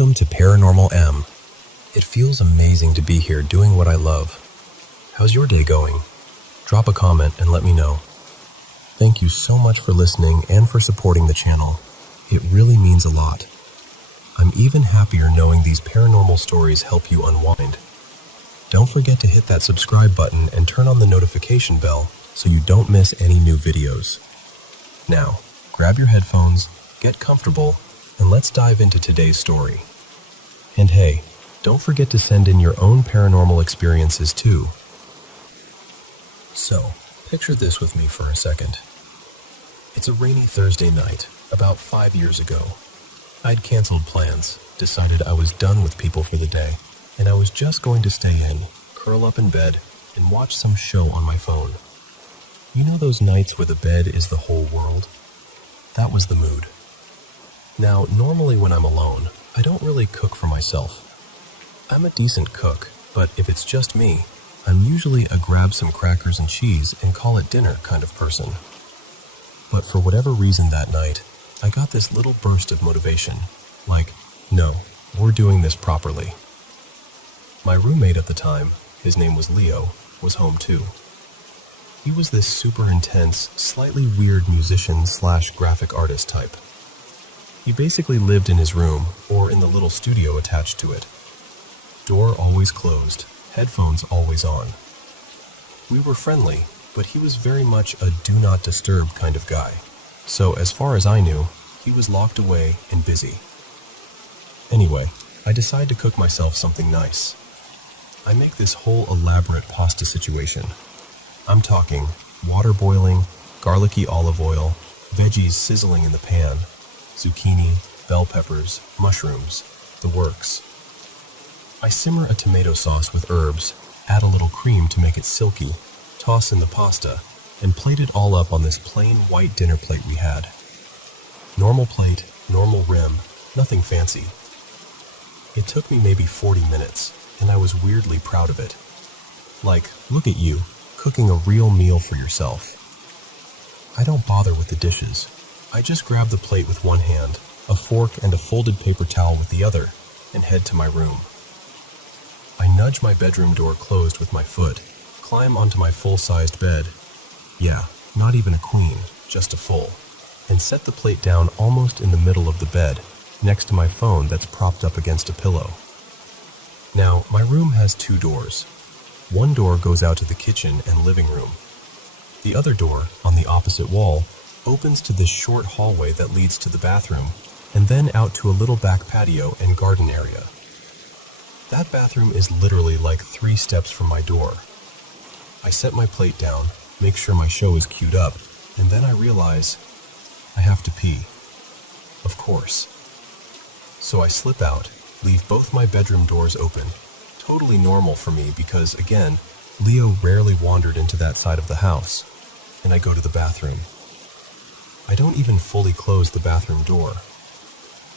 Welcome to Paranormal M. It feels amazing to be here doing what I love. How's your day going? Drop a comment and let me know. Thank you so much for listening and for supporting the channel. It really means a lot. I'm even happier knowing these paranormal stories help you unwind. Don't forget to hit that subscribe button and turn on the notification bell so you don't miss any new videos. Now, grab your headphones, get comfortable, and let's dive into today's story. And hey, don't forget to send in your own paranormal experiences too. So, picture this with me for a second. It's a rainy Thursday night, about 5 years ago. I'd canceled plans, decided I was done with people for the day, and I was just going to stay in, curl up in bed, and watch some show on my phone. You know those nights where the bed is the whole world? That was the mood. Now, normally when I'm alone, I don't really cook for myself. I'm a decent cook, but if it's just me, I'm usually a grab some crackers and cheese and call it dinner kind of person. But for whatever reason that night, I got this little burst of motivation, like, no, we're doing this properly. My roommate at the time, his name was Leo, was home too. He was this super intense, slightly weird musician/graphic artist type. He basically lived in his room or in the little studio attached to it. Door always closed, headphones always on. We were friendly, but he was very much a do not disturb kind of guy. So as far as I knew, he was locked away and busy. Anyway, I decide to cook myself something nice. I make this whole elaborate pasta situation. I'm talking water boiling, garlicky olive oil, veggies sizzling in the pan, zucchini, bell peppers, mushrooms, the works. I simmer a tomato sauce with herbs, add a little cream to make it silky, toss in the pasta, and plate it all up on this plain white dinner plate we had. Normal plate, normal rim, nothing fancy. It took me maybe 40 minutes, and I was weirdly proud of it. Like, look at you, cooking a real meal for yourself. I don't bother with the dishes. I just grab the plate with one hand, a fork and a folded paper towel with the other, and head to my room. I nudge my bedroom door closed with my foot, climb onto my full-sized bed. Yeah, not even a queen, just a full. And set the plate down almost in the middle of the bed, next to my phone that's propped up against a pillow. Now, my room has 2 doors. One door goes out to the kitchen and living room. The other door, on the opposite wall, opens to this short hallway that leads to the bathroom, and then out to a little back patio and garden area. That bathroom is literally like 3 steps from my door. I set my plate down, make sure my show is queued up, and then I realize I have to pee. Of course. So I slip out, leave both my bedroom doors open. Totally normal for me because, again, Leo rarely wandered into that side of the house, and I go to the bathroom. I don't even fully close the bathroom door.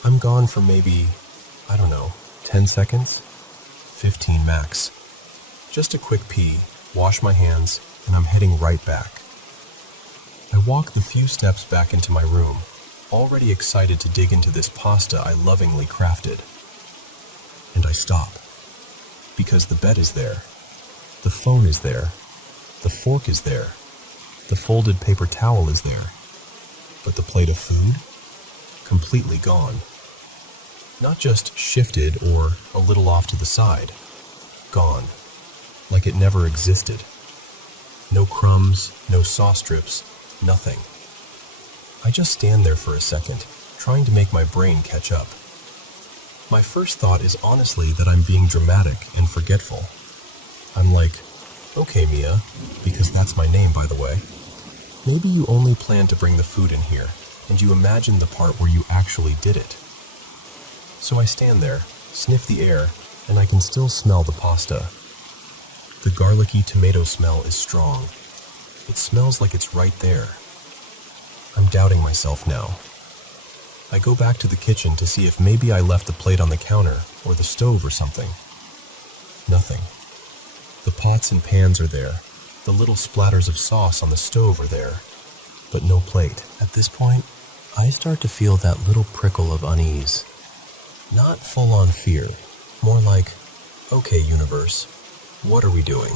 I'm gone for maybe, 10 seconds? 15 max. Just a quick pee, wash my hands, and I'm heading right back. I walk the few steps back into my room, already excited to dig into this pasta I lovingly crafted. And I stop. Because the bed is there. The phone is there. The fork is there. The folded paper towel is there. But the plate of food? Completely gone. Not just shifted or a little off to the side. Gone. Like it never existed. No crumbs, no sauce drips, nothing. I just stand there for a second, trying to make my brain catch up. My first thought is honestly that I'm being dramatic and forgetful. I'm like, okay Mia, because that's my name by the way. Maybe you only planned to bring the food in here, and you imagined the part where you actually did it. So I stand there, sniff the air, and I can still smell the pasta. The garlicky tomato smell is strong. It smells like it's right there. I'm doubting myself now. I go back to the kitchen to see if maybe I left the plate on the counter or the stove or something. Nothing. The pots and pans are there. The little splatters of sauce on the stove are there. But no plate. At this point, I start to feel that little prickle of unease. Not full-on fear, more like, okay, universe, what are we doing?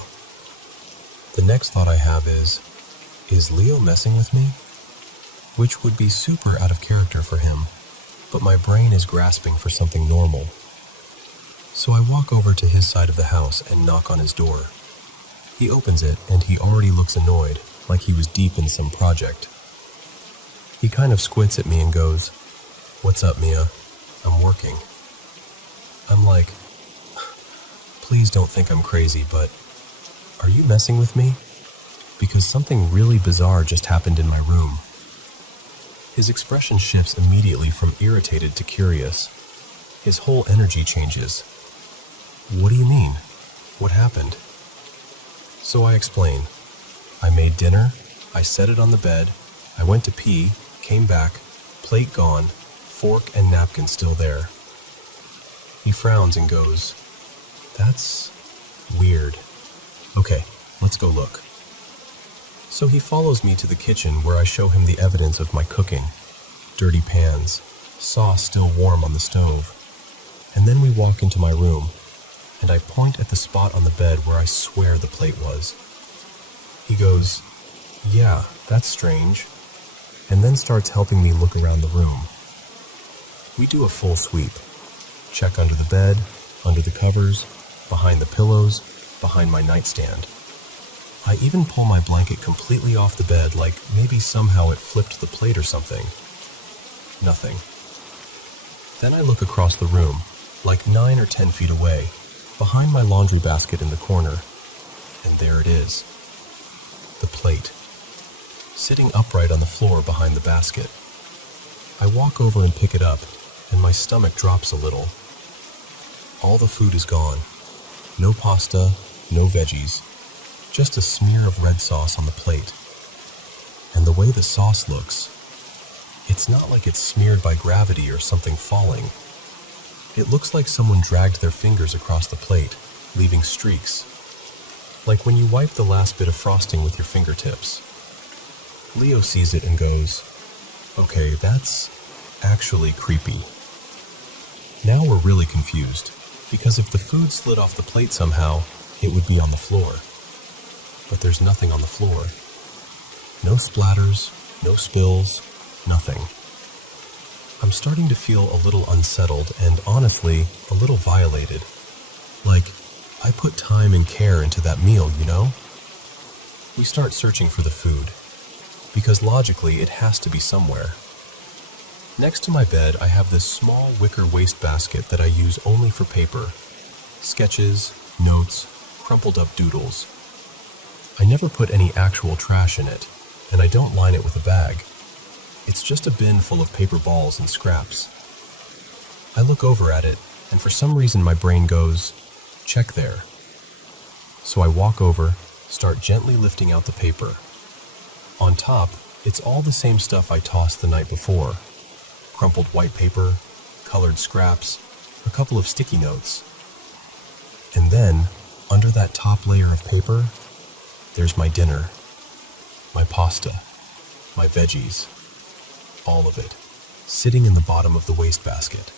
The next thought I have is Leo messing with me? Which would be super out of character for him, but my brain is grasping for something normal. So I walk over to his side of the house and knock on his door. He opens it and he already looks annoyed, like he was deep in some project. He kind of squints at me and goes, "What's up, Mia? I'm working." I'm like, please don't think I'm crazy, but are you messing with me? Because something really bizarre just happened in my room. His expression shifts immediately from irritated to curious. His whole energy changes. What do you mean? What happened? So I explain. I made dinner, I set it on the bed, I went to pee, came back, plate gone, fork and napkin still there. He frowns and goes, "That's weird. Okay, let's go look." So he follows me to the kitchen where I show him the evidence of my cooking. Dirty pans, sauce still warm on the stove. And then we walk into my room, and I point at the spot on the bed where I swear the plate was. He goes, "Yeah, that's strange," and then starts helping me look around the room. We do a full sweep. Check under the bed, under the covers, behind the pillows, behind my nightstand. I even pull my blanket completely off the bed like maybe somehow it flipped the plate or something. Nothing. Then I look across the room, like 9 or 10 feet away, behind my laundry basket in the corner, and there it is. The plate, sitting upright on the floor behind the basket. I walk over and pick it up, and my stomach drops a little. All the food is gone. No pasta, no veggies, just a smear of red sauce on the plate. And the way the sauce looks, it's not like it's smeared by gravity or something falling. It looks like someone dragged their fingers across the plate, leaving streaks. Like when you wipe the last bit of frosting with your fingertips. Leo sees it and goes, "Okay, that's actually creepy." Now we're really confused, because if the food slid off the plate somehow, it would be on the floor. But there's nothing on the floor. No splatters, no spills, nothing. I'm starting to feel a little unsettled and honestly, a little violated. Like, I put time and care into that meal, you know? We start searching for the food, because logically it has to be somewhere. Next to my bed, I have this small wicker wastebasket that I use only for paper. Sketches, notes, crumpled up doodles. I never put any actual trash in it, and I don't line it with a bag. It's just a bin full of paper balls and scraps. I look over at it, and for some reason my brain goes, "Check there." So I walk over, start gently lifting out the paper. On top, it's all the same stuff I tossed the night before. Crumpled white paper, colored scraps, a couple of sticky notes. And then, under that top layer of paper, there's my dinner, my pasta, my veggies, all of it, sitting in the bottom of the wastebasket.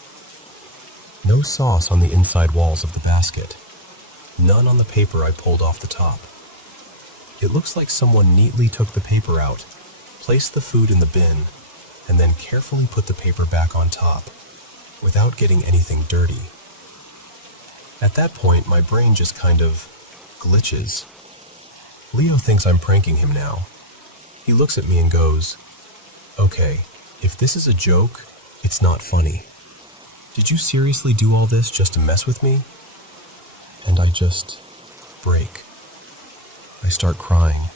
No sauce on the inside walls of the basket, none on the paper I pulled off the top. It looks like someone neatly took the paper out, placed the food in the bin, and then carefully put the paper back on top, without getting anything dirty. At that point, my brain just kind of glitches. Leo thinks I'm pranking him now. He looks at me and goes, "Okay, if this is a joke, it's not funny. Did you seriously do all this just to mess with me?" And I just break. I start crying.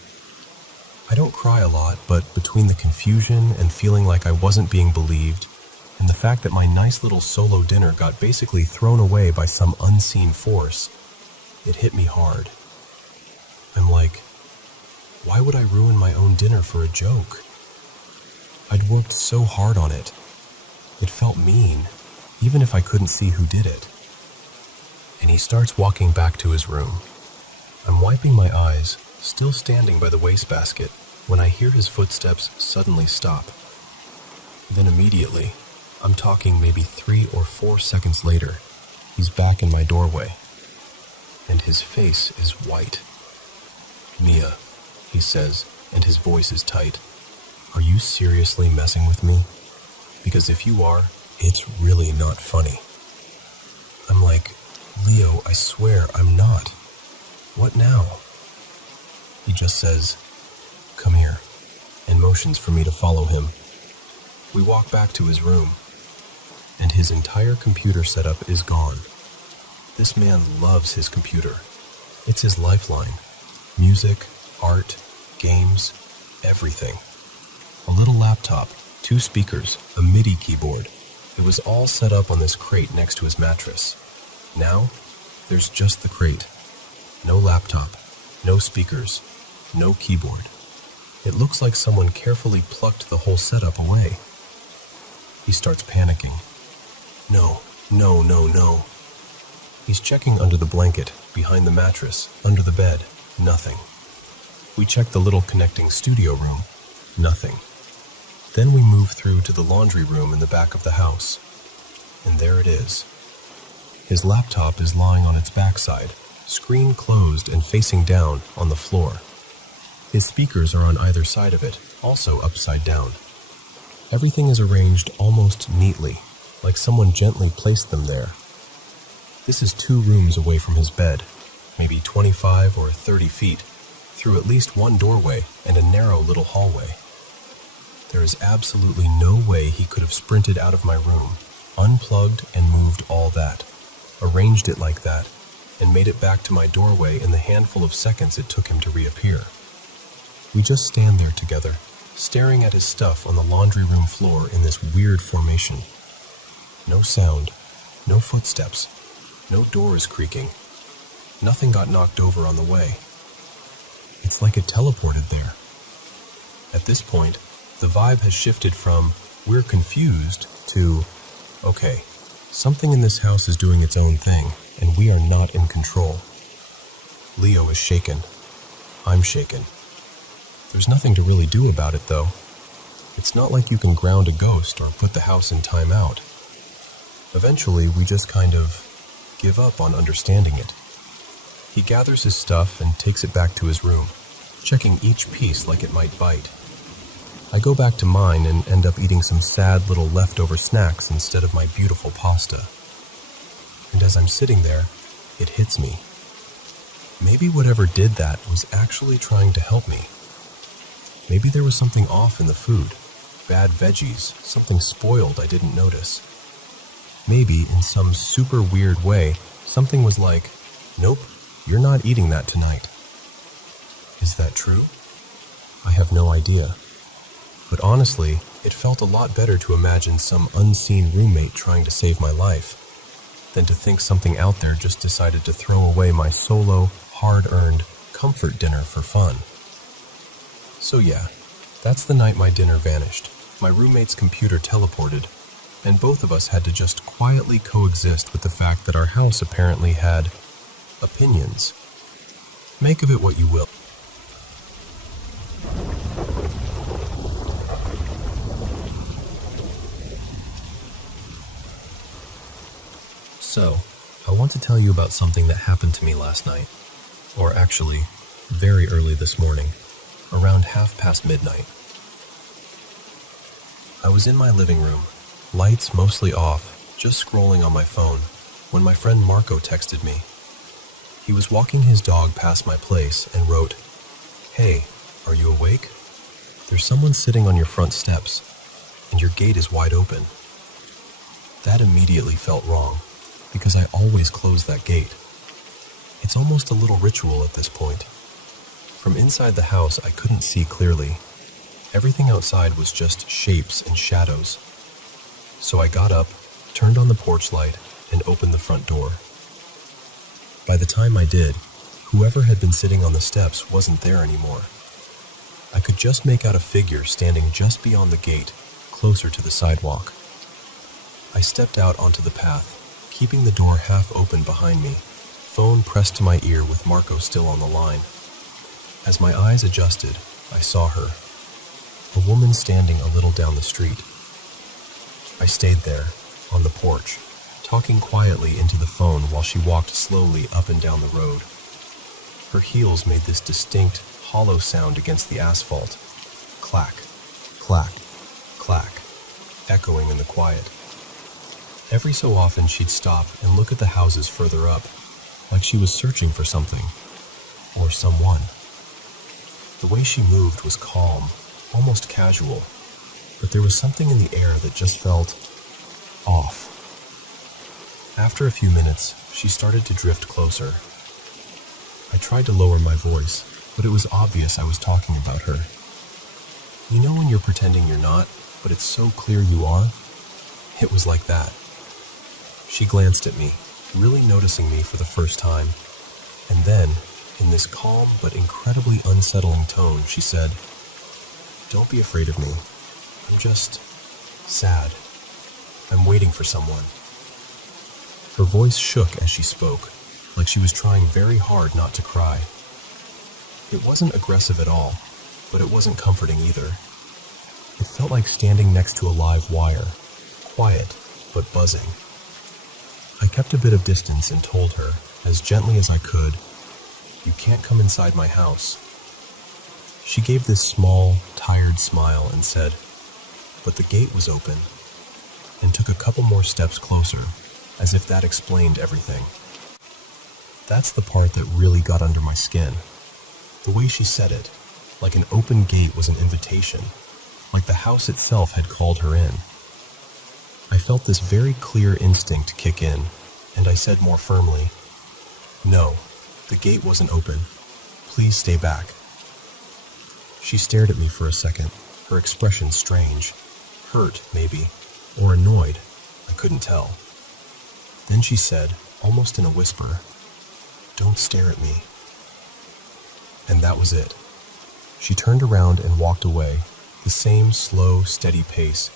I don't cry a lot, but between the confusion and feeling like I wasn't being believed, and the fact that my nice little solo dinner got basically thrown away by some unseen force, it hit me hard. I'm like, why would I ruin my own dinner for a joke? I'd worked so hard on it. It felt mean, even if I couldn't see who did it. And he starts walking back to his room. I'm wiping my eyes, still standing by the wastebasket, when I hear his footsteps suddenly stop. Then immediately, I'm talking maybe 3 or 4 seconds later, he's back in my doorway, and his face is white. "Mia," he says, and his voice is tight. "Are you seriously messing with me? Because if you are, it's really not funny." I'm like, "Leo, I swear I'm not. What now?" He just says, "Come here," and motions for me to follow him. We walk back to his room, and his entire computer setup is gone. This man loves his computer. It's his lifeline. Music, art, games, everything. A little laptop, 2 speakers, a MIDI keyboard. It was all set up on this crate next to his mattress. Now, there's just the crate. No laptop, no speakers, no keyboard. It looks like someone carefully plucked the whole setup away. He starts panicking. No. He's checking under the blanket, behind the mattress, under the bed. Nothing. We check the little connecting studio room. Nothing. Then we move through to the laundry room in the back of the house. And there it is. His laptop is lying on its backside, screen closed and facing down on the floor. His speakers are on either side of it, also upside down. Everything is arranged almost neatly, like someone gently placed them there. This is 2 rooms away from his bed, maybe 25 or 30 feet, through at least one doorway and a narrow little hallway. There is absolutely no way he could have sprinted out of my room, unplugged and moved all that, arranged it like that, and made it back to my doorway in the handful of seconds it took him to reappear. We just stand there together, staring at his stuff on the laundry room floor in this weird formation. No sound, no footsteps, no doors creaking. Nothing got knocked over on the way. It's like it teleported there. At this point, the vibe has shifted from, "We're confused," to, "Okay, something in this house is doing its own thing, and we are not in control." Leo is shaken. I'm shaken. There's nothing to really do about it, though. It's not like you can ground a ghost or put the house in timeout. Eventually, we just kind of give up on understanding it. He gathers his stuff and takes it back to his room, checking each piece like it might bite. I go back to mine and end up eating some sad little leftover snacks instead of my beautiful pasta. And as I'm sitting there, it hits me. Maybe whatever did that was actually trying to help me. Maybe there was something off in the food, bad veggies, something spoiled I didn't notice. Maybe, in some super weird way, something was like, "Nope, you're not eating that tonight." Is that true? I have no idea. But honestly, it felt a lot better to imagine some unseen roommate trying to save my life than to think something out there just decided to throw away my solo, hard-earned comfort dinner for fun. So yeah, that's the night my dinner vanished. My roommate's computer teleported, and both of us had to just quietly coexist with the fact that our house apparently had opinions. Make of it what you will. So, I want to tell you about something that happened to me last night, or actually, very early this morning, around midnight. I was in my living room, lights mostly off, just scrolling on my phone, when my friend Marco texted me. He was walking his dog past my place and wrote, "Hey, are you awake? There's someone sitting on your front steps, and your gate is wide open." That immediately felt wrong, because I always close that gate. It's almost a little ritual at this point. From inside the house, I couldn't see clearly. Everything outside was just shapes and shadows. So I got up, turned on the porch light, and opened the front door. By the time I did, whoever had been sitting on the steps wasn't there anymore. I could just make out a figure standing just beyond the gate, closer to the sidewalk. I stepped out onto the path, keeping the door half open behind me, phone pressed to my ear with Marco still on the line. As my eyes adjusted, I saw her, a woman standing a little down the street. I stayed there, on the porch, talking quietly into the phone while she walked slowly up and down the road. Her heels made this distinct, hollow sound against the asphalt. Clack, clack, clack, echoing in the quiet. Every so often she'd stop and look at the houses further up, like she was searching for something, or someone. The way she moved was calm, almost casual, but there was something in the air that just felt off. After a few minutes, she started to drift closer. I tried to lower my voice, but it was obvious I was talking about her. You know when you're pretending you're not, but it's so clear you are? It was like that. She glanced at me, really noticing me for the first time, and then, in this calm but incredibly unsettling tone, she said, "Don't be afraid of me. I'm just sad. I'm waiting for someone." Her voice shook as she spoke, like she was trying very hard not to cry. It wasn't aggressive at all, but it wasn't comforting either. It felt like standing next to a live wire, quiet but buzzing. I kept a bit of distance and told her, as gently as I could, "You can't come inside my house." She gave this small, tired smile and said, "But the gate was open," and took a couple more steps closer, as if that explained everything. That's the part that really got under my skin. The way she said it, like an open gate was an invitation, like the house itself had called her in. I felt this very clear instinct kick in, and I said more firmly, "No, the gate wasn't open. Please stay back." She stared at me for a second, her expression strange. Hurt, maybe, or annoyed, I couldn't tell. Then she said, almost in a whisper, "Don't stare at me." And that was it. She turned around and walked away, the same slow, steady pace,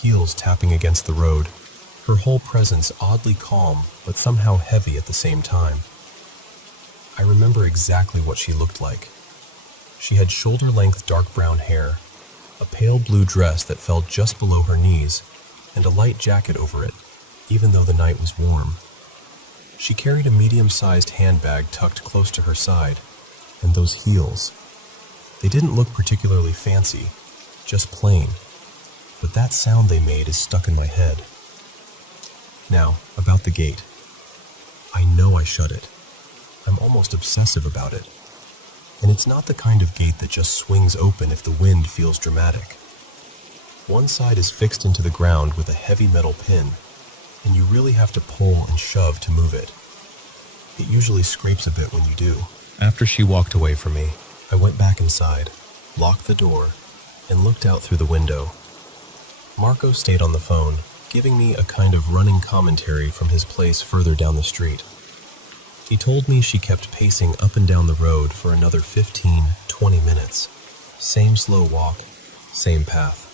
heels tapping against the road, her whole presence oddly calm, but somehow heavy at the same time. I remember exactly what she looked like. She had shoulder-length dark brown hair, a pale blue dress that fell just below her knees, and a light jacket over it, even though the night was warm. She carried a medium-sized handbag tucked close to her side, and those heels. They didn't look particularly fancy, just plain, but that sound they made is stuck in my head. Now, about the gate. I know I shut it. I'm almost obsessive about it. And it's not the kind of gate that just swings open if the wind feels dramatic. One side is fixed into the ground with a heavy metal pin, and you really have to pull and shove to move it. It usually scrapes a bit when you do. After she walked away from me, I went back inside, locked the door, and looked out through the window. Marco stayed on the phone, giving me a kind of running commentary from his place further down the street. He told me she kept pacing up and down the road for another 15-20 minutes. Same slow walk, same path.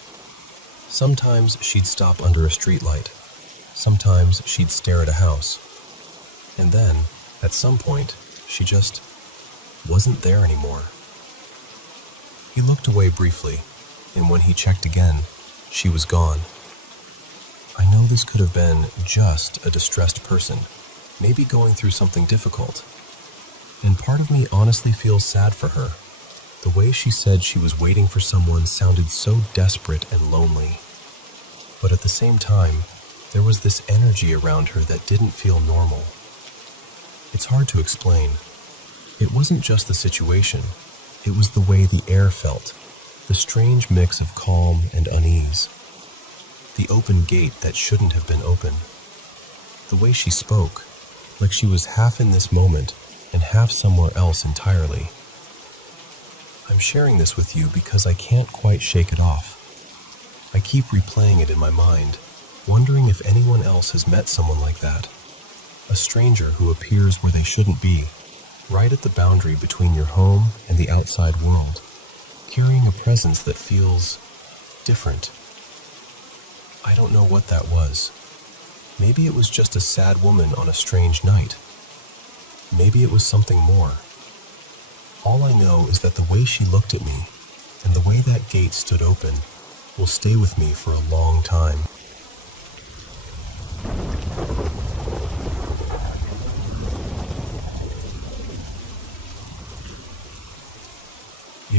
Sometimes she'd stop under a streetlight. Sometimes she'd stare at a house. And then, at some point, she just wasn't there anymore. He looked away briefly, and when he checked again, she was gone. I know this could have been just a distressed person, maybe going through something difficult. And part of me honestly feels sad for her. The way she said she was waiting for someone sounded so desperate and lonely. But at the same time, there was this energy around her that didn't feel normal. It's hard to explain. It wasn't just the situation. It was the way the air felt, the strange mix of calm and unease. The open gate that shouldn't have been open. The way she spoke, like she was half in this moment and half somewhere else entirely. I'm sharing this with you because I can't quite shake it off. I keep replaying it in my mind, wondering if anyone else has met someone like that. A stranger who appears where they shouldn't be, right at the boundary between your home and the outside world, carrying a presence that feels different. I don't know what that was. Maybe it was just a sad woman on a strange night. Maybe it was something more. All I know is that the way she looked at me and the way that gate stood open will stay with me for a long time.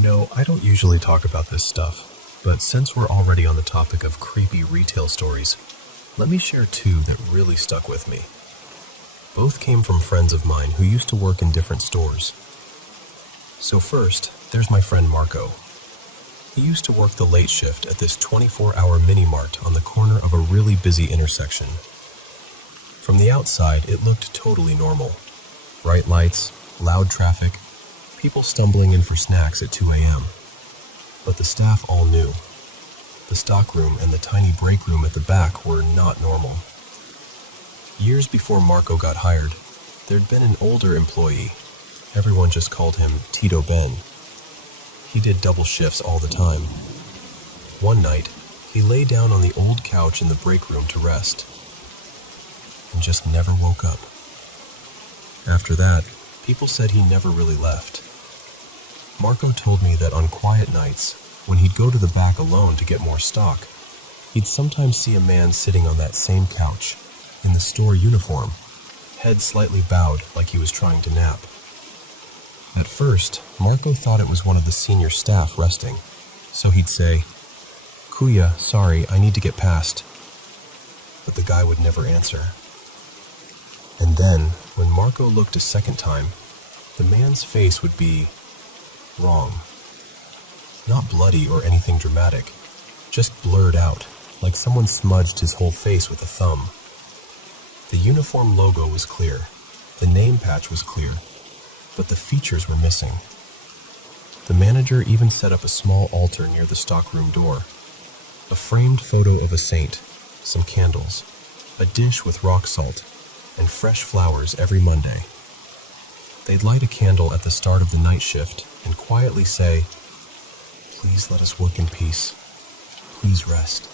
I don't usually talk about this stuff, but since we're already on the topic of creepy retail stories, let me share two that really stuck with me. Both came from friends of mine who used to work in different stores. So first, there's my friend Marco. He used to work the late shift at this 24-hour mini-mart on the corner of a really busy intersection. From the outside, it looked totally normal. Bright lights, loud traffic, people stumbling in for snacks at 2 a.m. But the staff all knew. The stockroom and the tiny break room at the back were not normal. Years before Marco got hired, there'd been an older employee. Everyone just called him Tito Ben. He did double shifts all the time. One night, he lay down on the old couch in the break room to rest, and just never woke up. After that, people said he never really left. Marco told me that on quiet nights, when he'd go to the back alone to get more stock, he'd sometimes see a man sitting on that same couch, in the store uniform, head slightly bowed like he was trying to nap. At first, Marco thought it was one of the senior staff resting, so he'd say, "Kuya, sorry, I need to get past." But the guy would never answer. And then, when Marco looked a second time, the man's face would be wrong. Not bloody or anything dramatic, just blurred out, like someone smudged his whole face with a thumb. The uniform logo was clear, the name patch was clear, but the features were missing. The manager even set up a small altar near the stockroom door. A framed photo of a saint, some candles, a dish with rock salt, and fresh flowers every Monday. They'd light a candle at the start of the night shift and quietly say, "Please let us work in peace. Please rest."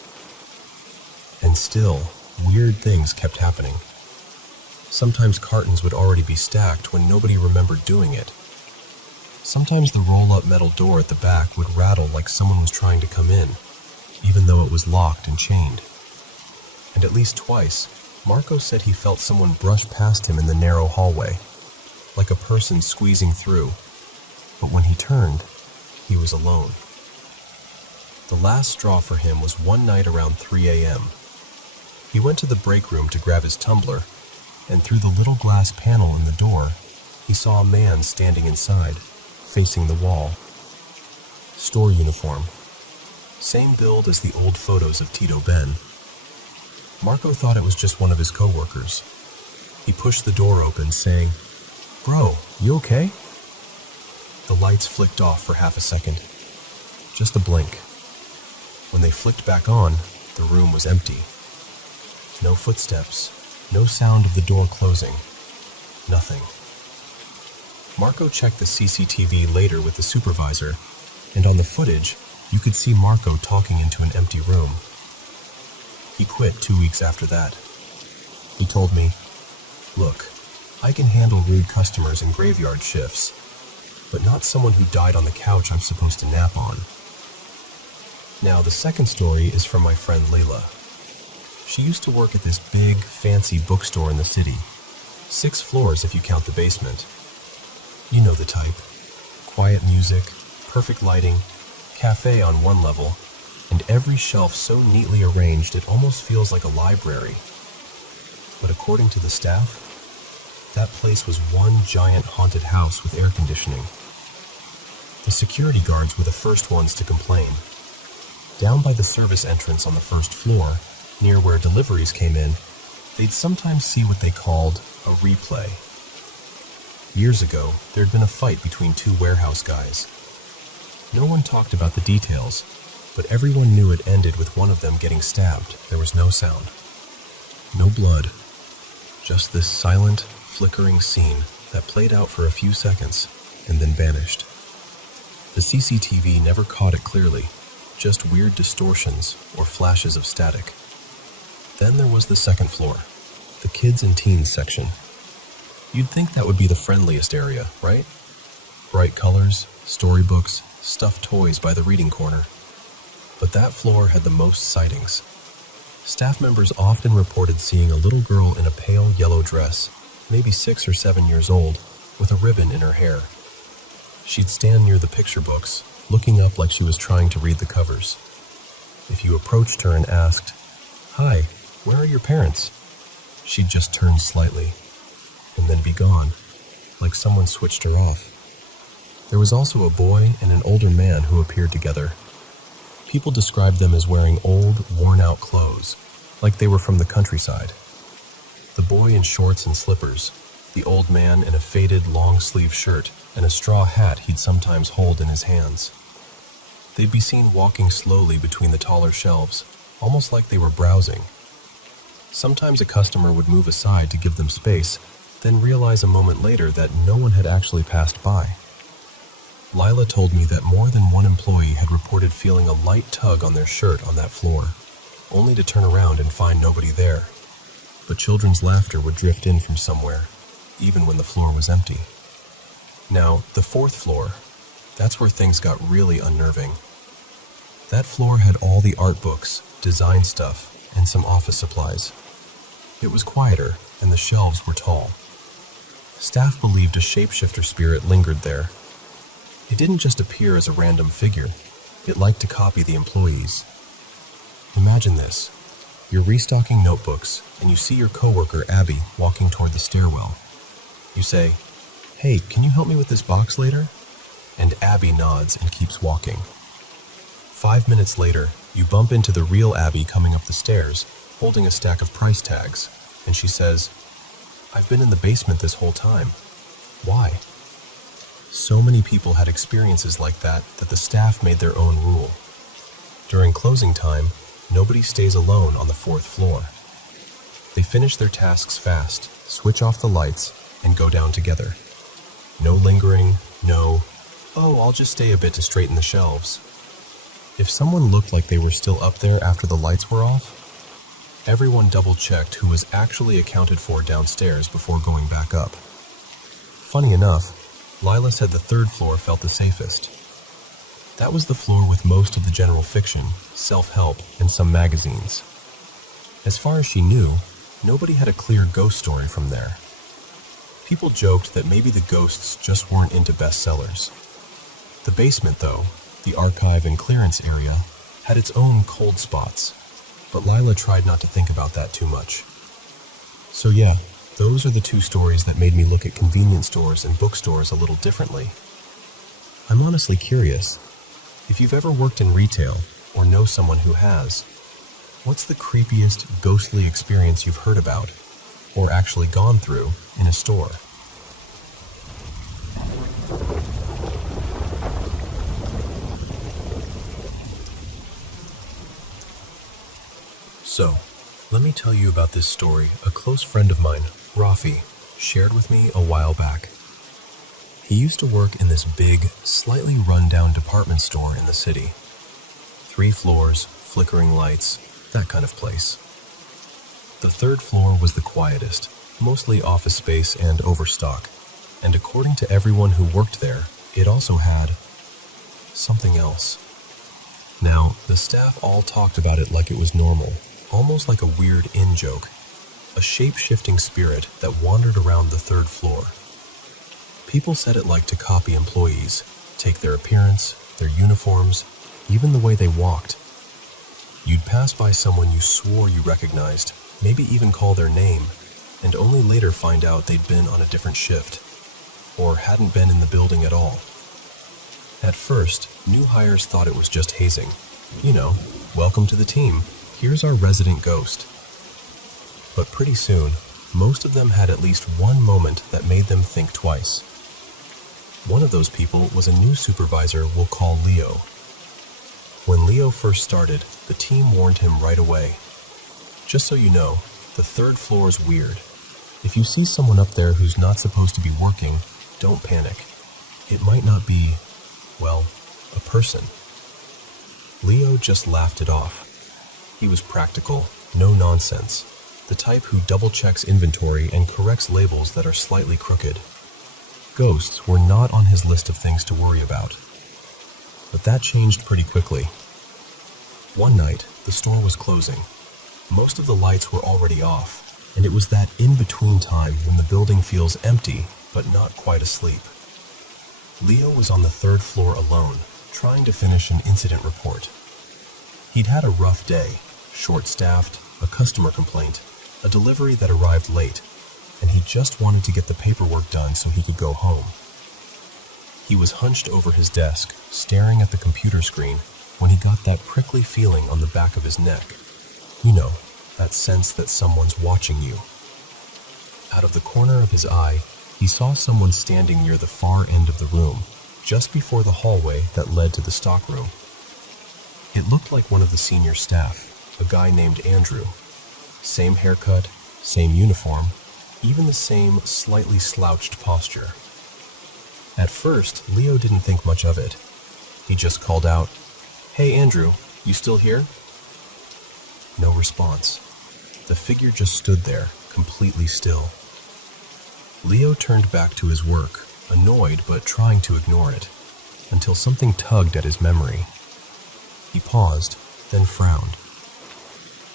And still, weird things kept happening. Sometimes cartons would already be stacked when nobody remembered doing it. Sometimes the roll-up metal door at the back would rattle like someone was trying to come in, even though it was locked and chained. And at least twice, Marco said he felt someone brush past him in the narrow hallway, like a person squeezing through. But when he turned, he was alone. The last straw for him was one night around 3 a.m. He went to the break room to grab his tumbler, and through the little glass panel in the door, he saw a man standing inside, facing the wall. Store uniform. Same build as the old photos of Tito Ben. Marco thought it was just one of his co-workers. He pushed the door open, saying, "Bro, you okay?" The lights flicked off for half a second. Just a blink. When they flicked back on, the room was empty. No footsteps, no sound of the door closing. Nothing. Marco checked the CCTV later with the supervisor, and on the footage, you could see Marco talking into an empty room. He quit 2 weeks after that. He told me, "Look, I can handle rude customers and graveyard shifts, but not someone who died on the couch I'm supposed to nap on." Now, the second story is from my friend Layla. She used to work at this big, fancy bookstore in the city. 6 floors if you count the basement. You know the type. Quiet music, perfect lighting, cafe on one level, and every shelf so neatly arranged it almost feels like a library. But according to the staff, that place was one giant haunted house with air conditioning. The security guards were the first ones to complain. Down by the service entrance on the first floor, near where deliveries came in, they'd sometimes see what they called a replay. Years ago, there'd been a fight between 2 warehouse guys. No one talked about the details, but everyone knew it ended with one of them getting stabbed. There was no sound. No blood. Just this silent, flickering scene that played out for a few seconds and then vanished. The CCTV never caught it clearly, just weird distortions or flashes of static. Then there was the second floor, the kids and teens section. You'd think that would be the friendliest area, right? Bright colors, storybooks, stuffed toys by the reading corner. But that floor had the most sightings. Staff members often reported seeing a little girl in a pale yellow dress, maybe 6 or 7 years old, with a ribbon in her hair. She'd stand near the picture books, looking up like she was trying to read the covers. If you approached her and asked, "Hi, where are your parents?" she'd just turn slightly, and then be gone, like someone switched her off. There was also a boy and an older man who appeared together. People described them as wearing old, worn-out clothes, like they were from the countryside. The boy in shorts and slippers, the old man in a faded long-sleeve shirt and a straw hat he'd sometimes hold in his hands. They'd be seen walking slowly between the taller shelves, almost like they were browsing. Sometimes a customer would move aside to give them space, then realize a moment later that no one had actually passed by. Lila told me that more than one employee had reported feeling a light tug on their shirt on that floor, only to turn around and find nobody there. But children's laughter would drift in from somewhere, even when the floor was empty. Now, the fourth floor, that's where things got really unnerving. That floor had all the art books, design stuff, and some office supplies. It was quieter, and the shelves were tall. Staff believed a shapeshifter spirit lingered there. It didn't just appear as a random figure. It liked to copy the employees. Imagine this. You're restocking notebooks, and you see your coworker, Abby, walking toward the stairwell. You say, "Hey, can you help me with this box later?" And Abby nods and keeps walking. 5 minutes later, you bump into the real Abby coming up the stairs, holding a stack of price tags, and she says, "I've been in the basement this whole time. Why?" So many people had experiences like that the staff made their own rule. During closing time, nobody stays alone on the fourth floor. They finish their tasks fast, switch off the lights, and go down together. No lingering, no, "Oh, I'll just stay a bit to straighten the shelves." If someone looked like they were still up there after the lights were off, everyone double-checked who was actually accounted for downstairs before going back up. Funny enough, Lila said the third floor felt the safest. That was the floor with most of the general fiction, self-help, and some magazines. As far as she knew, nobody had a clear ghost story from there. People joked that maybe the ghosts just weren't into bestsellers. The basement, though, the archive and clearance area, had its own cold spots, but Lila tried not to think about that too much. So yeah, those are the two stories that made me look at convenience stores and bookstores a little differently. I'm honestly curious, if you've ever worked in retail or know someone who has, what's the creepiest, ghostly experience you've heard about or actually gone through in a store? So, let me tell you about this story a close friend of mine, Rafi, shared with me a while back. He used to work in this big, slightly run-down department store in the city. 3 floors, flickering lights, that kind of place. The third floor was the quietest, mostly office space and overstock, and according to everyone who worked there, it also had something else. Now, the staff all talked about it like it was normal, almost like a weird in-joke. A shape-shifting spirit that wandered around the third floor. People said it liked to copy employees, take their appearance, their uniforms, even the way they walked. You'd pass by someone you swore you recognized, maybe even call their name, and only later find out they'd been on a different shift, or hadn't been in the building at all. At first, new hires thought it was just hazing. You know, welcome to the team, here's our resident ghost. But pretty soon, most of them had at least one moment that made them think twice. One of those people was a new supervisor we'll call Leo. When Leo first started, the team warned him right away. Just so you know, the third floor is weird. If you see someone up there who's not supposed to be working, don't panic. It might not be, well, a person. Leo just laughed it off. He was practical, no nonsense. The type who double-checks inventory and corrects labels that are slightly crooked. Ghosts were not on his list of things to worry about. But that changed pretty quickly. One night, the store was closing. Most of the lights were already off, and it was that in-between time when the building feels empty, but not quite asleep. Leo was on the third floor alone, trying to finish an incident report. He'd had a rough day, short-staffed, a customer complaint, a delivery that arrived late, and he just wanted to get the paperwork done so he could go home. He was hunched over his desk, staring at the computer screen, when he got that prickly feeling on the back of his neck. You know, that sense that someone's watching you. Out of the corner of his eye, he saw someone standing near the far end of the room, just before the hallway that led to the stockroom. It looked like one of the senior staff, a guy named Andrew. Same haircut, same uniform, even the same slightly slouched posture. At first, Leo didn't think much of it. He just called out, "Hey Andrew, you still here?" No response. The figure just stood there, completely still. Leo turned back to his work, annoyed but trying to ignore it, until something tugged at his memory. He paused, then frowned.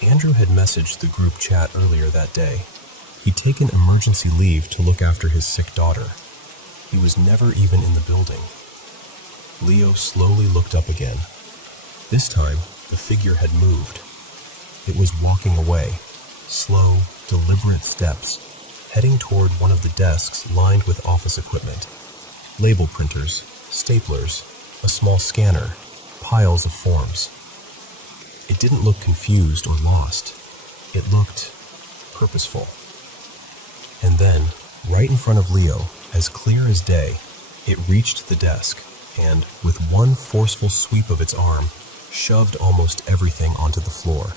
Andrew had messaged the group chat earlier that day. He'd taken emergency leave to look after his sick daughter. He was never even in the building. Leo slowly looked up again. This time, the figure had moved. It was walking away, slow, deliberate steps, heading toward one of the desks lined with office equipment. Label printers, staplers, a small scanner, piles of forms. It didn't look confused or lost. It looked purposeful. And then, right in front of Leo, as clear as day, it reached the desk and, with one forceful sweep of its arm, shoved almost everything onto the floor.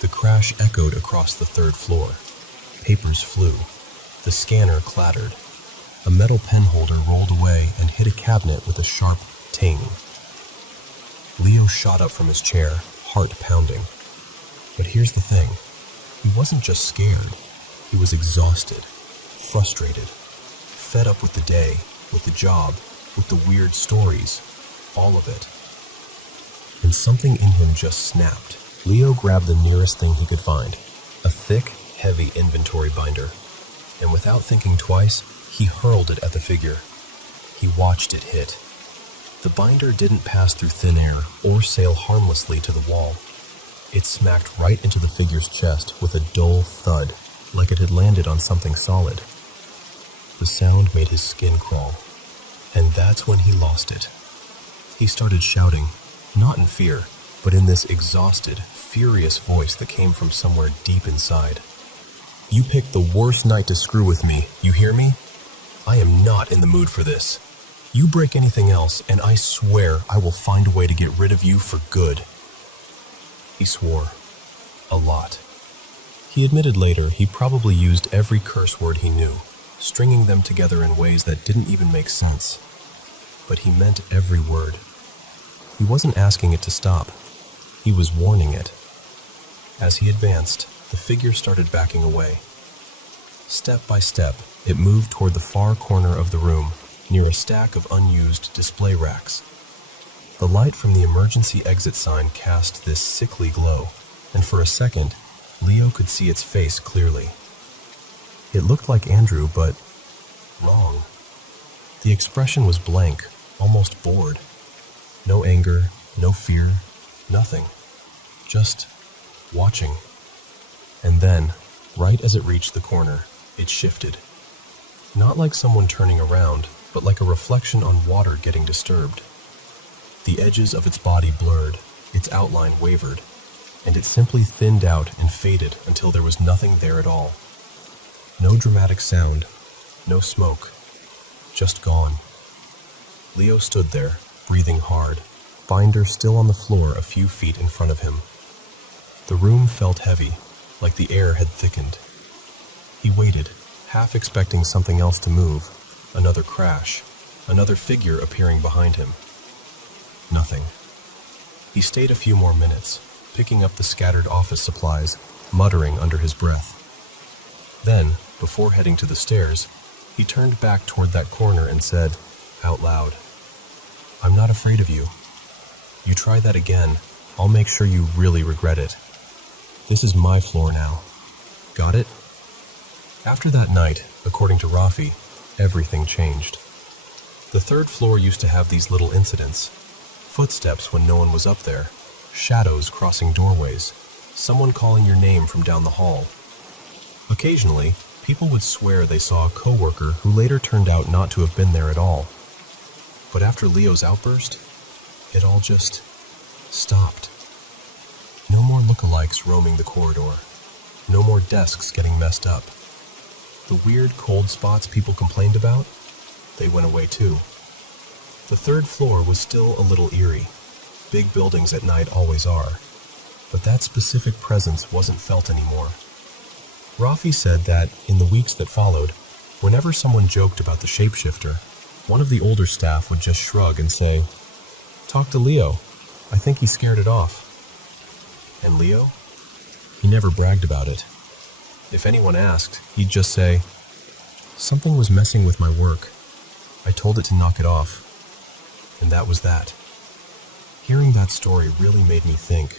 The crash echoed across the third floor. Papers flew. The scanner clattered. A metal pen holder rolled away and hit a cabinet with a sharp ting. Leo shot up from his chair, heart pounding. But here's the thing. He wasn't just scared. He was exhausted, frustrated, fed up with the day, with the job, with the weird stories, all of it. And something in him just snapped. Leo grabbed the nearest thing he could find, a thick, heavy inventory binder, and without thinking twice, he hurled it at the figure. He watched it hit. The binder didn't pass through thin air or sail harmlessly to the wall. It smacked right into the figure's chest with a dull thud, like it had landed on something solid. The sound made his skin crawl, and that's when he lost it. He started shouting, not in fear, but in this exhausted, furious voice that came from somewhere deep inside. "You picked the worst night to screw with me, you hear me? I am not in the mood for this. You break anything else, and I swear I will find a way to get rid of you for good." He swore. A lot. He admitted later he probably used every curse word he knew, stringing them together in ways that didn't even make sense. But he meant every word. He wasn't asking it to stop. He was warning it. As he advanced, the figure started backing away. Step by step, it moved toward the far corner of the room, near a stack of unused display racks. The light from the emergency exit sign cast this sickly glow, and for a second, Leo could see its face clearly. It looked like Andrew, but wrong. The expression was blank, almost bored. No anger, no fear, nothing. Just watching. And then, right as it reached the corner, it shifted. Not like someone turning around, but like a reflection on water getting disturbed. The edges of its body blurred, its outline wavered, and it simply thinned out and faded until there was nothing there at all. No dramatic sound, no smoke, just gone. Leo stood there, breathing hard, binder still on the floor a few feet in front of him. The room felt heavy, like the air had thickened. He waited, half expecting something else to move, another crash, another figure appearing behind him. Nothing. He stayed a few more minutes, picking up the scattered office supplies, muttering under his breath. Then, before heading to the stairs, he turned back toward that corner and said, out loud, "I'm not afraid of you. You try that again, I'll make sure you really regret it. This is my floor now. Got it?" After that night, according to Rafi, everything changed. The third floor used to have these little incidents, Footsteps when no one was up there, shadows crossing doorways, someone calling your name from down the hall. Occasionally, people would swear they saw a coworker who later turned out not to have been there at all. But after Leo's outburst, it all just stopped. No more lookalikes roaming the corridor. No more desks getting messed up. The weird cold spots people complained about, they went away too. The third floor was still a little eerie. Big buildings at night always are. But that specific presence wasn't felt anymore. Rafi said that, in the weeks that followed, whenever someone joked about the shapeshifter, one of the older staff would just shrug and say, "Talk to Leo. I think he scared it off." And Leo? He never bragged about it. If anyone asked, he'd just say, "Something was messing with my work. I told it to knock it off." And that was that. Hearing that story really made me think.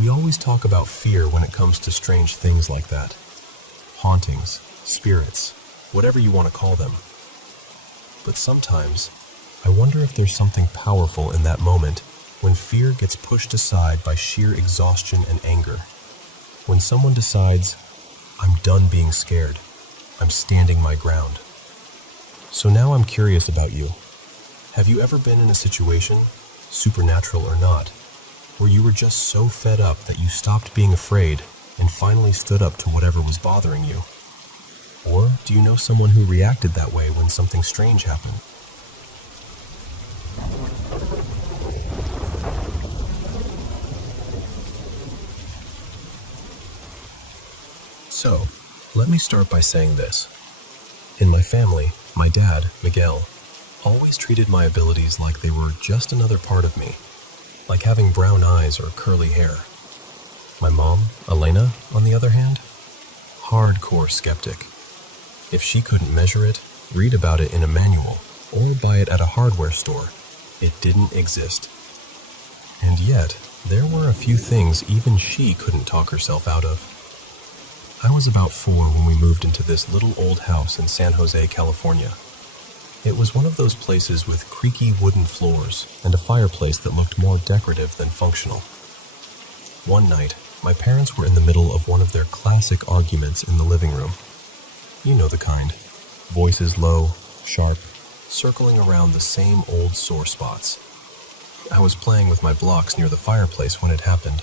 We always talk about fear when it comes to strange things like that. Hauntings, spirits, whatever you want to call them. But sometimes, I wonder if there's something powerful in that moment when fear gets pushed aside by sheer exhaustion and anger. When someone decides, "I'm done being scared. I'm standing my ground." So now I'm curious about you. Have you ever been in a situation, supernatural or not, where you were just so fed up that you stopped being afraid and finally stood up to whatever was bothering you? Or do you know someone who reacted that way when something strange happened? So, let me start by saying this. In my family, my dad, Miguel, always treated my abilities like they were just another part of me, like having brown eyes or curly hair. My mom, Elena, on the other hand, hardcore skeptic. If she couldn't measure it, read about it in a manual, or buy it at a hardware store, it didn't exist. And yet, there were a few things even she couldn't talk herself out of. I was about 4 when we moved into this little old house in San Jose, California. It was one of those places with creaky wooden floors and a fireplace that looked more decorative than functional. One night, my parents were in the middle of one of their classic arguments in the living room. You know the kind. Voices low, sharp, circling around the same old sore spots. I was playing with my blocks near the fireplace when it happened.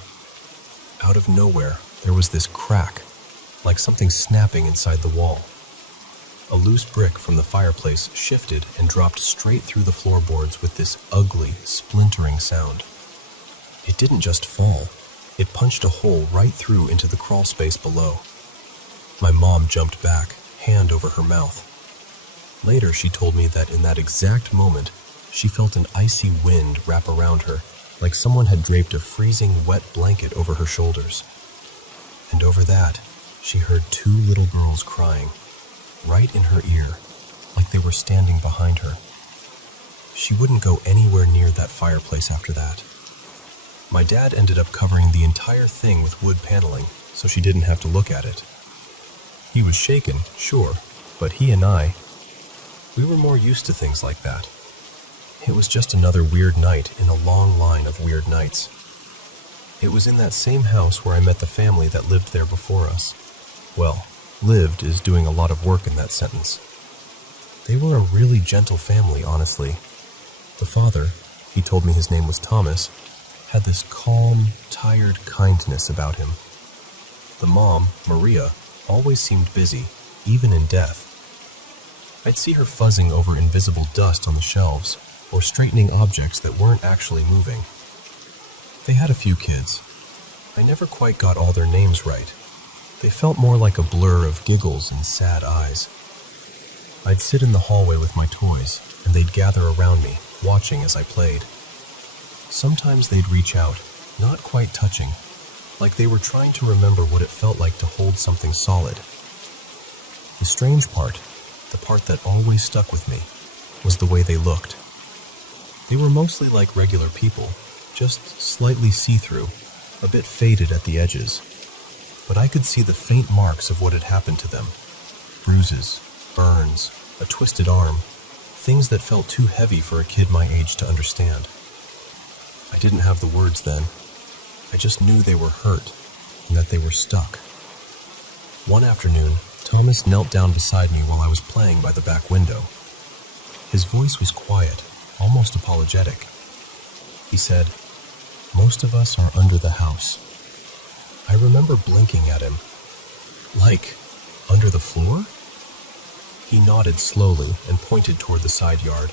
Out of nowhere, there was this crack, like something snapping inside the wall. A loose brick from the fireplace shifted and dropped straight through the floorboards with this ugly, splintering sound. It didn't just fall. It punched a hole right through into the crawl space below. My mom jumped back, hand over her mouth. Later, she told me that in that exact moment, she felt an icy wind wrap around her, like someone had draped a freezing wet blanket over her shoulders. And over that, she heard 2 little girls crying, right in her ear, like they were standing behind her. She wouldn't go anywhere near that fireplace after that. My dad ended up covering the entire thing with wood paneling, so she didn't have to look at it. He was shaken, sure, but he and I, we were more used to things like that. It was just another weird night in a long line of weird nights. It was in that same house where I met the family that lived there before us. Well, lived is doing a lot of work in that sentence. They were a really gentle family, honestly. The father, he told me his name was Thomas, had this calm, tired kindness about him. The mom, Maria, always seemed busy, even in death. I'd see her fuzzing over invisible dust on the shelves, or straightening objects that weren't actually moving. They had a few kids. I never quite got all their names right. They felt more like a blur of giggles and sad eyes. I'd sit in the hallway with my toys, and they'd gather around me, watching as I played. Sometimes they'd reach out, not quite touching, like they were trying to remember what it felt like to hold something solid. The strange part, the part that always stuck with me, was the way they looked. They were mostly like regular people, just slightly see-through, a bit faded at the edges. But I could see the faint marks of what had happened to them. Bruises, burns, a twisted arm, things that felt too heavy for a kid my age to understand. I didn't have the words then. I just knew they were hurt and that they were stuck. One afternoon, Thomas knelt down beside me while I was playing by the back window. His voice was quiet, almost apologetic. He said, "Most of us are under the house." I remember blinking at him. "Like, under the floor?" He nodded slowly and pointed toward the side yard.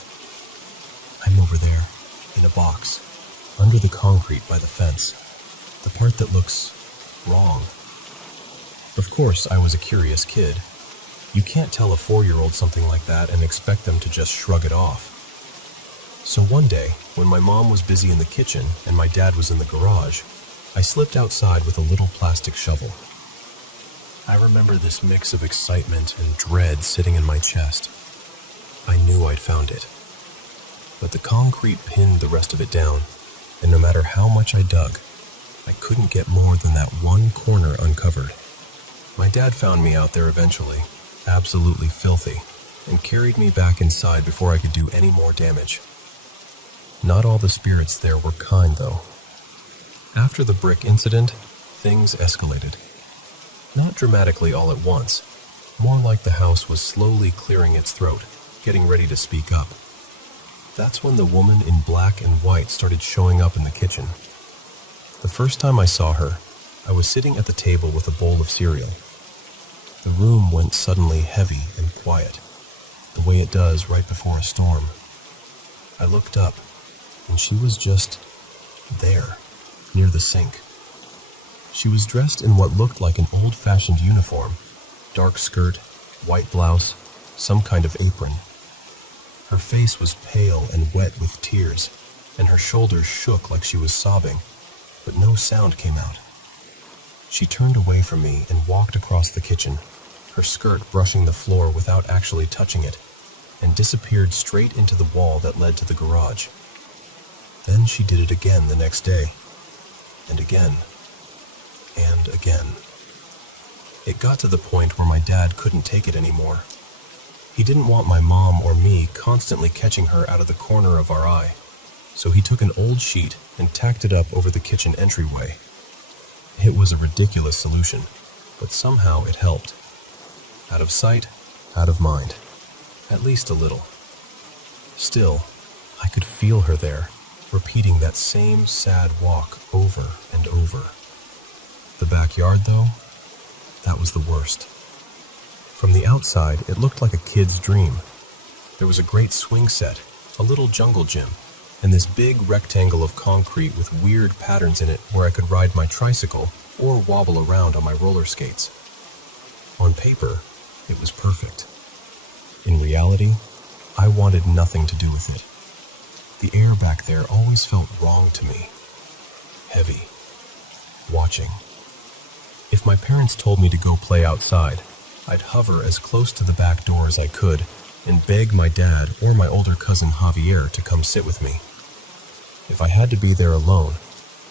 "I'm over there, in a box, under the concrete by the fence, the part that looks wrong." Of course, I was a curious kid. You can't tell a 4-year-old something like that and expect them to just shrug it off. So one day, when my mom was busy in the kitchen and my dad was in the garage, I slipped outside with a little plastic shovel. I remember this mix of excitement and dread sitting in my chest. I knew I'd found it. But the concrete pinned the rest of it down, and no matter how much I dug, I couldn't get more than that one corner uncovered. My dad found me out there eventually, absolutely filthy, and carried me back inside before I could do any more damage. Not all the spirits there were kind, though. After the brick incident, things escalated. Not dramatically all at once, more like the house was slowly clearing its throat, getting ready to speak up. That's when the woman in black and white started showing up in the kitchen. The first time I saw her, I was sitting at the table with a bowl of cereal. The room went suddenly heavy and quiet, the way it does right before a storm. I looked up, and she was just there, near the sink. She was dressed in what looked like an old-fashioned uniform, dark skirt, white blouse, some kind of apron. Her face was pale and wet with tears, and her shoulders shook like she was sobbing, but no sound came out. She turned away from me and walked across the kitchen, her skirt brushing the floor without actually touching it, and disappeared straight into the wall that led to the garage. Then she did it again the next day, and again, and again. It got to the point where my dad couldn't take it anymore. He didn't want my mom or me constantly catching her out of the corner of our eye, so he took an old sheet and tacked it up over the kitchen entryway. It was a ridiculous solution, but somehow it helped. Out of sight, out of mind. At least a little. Still, I could feel her there, repeating that same sad walk over and over. The backyard, though, that was the worst. From the outside, it looked like a kid's dream. There was a great swing set, a little jungle gym, and this big rectangle of concrete with weird patterns in it where I could ride my tricycle or wobble around on my roller skates. On paper, it was perfect. In reality, I wanted nothing to do with it. The air back there always felt wrong to me. Heavy. Watching. If my parents told me to go play outside, I'd hover as close to the back door as I could and beg my dad or my older cousin Javier to come sit with me. If I had to be there alone,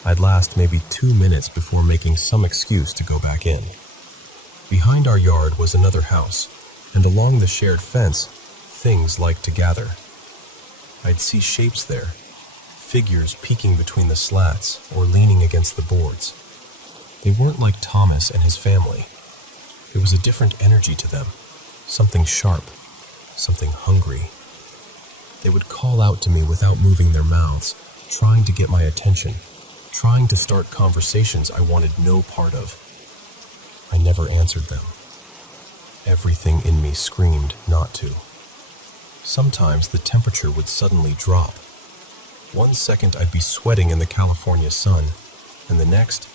I'd last maybe 2 minutes before making some excuse to go back in. Behind our yard was another house, and along the shared fence, things liked to gather. I'd see shapes there, figures peeking between the slats or leaning against the boards. They weren't like Thomas and his family. There was a different energy to them, something sharp, something hungry. They would call out to me without moving their mouths, trying to get my attention, trying to start conversations I wanted no part of. I never answered them. Everything in me screamed not to. Sometimes the temperature would suddenly drop. One second I'd be sweating in the California sun, and the next,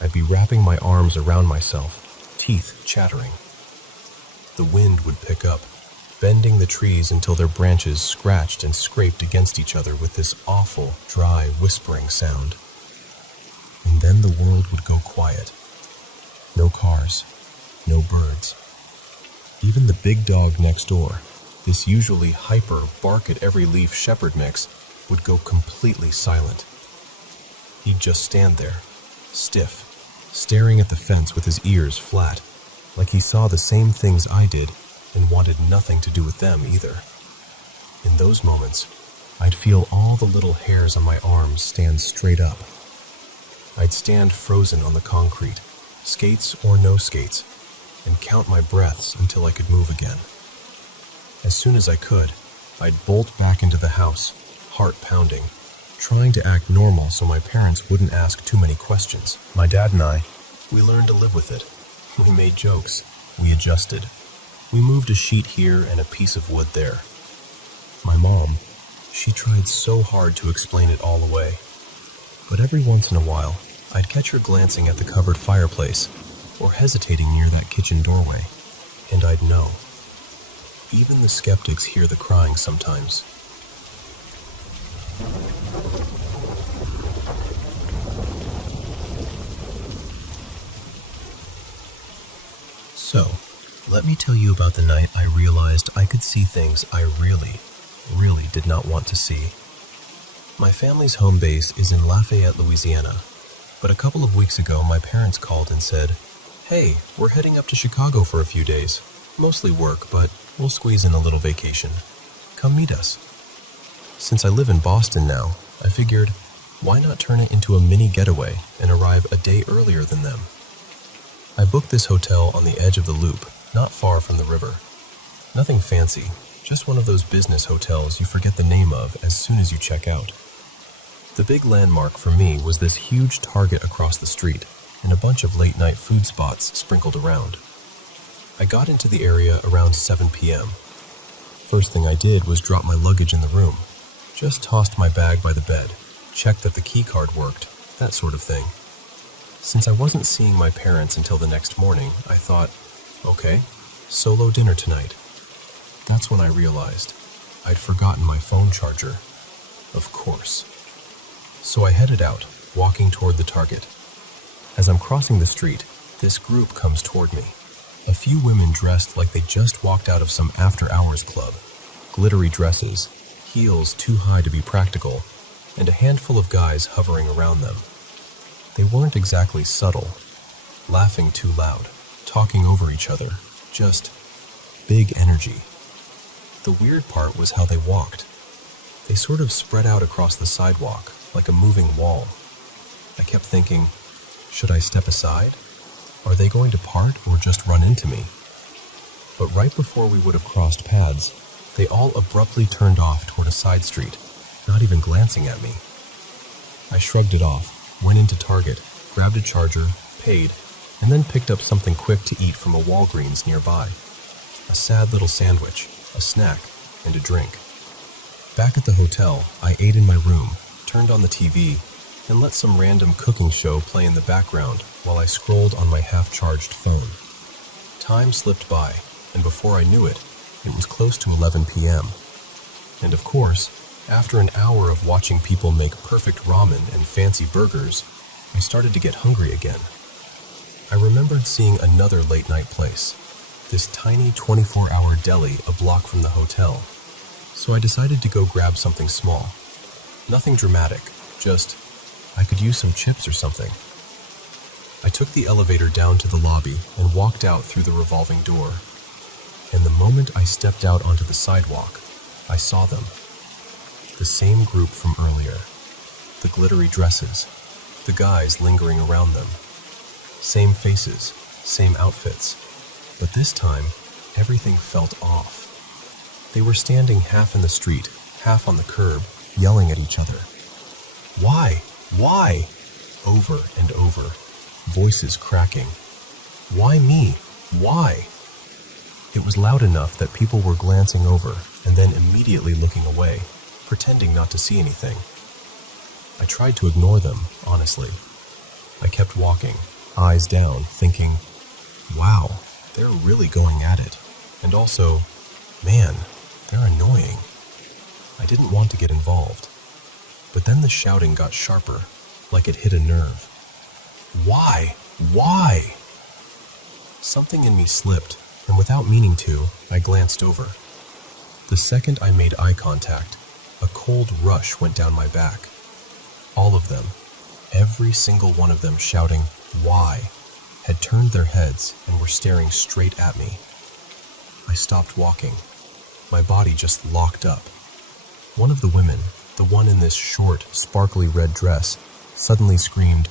I'd be wrapping my arms around myself, teeth chattering. The wind would pick up, bending the trees until their branches scratched and scraped against each other with this awful, dry, whispering sound. And then the world would go quiet. No cars, no birds. Even the big dog next door, this usually hyper, bark-at-every-leaf shepherd mix, would go completely silent. He'd just stand there, stiff, staring at the fence with his ears flat, like he saw the same things I did and wanted nothing to do with them either. In those moments, I'd feel all the little hairs on my arms stand straight up. I'd stand frozen on the concrete, skates or no skates, and count my breaths until I could move again. As soon as I could, I'd bolt back into the house, heart pounding, trying to act normal so my parents wouldn't ask too many questions. My dad and I, we learned to live with it. We made jokes. We adjusted. We moved a sheet here and a piece of wood there. My mom, she tried so hard to explain it all away. But every once in a while, I'd catch her glancing at the covered fireplace or hesitating near that kitchen doorway, and I'd know. Even the skeptics hear the crying sometimes. So, let me tell you about the night I realized I could see things I really did not want to see. My family's home base is in Lafayette, Louisiana, but a couple of weeks ago my parents called and said, "Hey, we're heading up to Chicago for a few days. Mostly work, but we'll squeeze in a little vacation. Come meet us." Since I live in Boston now, I figured, why not turn it into a mini getaway and arrive a day earlier than them? I booked this hotel on the edge of the loop, not far from the river. Nothing fancy, just one of those business hotels you forget the name of as soon as you check out. The big landmark for me was this huge Target across the street and a bunch of late-night food spots sprinkled around. I got into the area around 7 p.m. First thing I did was drop my luggage in the room. Just tossed my bag by the bed, checked that the key card worked, that sort of thing. Since I wasn't seeing my parents until the next morning, I thought, okay, solo dinner tonight. That's when I realized I'd forgotten my phone charger. Of course. So I headed out, walking toward the Target. As I'm crossing the street, this group comes toward me. A few women dressed like they just walked out of some after-hours club. Glittery dresses, heels too high to be practical, and a handful of guys hovering around them. They weren't exactly subtle, laughing too loud, talking over each other, just big energy. The weird part was how they walked. They sort of spread out across the sidewalk, like a moving wall. I kept thinking, should I step aside? Are they going to part or just run into me? But right before we would have crossed paths, they all abruptly turned off toward a side street, not even glancing at me. I shrugged it off, went into Target, grabbed a charger, paid, and then picked up something quick to eat from a Walgreens nearby. A sad little sandwich, a snack, and a drink. Back at the hotel, I ate in my room, turned on the TV, and let some random cooking show play in the background while I scrolled on my half-charged phone. Time slipped by, and before I knew it, it was close to 11 p.m. And of course, after an hour of watching people make perfect ramen and fancy burgers, I started to get hungry again. I remembered seeing another late-night place, this tiny 24-hour deli a block from the hotel, so I decided to go grab something small. Nothing dramatic, just I could use some chips or something. I took the elevator down to the lobby and walked out through the revolving door. And the moment I stepped out onto the sidewalk, I saw them. The same group from earlier. The glittery dresses, the guys lingering around them. Same faces, same outfits. But this time, everything felt off. They were standing half in the street, half on the curb, yelling at each other. Why? Why? Over and over, voices cracking. Why me? Why? It was loud enough that people were glancing over and then immediately looking away, pretending not to see anything. I tried to ignore them, honestly. I kept walking, eyes down, thinking, wow, they're really going at it. And also, man, they're annoying. I didn't want to get involved. But then the shouting got sharper, like it hit a nerve. Why? Why? Something in me slipped, and without meaning to, I glanced over. The second I made eye contact, a cold rush went down my back. All of them, every single one of them shouting, why, had turned their heads and were staring straight at me. I stopped walking. My body just locked up. One of the women, the one in this short, sparkly red dress, suddenly screamed,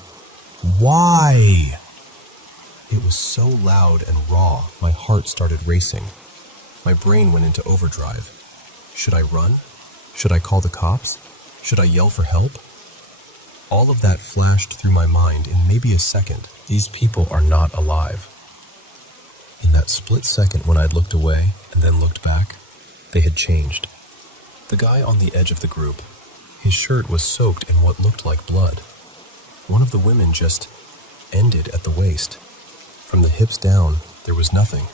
"Why?" It was so loud and raw, my heart started racing. My brain went into overdrive. Should I run? Should I call the cops? Should I yell for help? All of that flashed through my mind in maybe a second. These people are not alive. In that split second when I'd looked away and then looked back, they had changed. The guy on the edge of the group, his shirt was soaked in what looked like blood. One of the women just ended at the waist. From the hips down, there was nothing.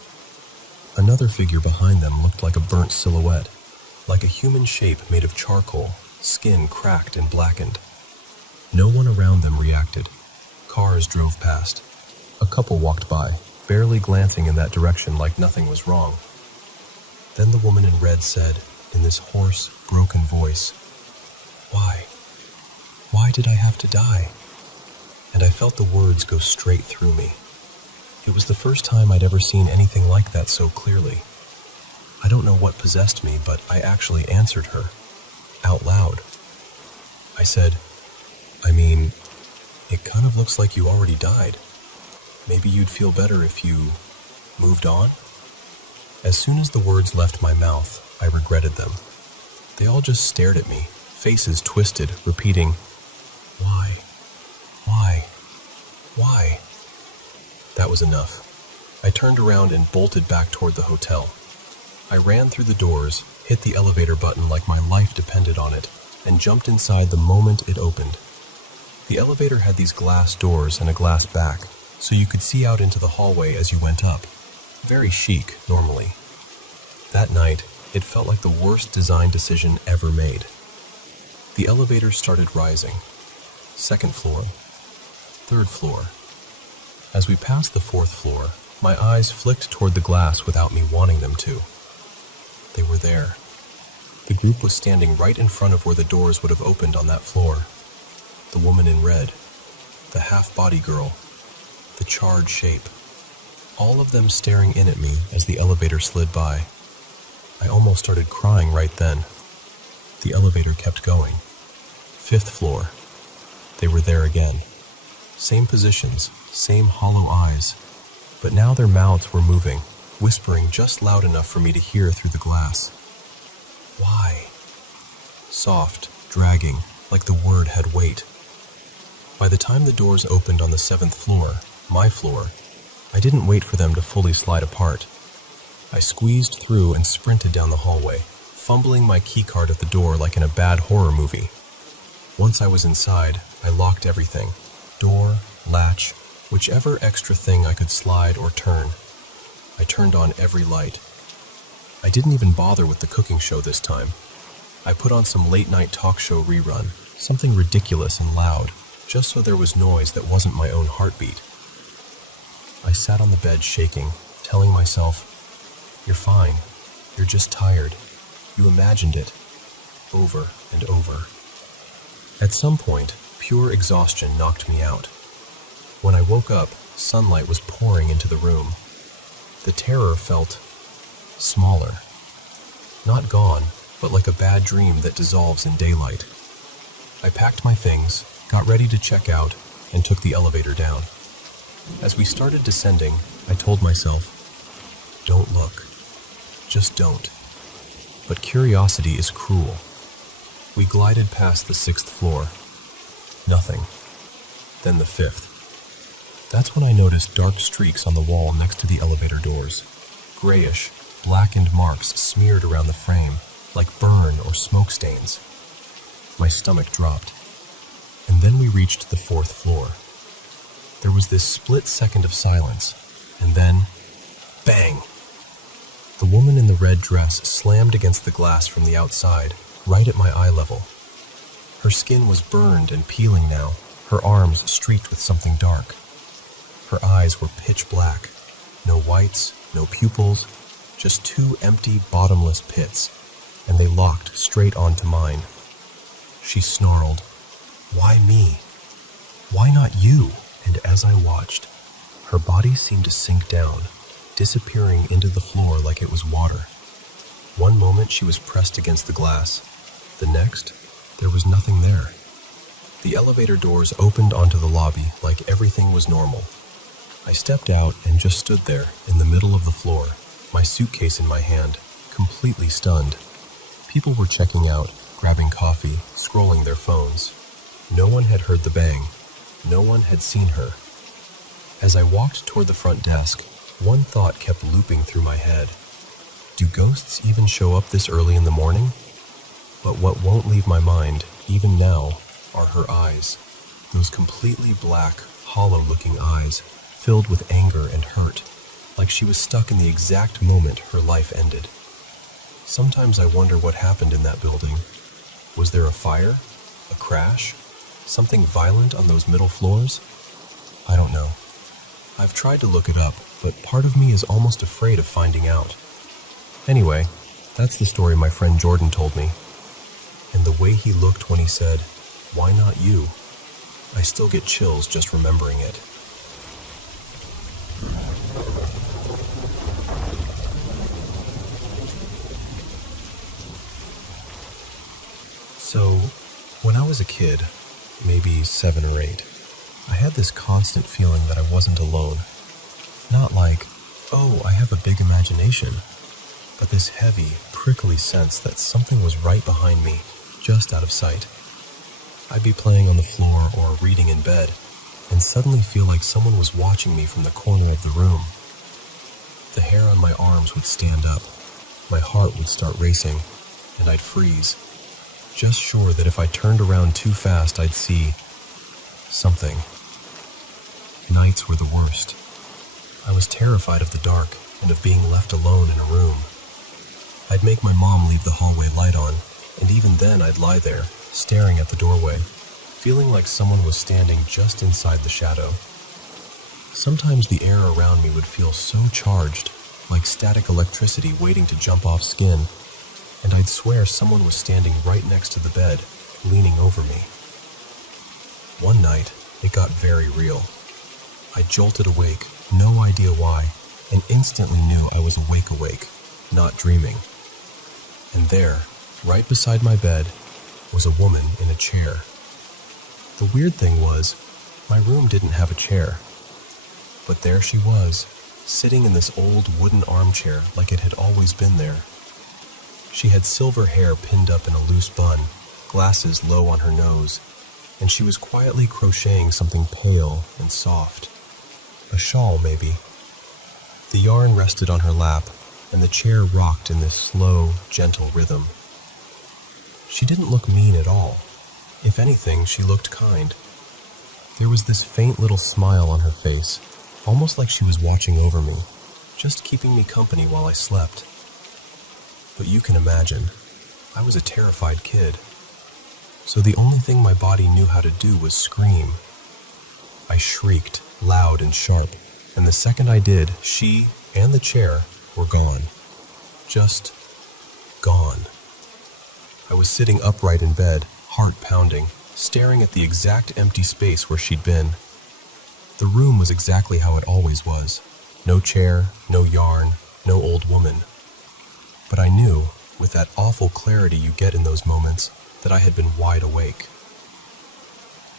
Another figure behind them looked like a burnt silhouette, like a human shape made of charcoal, skin cracked and blackened. No one around them reacted. Cars drove past. A couple walked by, barely glancing in that direction like nothing was wrong. Then the woman in red said, in this hoarse, broken voice, "Why? Why did I have to die?" And I felt the words go straight through me. It was the first time I'd ever seen anything like that so clearly. I don't know what possessed me, but I actually answered her, out loud. I said, it kind of looks like you already died. Maybe you'd feel better if you moved on?" As soon as the words left my mouth, I regretted them. They all just stared at me, faces twisted, repeating, "Why? Why? Why?" That was enough. I turned around and bolted back toward the hotel. I ran through the doors, hit the elevator button like my life depended on it, and jumped inside the moment it opened. The elevator had these glass doors and a glass back, so you could see out into the hallway as you went up. Very chic, normally. That night, it felt like the worst design decision ever made. The elevator started rising. 2nd floor. 3rd floor. As we passed the 4th floor, my eyes flicked toward the glass without me wanting them to. They were there. The group was standing right in front of where the doors would have opened on that floor. The woman in red, the half-body girl, the charred shape, all of them staring in at me as the elevator slid by. I almost started crying right then. The elevator kept going. 5th floor. They were there again. Same positions, same hollow eyes, but now their mouths were moving, whispering just loud enough for me to hear through the glass. "Why?" Soft, dragging, like the word had weight. By the time the doors opened on the 7th floor, my floor, I didn't wait for them to fully slide apart. I squeezed through and sprinted down the hallway, fumbling my keycard at the door like in a bad horror movie. Once I was inside, I locked everything. Door, latch, whichever extra thing I could slide or turn. I turned on every light. I didn't even bother with the cooking show this time. I put on some late-night talk show rerun, something ridiculous and loud, just so there was noise that wasn't my own heartbeat. I sat on the bed shaking, telling myself, "You're fine. You're just tired. You imagined it." Over and over. At some point, pure exhaustion knocked me out. When I woke up, sunlight was pouring into the room. The terror felt smaller. Not gone, but like a bad dream that dissolves in daylight. I packed my things, got ready to check out, and took the elevator down. As we started descending, I told myself, "Don't look. Just don't." But curiosity is cruel. We glided past the 6th floor. Nothing. Then the 5th. That's when I noticed dark streaks on the wall next to the elevator doors. Grayish, blackened marks smeared around the frame, like burn or smoke stains. My stomach dropped. And then we reached the 4th floor. There was this split second of silence, and then, bang! The woman in the red dress slammed against the glass from the outside, right at my eye level. Her skin was burned and peeling now, her arms streaked with something dark. Her eyes were pitch black, no whites, no pupils, just two empty, bottomless pits, and they locked straight onto mine. She snarled, "Why me? Why not you?" And as I watched, her body seemed to sink down, disappearing into the floor like it was water. One moment she was pressed against the glass, The next, there was nothing there. The elevator doors opened onto the lobby like everything was normal. I stepped out and just stood there in the middle of the floor, my suitcase in my hand, completely stunned. People were checking out, grabbing coffee, scrolling their phones. No one had heard the bang. No one had seen her. As I walked toward the front desk, one thought kept looping through my head. Do ghosts even show up this early in the morning? But what won't leave my mind, even now, are her eyes. Those completely black, hollow-looking eyes, filled with anger and hurt, like she was stuck in the exact moment her life ended. Sometimes I wonder what happened in that building. Was there a fire? A crash? Something violent on those middle floors? I don't know. I've tried to look it up, but part of me is almost afraid of finding out. Anyway, that's the story my friend Jordan told me. And the way he looked when he said, "Why not you?" I still get chills just remembering it. So, when I was a kid, maybe 7 or 8, I had this constant feeling that I wasn't alone. Not like, oh, I have a big imagination, but this heavy, prickly sense that something was right behind me, just out of sight. I'd be playing on the floor or reading in bed, and suddenly feel like someone was watching me from the corner of the room. The hair on my arms would stand up, my heart would start racing, and I'd freeze, just sure that if I turned around too fast I'd see something. Nights were the worst. I was terrified of the dark and of being left alone in a room. I'd make my mom leave the hallway light on, and even then I'd lie there, staring at the doorway, feeling like someone was standing just inside the shadow. Sometimes the air around me would feel so charged, like static electricity waiting to jump off skin, and I'd swear someone was standing right next to the bed, leaning over me. One night, it got very real. I jolted awake, no idea why, and instantly knew I was awake, not dreaming. And there, right beside my bed, was a woman in a chair. The weird thing was, my room didn't have a chair. But there she was, sitting in this old wooden armchair like it had always been there. She had silver hair pinned up in a loose bun, glasses low on her nose, and she was quietly crocheting something pale and soft. A shawl, maybe. The yarn rested on her lap, and the chair rocked in this slow, gentle rhythm. She didn't look mean at all. If anything, she looked kind. There was this faint little smile on her face, almost like she was watching over me, just keeping me company while I slept. But you can imagine, I was a terrified kid. So the only thing my body knew how to do was scream. I shrieked, loud and sharp, and the second I did, she and the chair were gone. Just gone. I was sitting upright in bed, heart pounding, staring at the exact empty space where she'd been. The room was exactly how it always was. No chair, no yarn, no old woman. But I knew, with that awful clarity you get in those moments, that I had been wide awake.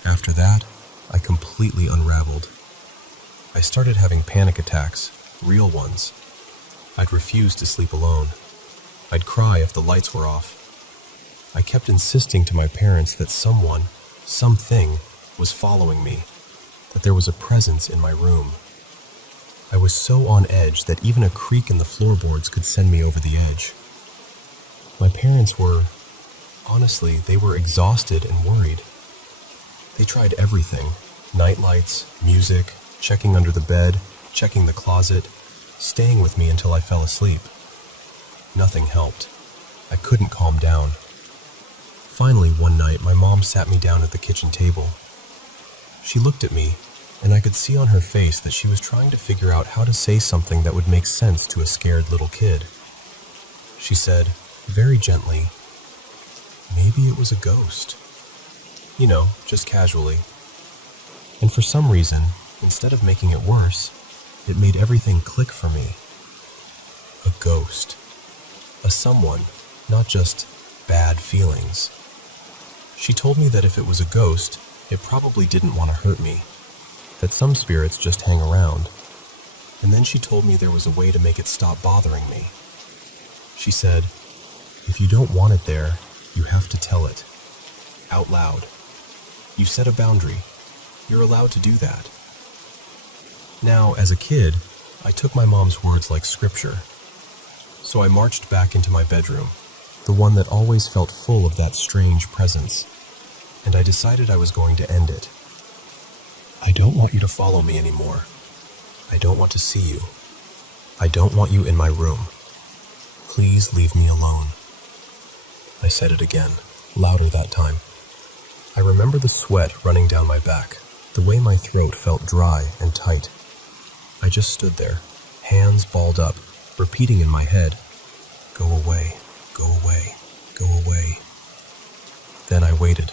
After that, I completely unraveled. I started having panic attacks, real ones. I'd refuse to sleep alone. I'd cry if the lights were off. I kept insisting to my parents that someone, something, was following me, that there was a presence in my room. I was so on edge that even a creak in the floorboards could send me over the edge. My parents were, honestly, they were exhausted and worried. They tried everything, night lights, music, checking under the bed, checking the closet, staying with me until I fell asleep. Nothing helped. I couldn't calm down. Finally, one night, my mom sat me down at the kitchen table. She looked at me, and I could see on her face that she was trying to figure out how to say something that would make sense to a scared little kid. She said, very gently, "Maybe it was a ghost." You know, just casually. And for some reason, instead of making it worse, it made everything click for me. A ghost. A someone, not just bad feelings. She told me that if it was a ghost, it probably didn't want to hurt me, that some spirits just hang around. And then she told me there was a way to make it stop bothering me. She said, if you don't want it there, you have to tell it. Out loud. You set a boundary. You're allowed to do that. Now, as a kid, I took my mom's words like scripture. So I marched back into my bedroom, the one that always felt full of that strange presence, and I decided I was going to end it. I don't want you to follow me anymore. I don't want to see you. I don't want you in my room. Please leave me alone. I said it again, louder that time. I remember the sweat running down my back, the way my throat felt dry and tight. I just stood there, hands balled up, repeating in my head, go away, go away, go away. Then I waited.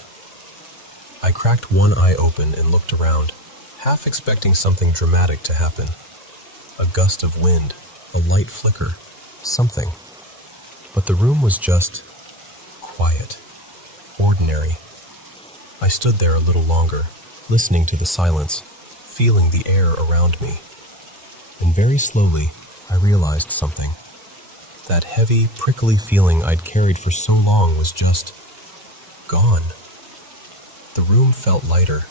I cracked one eye open and looked around, half expecting something dramatic to happen. A gust of wind, a light flicker, something. But the room was just quiet, ordinary. I stood there a little longer, listening to the silence, feeling the air around me. And very slowly, I realized something. That heavy, prickly feeling I'd carried for so long was just gone. The room felt lighter.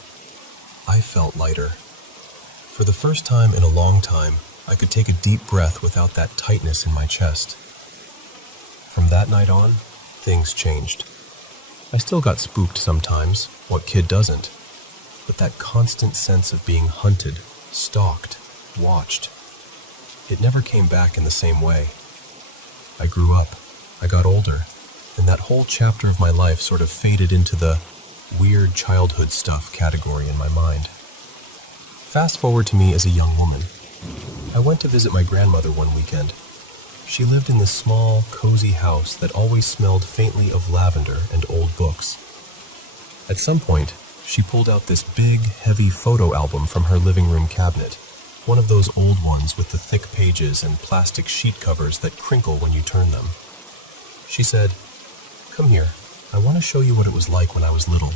I felt lighter. For the first time in a long time, I could take a deep breath without that tightness in my chest. From that night on, things changed. I still got spooked sometimes, what kid doesn't? But that constant sense of being hunted, stalked, watched, it never came back in the same way. I grew up, I got older, and that whole chapter of my life sort of faded into the weird childhood stuff category in my mind. Fast forward to me as a young woman. I went to visit my grandmother one weekend. She lived in this small, cozy house that always smelled faintly of lavender and old books. At some point, she pulled out this big, heavy photo album from her living room cabinet, one of those old ones with the thick pages and plastic sheet covers that crinkle when you turn them. She said, "Come here, I want to show you what it was like when I was little."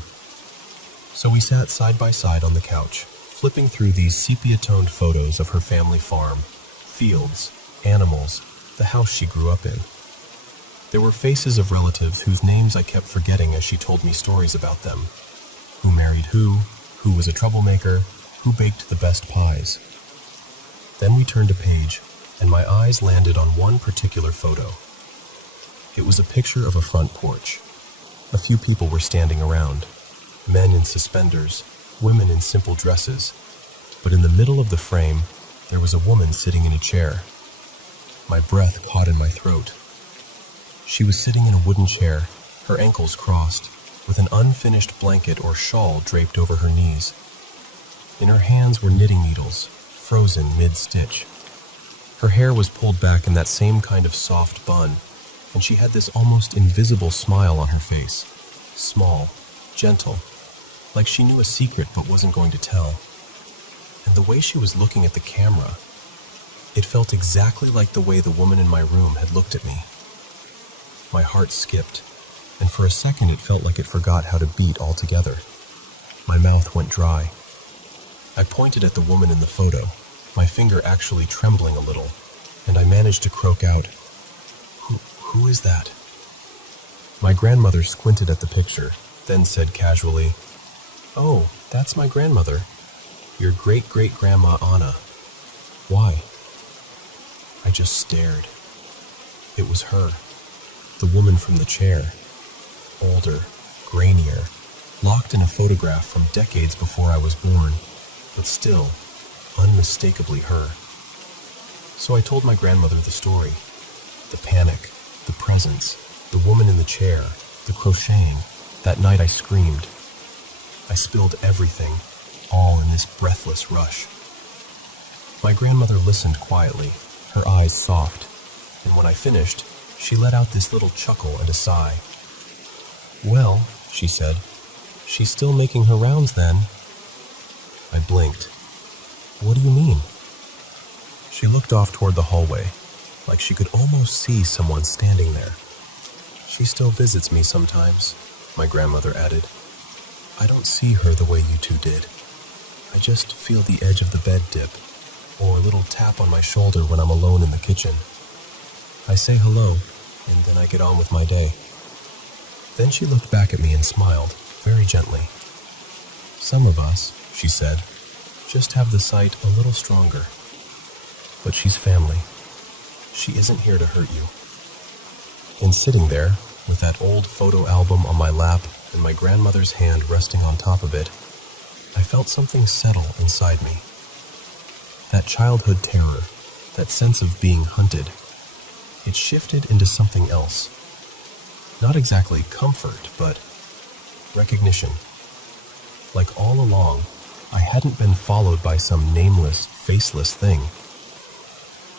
So we sat side by side on the couch, flipping through these sepia-toned photos of her family farm, fields, animals, the house she grew up in. There were faces of relatives whose names I kept forgetting as she told me stories about them. Who married who was a troublemaker, who baked the best pies. Then we turned a page, and my eyes landed on one particular photo. It was a picture of a front porch. A few people were standing around, men in suspenders, women in simple dresses, but in the middle of the frame, there was a woman sitting in a chair. My breath caught in my throat. She was sitting in a wooden chair, her ankles crossed, with an unfinished blanket or shawl draped over her knees. In her hands were knitting needles, frozen mid-stitch. Her hair was pulled back in that same kind of soft bun, and she had this almost invisible smile on her face, small, gentle, like she knew a secret but wasn't going to tell. And the way she was looking at the camera, it felt exactly like the way the woman in my room had looked at me. My heart skipped, and for a second it felt like it forgot how to beat altogether. My mouth went dry. I pointed at the woman in the photo, my finger actually trembling a little, and I managed to croak out, Who is that?" My grandmother squinted at the picture, then said casually, "Oh, that's my grandmother, your great-great-grandma Anna. Why?" I just stared. It was her, the woman from the chair, older, grainier, locked in a photograph from decades before I was born, but still, unmistakably her. So I told my grandmother the story, the panic, the presence, the woman in the chair, the crocheting, that night I screamed. I spilled everything, all in this breathless rush. My grandmother listened quietly, her eyes soft, and when I finished, she let out this little chuckle and a sigh. "Well," she said, "she's still making her rounds then." I blinked. "What do you mean?" She looked off toward the hallway, like she could almost see someone standing there. She still visits me sometimes, my grandmother added. I don't see her the way you two did. I just feel the edge of the bed dip, or a little tap on my shoulder when I'm alone in the kitchen. I say hello, and then I get on with my day. Then she looked back at me and smiled, very gently. Some of us, she said, just have the sight a little stronger. But she's family. She isn't here to hurt you. And sitting there, with that old photo album on my lap and my grandmother's hand resting on top of it, I felt something settle inside me. That childhood terror, that sense of being hunted, it shifted into something else. Not exactly comfort, but recognition. Like all along, I hadn't been followed by some nameless, faceless thing.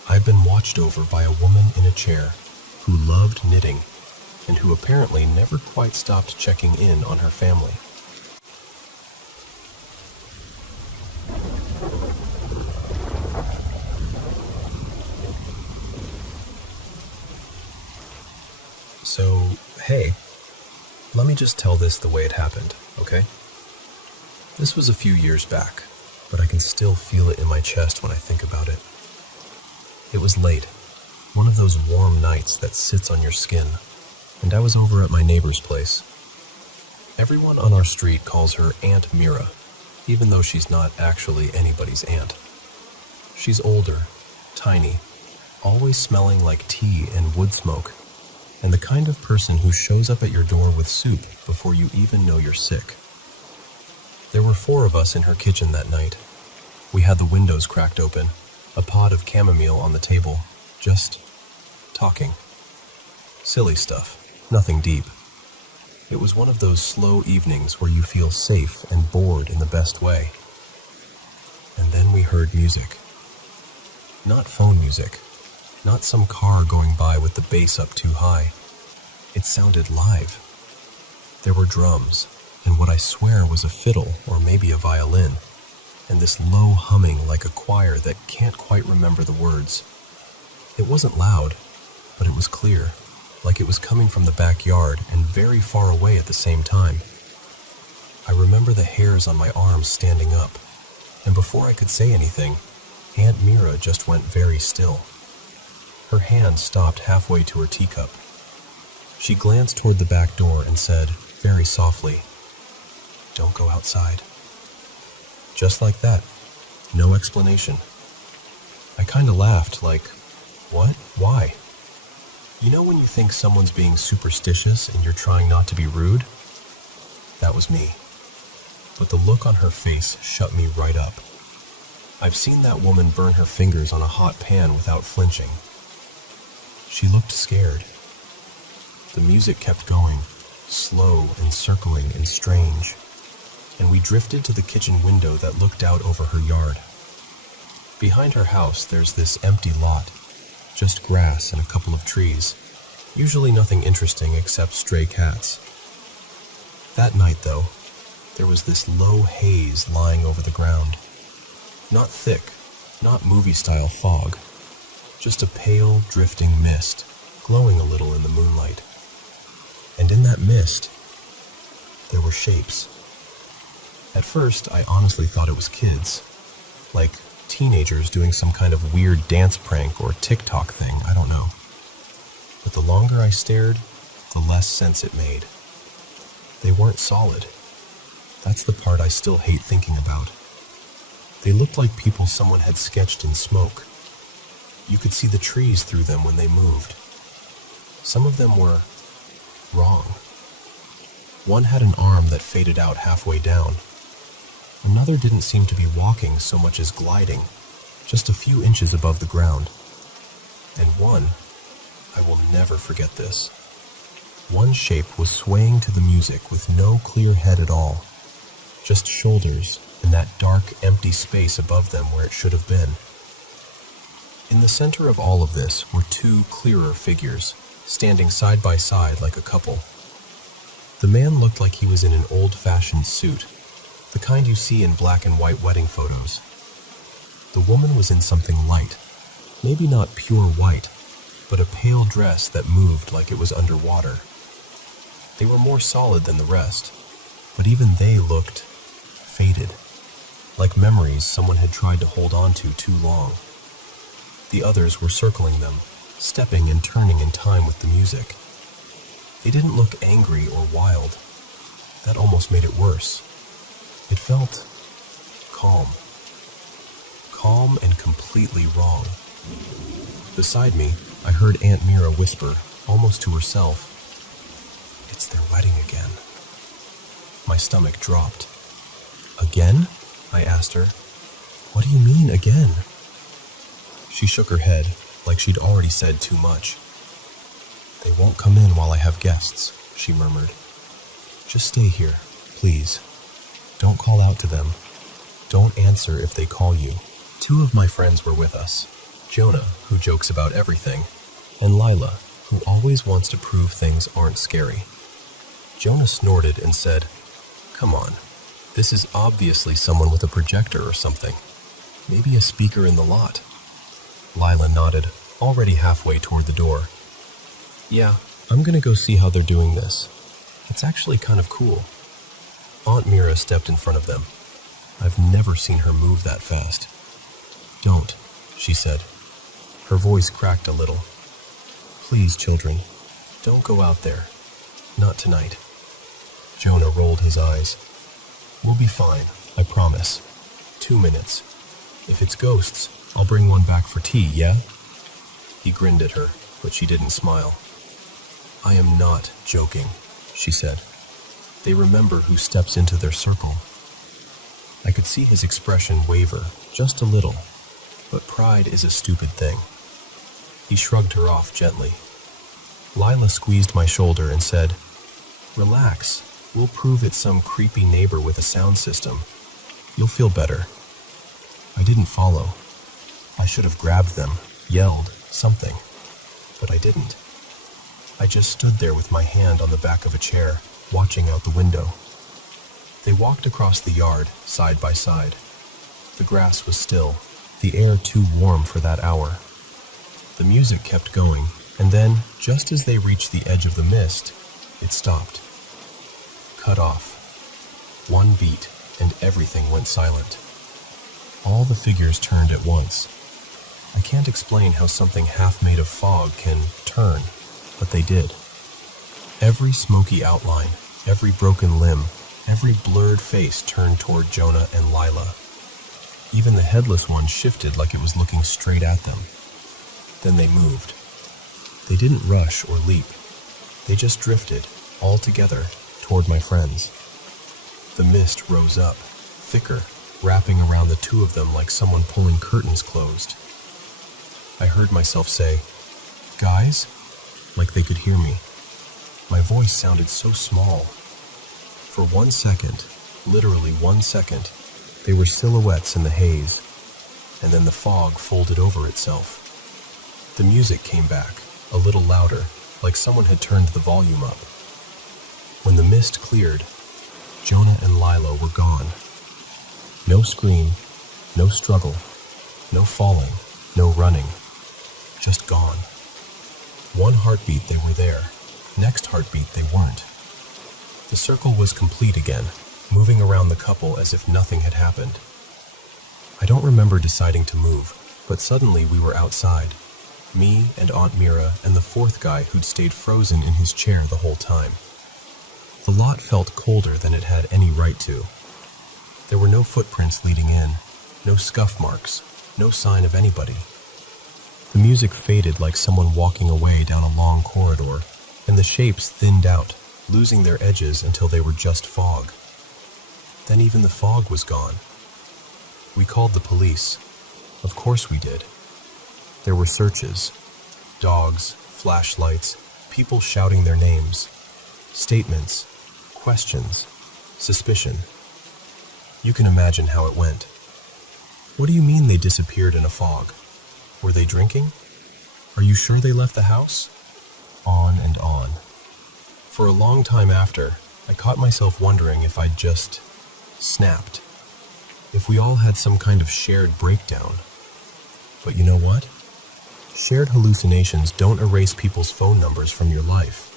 I'd been watched over by a woman in a chair who loved knitting and who apparently never quite stopped checking in on her family. So, hey, let me just tell this the way it happened, okay? This was a few years back, but I can still feel it in my chest when I think about it. It was late, one of those warm nights that sits on your skin, and I was over at my neighbor's place. Everyone on our street calls her Aunt Mira, even though she's not actually anybody's aunt. She's older, tiny, always smelling like tea and wood smoke, and the kind of person who shows up at your door with soup before you even know you're sick. There were 4 of us in her kitchen that night. We had the windows cracked open, a pot of chamomile on the table, just talking. Silly stuff, nothing deep. It was one of those slow evenings where you feel safe and bored in the best way. And then we heard music. Not phone music. Not some car going by with the bass up too high. It sounded live. There were drums, and what I swear was a fiddle or maybe a violin, and this low humming like a choir that can't quite remember the words. It wasn't loud, but it was clear, like it was coming from the backyard and very far away at the same time. I remember the hairs on my arms standing up, and before I could say anything, Aunt Mira just went very still. Her hand stopped halfway to her teacup. She glanced toward the back door and said, very softly, "Don't go outside." Just like that. No explanation. I kinda laughed, like, what? Why? You know when you think someone's being superstitious and you're trying not to be rude? That was me. But the look on her face shut me right up. I've seen that woman burn her fingers on a hot pan without flinching. She looked scared. The music kept going, slow and circling and strange, and we drifted to the kitchen window that looked out over her yard. Behind her house, there's this empty lot, just grass and a couple of trees, usually nothing interesting except stray cats. That night, though, there was this low haze lying over the ground. Not thick, not movie-style fog, just a pale, drifting mist, glowing a little in the moonlight. And in that mist, there were shapes. At first, I honestly thought it was kids, like teenagers doing some kind of weird dance prank or TikTok thing, I don't know. But the longer I stared, the less sense it made. They weren't solid. That's the part I still hate thinking about. They looked like people someone had sketched in smoke. You could see the trees through them when they moved. Some of them were wrong. One had an arm that faded out halfway down. Another didn't seem to be walking so much as gliding, just a few inches above the ground. And one, I will never forget this. One shape was swaying to the music with no clear head at all, just shoulders and that dark, empty space above them where it should have been. In the center of all of this were 2 clearer figures, standing side by side like a couple. The man looked like he was in an old-fashioned suit, the kind you see in black and white wedding photos. The woman was in something light, maybe not pure white, but a pale dress that moved like it was underwater, They were more solid than the rest, but even they looked faded, like memories someone had tried to hold on to too long. The others were circling them, stepping and turning in time with the music. They didn't look angry or wild. That almost made it worse. It felt calm. Calm and completely wrong. Beside me, I heard Aunt Mira whisper, almost to herself, "It's their wedding again." My stomach dropped. "Again?" I asked her. "What do you mean, again?" She shook her head, like she'd already said too much. "They won't come in while I have guests," she murmured. "Just stay here, please. Don't call out to them. Don't answer if they call you." 2 of my friends were with us. Jonah, who jokes about everything, and Lila, who always wants to prove things aren't scary. Jonah snorted and said, "Come on, this is obviously someone with a projector or something. Maybe a speaker in the lot." Lila nodded, already halfway toward the door. "Yeah, I'm gonna go see how they're doing this. It's actually kind of cool." Aunt Mira stepped in front of them. I've never seen her move that fast. "Don't," she said. Her voice cracked a little. "Please, children, don't go out there. Not tonight." Jonah rolled his eyes. "We'll be fine, I promise. 2 minutes. If it's ghosts, I'll bring one back for tea, yeah?" He grinned at her, but she didn't smile. "I am not joking," she said. "They remember who steps into their circle." I could see his expression waver, just a little, but pride is a stupid thing. He shrugged her off gently. Lila squeezed my shoulder and said, "Relax, we'll prove it's some creepy neighbor with a sound system. You'll feel better." I didn't follow. I should have grabbed them, yelled, something, but I didn't. I just stood there with my hand on the back of a chair, watching out the window. They walked across the yard, side by side. The grass was still, the air too warm for that hour. The music kept going, and then, just as they reached the edge of the mist, it stopped. Cut off. One beat, and everything went silent. All the figures turned at once. I can't explain how something half made of fog can turn, but they did. Every smoky outline, every broken limb, every blurred face turned toward Jonah and Lila. Even the headless one shifted like it was looking straight at them. Then they moved. They didn't rush or leap. They just drifted, all together, toward my friends. The mist rose up, thicker, wrapping around the 2 of them like someone pulling curtains closed. I heard myself say, "Guys?" like they could hear me. My voice sounded so small. For 1 second, literally 1 second, they were silhouettes in the haze, and then the fog folded over itself. The music came back, a little louder, like someone had turned the volume up. When the mist cleared, Jonah and Lila were gone. No scream, no struggle, no falling, no running. Just gone. One heartbeat they were there, next heartbeat they weren't. The circle was complete again, moving around the couple as if nothing had happened. I don't remember deciding to move, but suddenly we were outside. Me and Aunt Mira and the 4th guy who'd stayed frozen in his chair the whole time. The lot felt colder than it had any right to. There were no footprints leading in, no scuff marks, no sign of anybody. The music faded like someone walking away down a long corridor, and the shapes thinned out, losing their edges until they were just fog. Then even the fog was gone. We called the police. Of course we did. There were searches. Dogs, flashlights, people shouting their names. Statements, questions, suspicion. You can imagine how it went. What do you mean they disappeared in a fog? Were they drinking? Are you sure they left the house? On and on. For a long time after, I caught myself wondering if I'd just snapped. If we all had some kind of shared breakdown. But you know what? Shared hallucinations don't erase people's phone numbers from your life.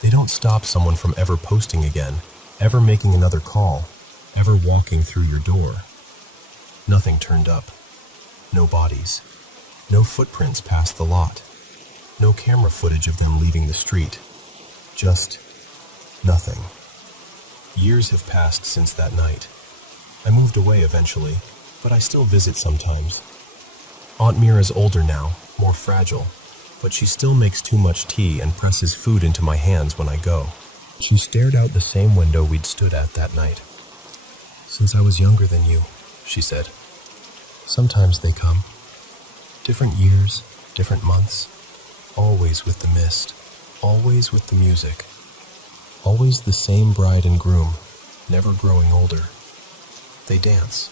They don't stop someone from ever posting again, ever making another call, ever walking through your door. Nothing turned up. No bodies. No footprints past the lot. No camera footage of them leaving the street. Just nothing. Years have passed since that night. I moved away eventually, but I still visit sometimes. Aunt Mira's older now, more fragile, but she still makes too much tea and presses food into my hands when I go. She stared out the same window we'd stood at that night. "Since I was younger than you," she said. "Sometimes they come. Different years, different months, always with the mist, always with the music. Always the same bride and groom, never growing older. They dance,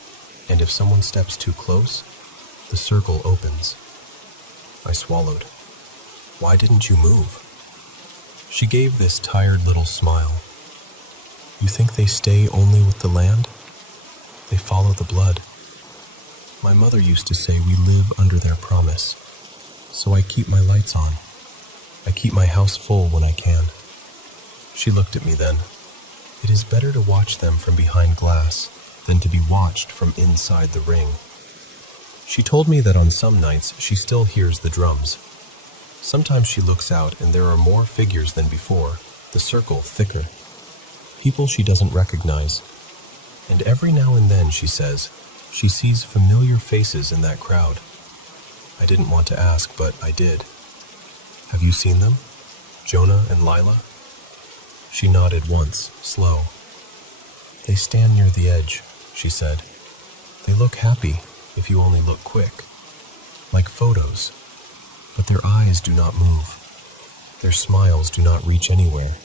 and if someone steps too close, the circle opens." I swallowed. "Why didn't you move?" She gave this tired little smile. "You think they stay only with the land? They follow the blood. My mother used to say we live under their promise, so I keep my lights on. I keep my house full when I can." She looked at me then. "It is better to watch them from behind glass than to be watched from inside the ring." She told me that on some nights she still hears the drums. Sometimes she looks out and there are more figures than before, the circle thicker. People she doesn't recognize. And every now and then, she says, she sees familiar faces in that crowd. I didn't want to ask, but I did. "Have you seen them? Jonah and Lila?" She nodded once, slow. "They stand near the edge," she said. "They look happy if you only look quick, like photos, but their eyes do not move. Their smiles do not reach anywhere."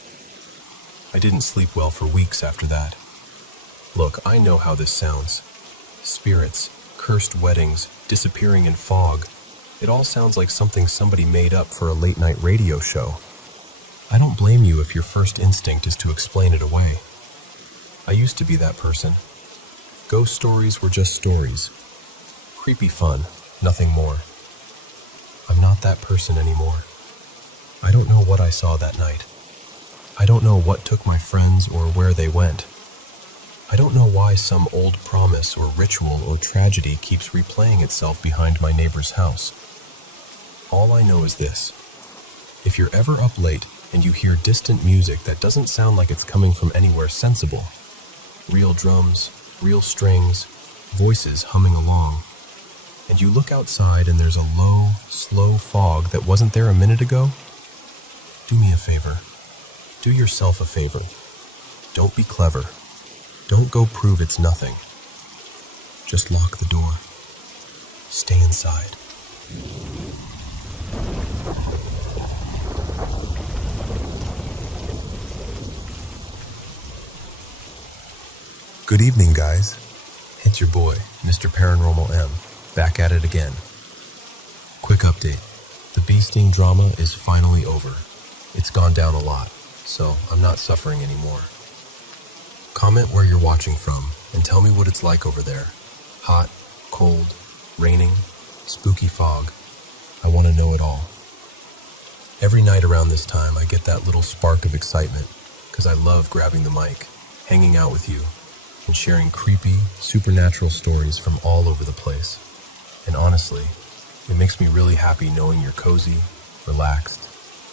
I didn't sleep well for weeks after that. Look, I know how this sounds. Spirits, cursed weddings, disappearing in fog. It all sounds like something somebody made up for a late-night radio show. I don't blame you if your first instinct is to explain it away. I used to be that person. Ghost stories were just stories. Creepy fun, nothing more. I'm not that person anymore. I don't know what I saw that night. I don't know what took my friends or where they went. I don't know why some old promise or ritual or tragedy keeps replaying itself behind my neighbor's house. All I know is this. If you're ever up late and you hear distant music that doesn't sound like it's coming from anywhere sensible, real drums, real strings, voices humming along, and you look outside and there's a low, slow fog that wasn't there a minute ago, do me a favor. Do yourself a favor. Don't be clever. Don't go prove it's nothing. Just lock the door. Stay inside. Good evening, guys. It's your boy, Mr. Paranormal M, back at it again. Quick update. The bee sting drama is finally over. It's gone down a lot, so I'm not suffering anymore. Comment where you're watching from and tell me what it's like over there. Hot, cold, raining, spooky fog. I want to know it all. Every night around this time, I get that little spark of excitement because I love grabbing the mic, hanging out with you, and sharing creepy, supernatural stories from all over the place. And honestly, it makes me really happy knowing you're cozy, relaxed,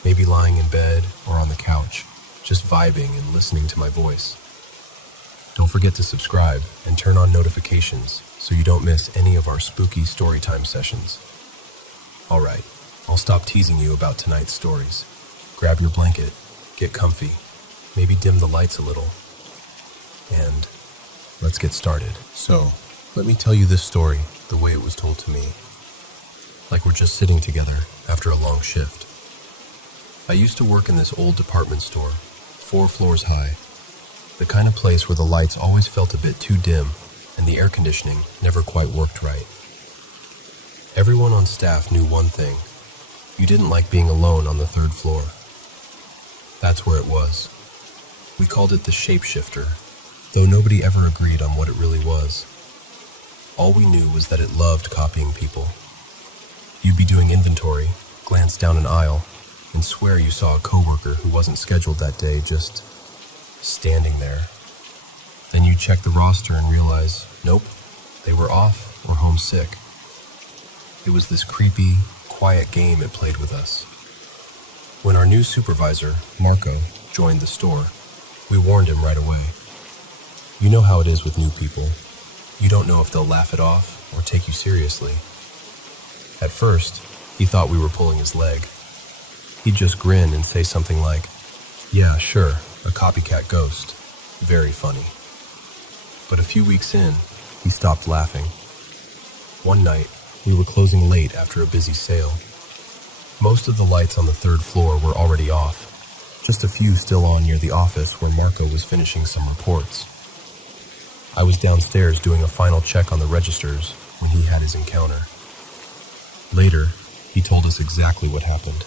maybe lying in bed or on the couch, just vibing and listening to my voice. Don't forget to subscribe and turn on notifications so you don't miss any of our spooky storytime sessions. Alright, I'll stop teasing you about tonight's stories. Grab your blanket, get comfy, maybe dim the lights a little, and let's get started. So, let me tell you this story the way it was told to me. Like we're just sitting together after a long shift. I used to work in this old department store, 4 floors high. The kind of place where the lights always felt a bit too dim and the air conditioning never quite worked right. Everyone on staff knew one thing. You didn't like being alone on the 3rd floor. That's where it was. We called it the shapeshifter, though nobody ever agreed on what it really was. All we knew was that it loved copying people. You'd be doing inventory, glance down an aisle, and swear you saw a coworker who wasn't scheduled that day just standing there. Then you check the roster and realize, nope, they were off or homesick. It was this creepy, quiet game it played with us. When our new supervisor, Marco, joined the store, we warned him right away. You know how it is with new people. You don't know if they'll laugh it off or take you seriously. At first, he thought we were pulling his leg. He'd just grin and say something like, "Yeah, sure, a copycat ghost. Very funny." But a few weeks in, he stopped laughing. One night, we were closing late after a busy sale. Most of the lights on the third floor were already off, just a few still on near the office where Marco was finishing some reports. I was downstairs doing a final check on the registers when he had his encounter. Later, he told us exactly what happened.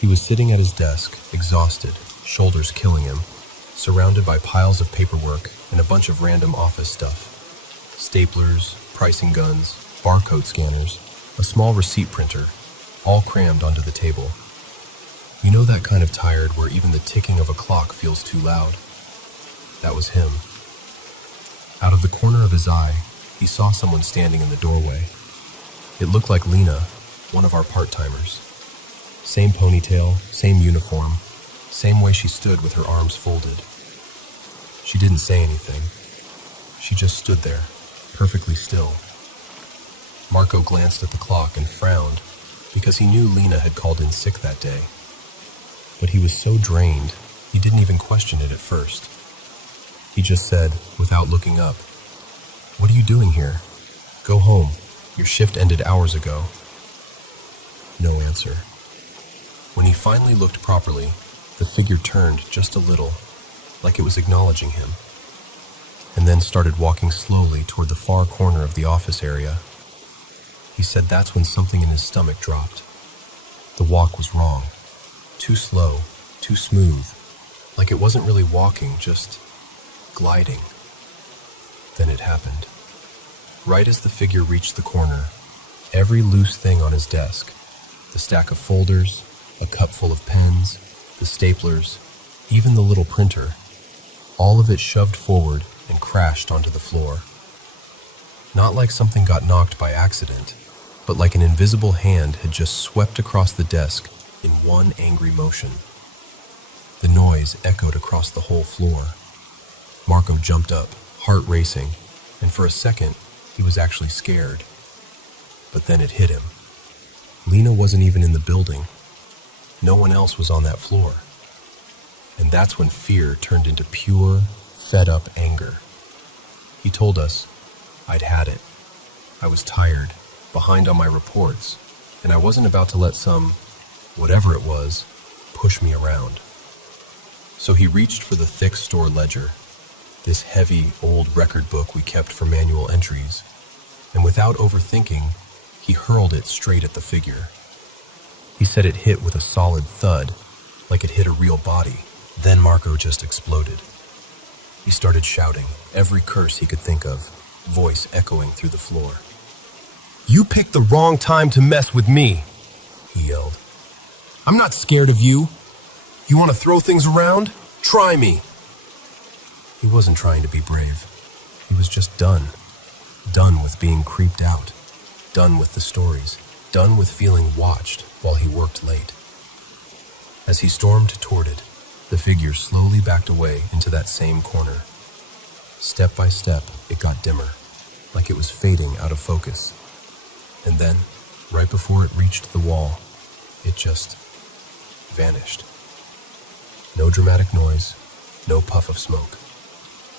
He was sitting at his desk, exhausted, shoulders killing him, surrounded by piles of paperwork and a bunch of random office stuff. Staplers, pricing guns, barcode scanners, a small receipt printer, all crammed onto the table. You know that kind of tired where even the ticking of a clock feels too loud? That was him. Out of the corner of his eye, he saw someone standing in the doorway. It looked like Lena, one of our part-timers. Same ponytail, same uniform, same way she stood with her arms folded. She didn't say anything. She just stood there, perfectly still. Marco glanced at the clock and frowned because he knew Lena had called in sick that day. But he was so drained, he didn't even question it at first. He just said, without looking up, "What are you doing here? Go home. Your shift ended hours ago." No answer. When he finally looked properly, the figure turned just a little, like it was acknowledging him, and then started walking slowly toward the far corner of the office area. He said that's when something in his stomach dropped. The walk was wrong. Too slow, too smooth, like it wasn't really walking, just gliding. Then it happened. Right as the figure reached the corner, every loose thing on his desk, the stack of folders, a cup full of pens, the staplers, even the little printer, all of it shoved forward and crashed onto the floor. Not like something got knocked by accident, but like an invisible hand had just swept across the desk in one angry motion. The noise echoed across the whole floor. Marco jumped up, heart racing, and for a second, he was actually scared. But then it hit him. Lena wasn't even in the building. No one else was on that floor. And that's when fear turned into pure, fed-up anger. He told us, I'd had it. I was tired, behind on my reports, and I wasn't about to let some, whatever it was, push me around. So he reached for the thick store ledger, this heavy, old record book we kept for manual entries, and without overthinking, he hurled it straight at the figure. He said it hit with a solid thud, like it hit a real body. Then Marco just exploded. He started shouting, every curse he could think of, voice echoing through the floor. "You picked the wrong time to mess with me," he yelled. "I'm not scared of you. You want to throw things around? Try me." He wasn't trying to be brave. He was just done. Done with being creeped out. Done with the stories. Done with feeling watched while he worked late. As he stormed toward it, the figure slowly backed away into that same corner. Step by step, it got dimmer, like it was fading out of focus. And then, right before it reached the wall, it just vanished. No dramatic noise, no puff of smoke.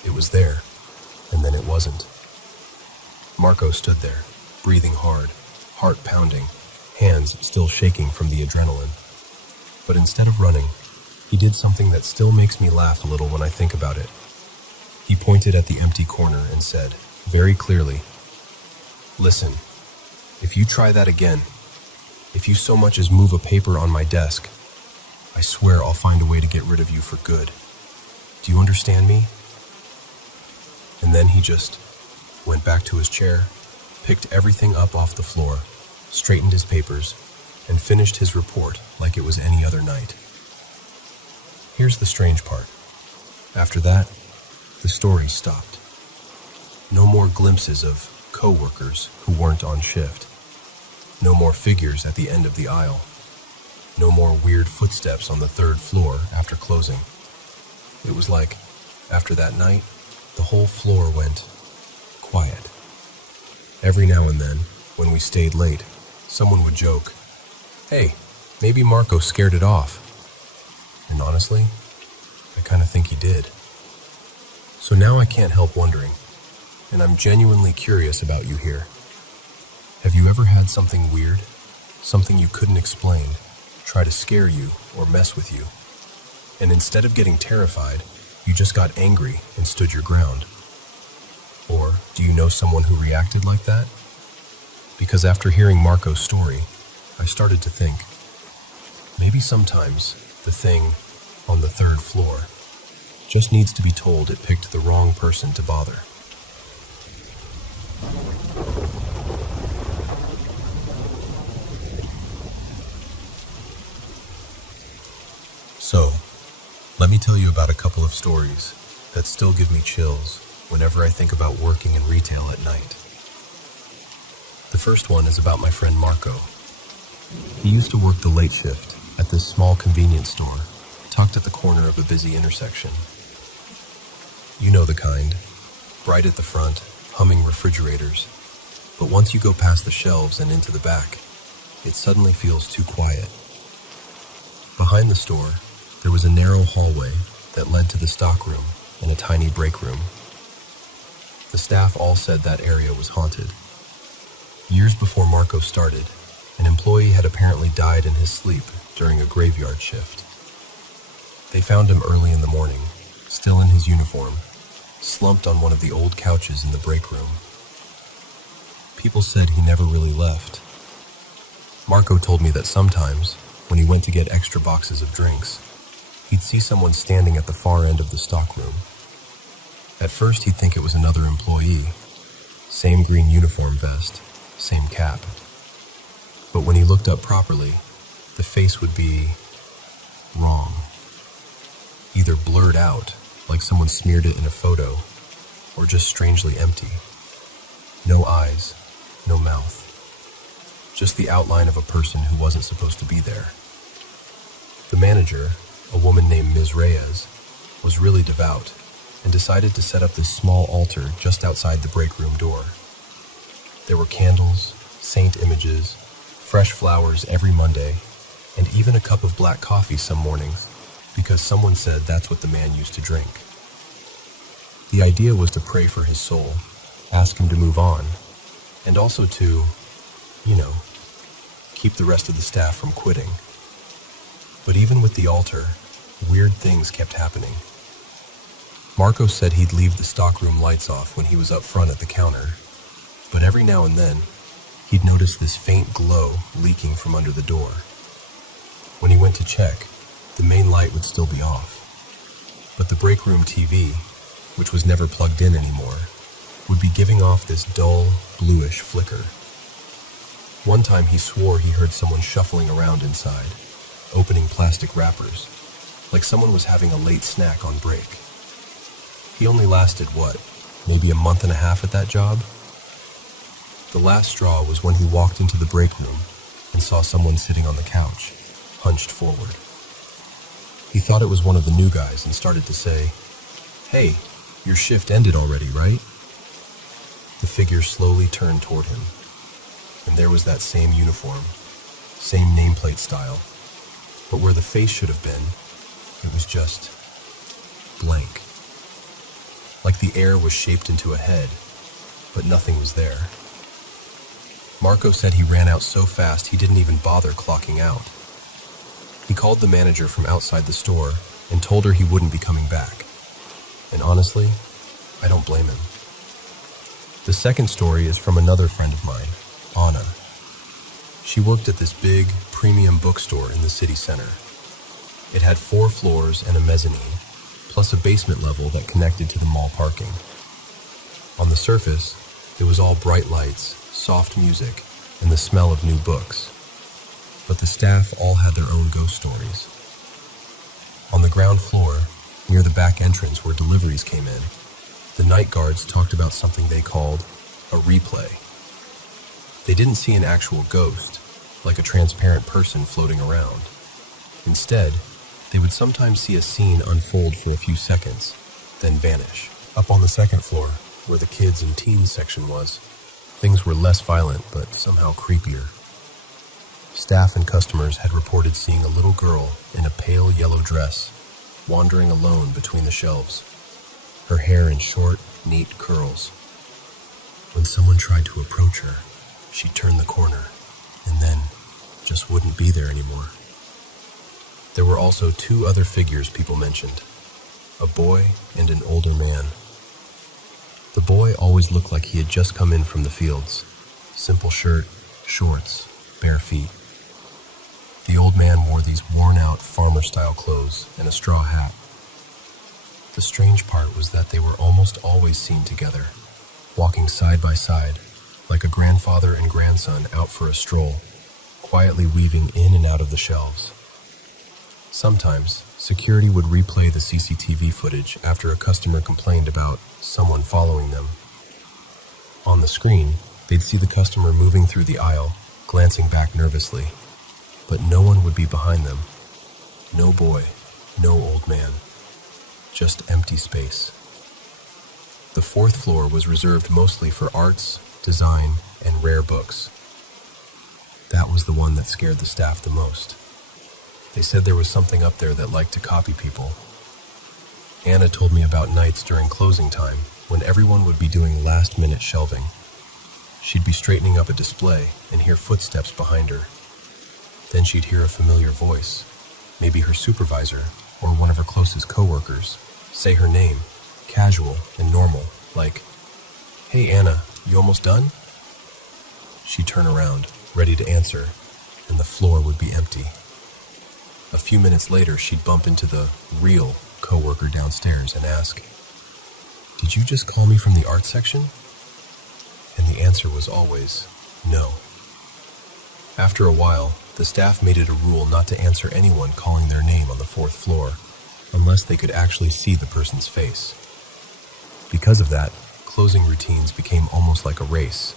It was there, and then it wasn't. Marco stood there, breathing hard, heart pounding, hands still shaking from the adrenaline. But instead of running, he did something that still makes me laugh a little when I think about it. He pointed at the empty corner and said, very clearly, "Listen, if you try that again, if you so much as move a paper on my desk, I swear I'll find a way to get rid of you for good. Do you understand me?" And then he just went back to his chair, picked everything up off the floor, straightened his papers, and finished his report like it was any other night. Here's the strange part. After that, the story stopped. No more glimpses of co-workers who weren't on shift. No more figures at the end of the aisle. No more weird footsteps on the third floor after closing. It was like, after that night, the whole floor went quiet. Every now and then, when we stayed late, someone would joke, "Hey, maybe Marco scared it off." And honestly, I kind of think he did. So now I can't help wondering, and I'm genuinely curious about you here. Have you ever had something weird, something you couldn't explain, try to scare you or mess with you? And instead of getting terrified, you just got angry and stood your ground? Or do you know someone who reacted like that? Because after hearing Marco's story, I started to think, maybe sometimes the thing on the third floor just needs to be told it picked the wrong person to bother. So, let me tell you about a couple of stories that still give me chills whenever I think about working in retail at night. The first one is about my friend Marco. He used to work the late shift at this small convenience store, tucked at the corner of a busy intersection. You know the kind, bright at the front, humming refrigerators, but once you go past the shelves and into the back, it suddenly feels too quiet. Behind the store, there was a narrow hallway that led to the stockroom and a tiny break room. The staff all said that area was haunted. Years before Marco started, an employee had apparently died in his sleep during a graveyard shift. They found him early in the morning, still in his uniform, slumped on one of the old couches in the break room. People said he never really left. Marco told me that sometimes, when he went to get extra boxes of drinks, he'd see someone standing at the far end of the stockroom. At first he'd think it was another employee, same green uniform vest, same cap. But when he looked up properly, the face would be wrong. Either blurred out, like someone smeared it in a photo, or just strangely empty. No eyes, no mouth. Just the outline of a person who wasn't supposed to be there. The manager, a woman named Ms. Reyes, was really devout and decided to set up this small altar just outside the break room door. There were candles, saint images, fresh flowers every Monday, and even a cup of black coffee some mornings, because someone said that's what the man used to drink. The idea was to pray for his soul, ask him to move on, and also to, keep the rest of the staff from quitting. But even with the altar, weird things kept happening. Marco said he'd leave the stockroom lights off when he was up front at the counter, but every now and then, he'd notice this faint glow leaking from under the door. When he went to check, the main light would still be off, but the break room TV, which was never plugged in anymore, would be giving off this dull, bluish flicker. One time he swore he heard someone shuffling around inside, opening plastic wrappers, like someone was having a late snack on break. He only lasted, maybe a month and a half at that job? The last straw was when he walked into the break room and saw someone sitting on the couch, hunched forward. He thought it was one of the new guys and started to say, "Hey, your shift ended already, right?" The figure slowly turned toward him, and there was that same uniform, same nameplate style, but where the face should have been, it was just blank. Like the air was shaped into a head, but nothing was there. Marco said he ran out so fast he didn't even bother clocking out. He called the manager from outside the store and told her he wouldn't be coming back. And honestly, I don't blame him. The second story is from another friend of mine, Anna. She worked at this big, premium bookstore in the city center. It had 4 floors and a mezzanine, plus a basement level that connected to the mall parking. On the surface, it was all bright lights, soft music, and the smell of new books. but the staff all had their own ghost stories. On the ground floor, near the back entrance where deliveries came in, the night guards talked about something they called a replay. They didn't see an actual ghost, like a transparent person floating around. Instead, they would sometimes see a scene unfold for a few seconds, then vanish. Up on the second floor, where the kids and teens section was, things were less violent but somehow creepier. Staff and customers had reported seeing a little girl in a pale yellow dress, wandering alone between the shelves, her hair in short, neat curls. When someone tried to approach her, she'd turn the corner, and then just wouldn't be there anymore. There were also two other figures people mentioned, a boy and an older man. The boy always looked like he had just come in from the fields. Simple shirt, shorts, bare feet. The old man wore these worn-out farmer-style clothes and a straw hat. The strange part was that they were almost always seen together, walking side by side, like a grandfather and grandson out for a stroll, quietly weaving in and out of the shelves. Sometimes, security would replay the CCTV footage after a customer complained about someone following them. On the screen, they'd see the customer moving through the aisle, glancing back nervously. But no one would be behind them. No boy, no old man. Just empty space. The fourth floor was reserved mostly for arts, design, and rare books. That was the one that scared the staff the most. They said there was something up there that liked to copy people. Anna told me about nights during closing time when everyone would be doing last-minute shelving. She'd be straightening up a display and hear footsteps behind her. Then she'd hear a familiar voice, maybe her supervisor or one of her closest coworkers, say her name, casual and normal, like, "Hey Anna, you almost done?" She'd turn around, ready to answer, and the floor would be empty. A few minutes later, she'd bump into the real coworker downstairs and ask, "Did you just call me from the art section?" And the answer was always, no. After a while, the staff made it a rule not to answer anyone calling their name on the fourth floor, unless they could actually see the person's face. Because of that, closing routines became almost like a race.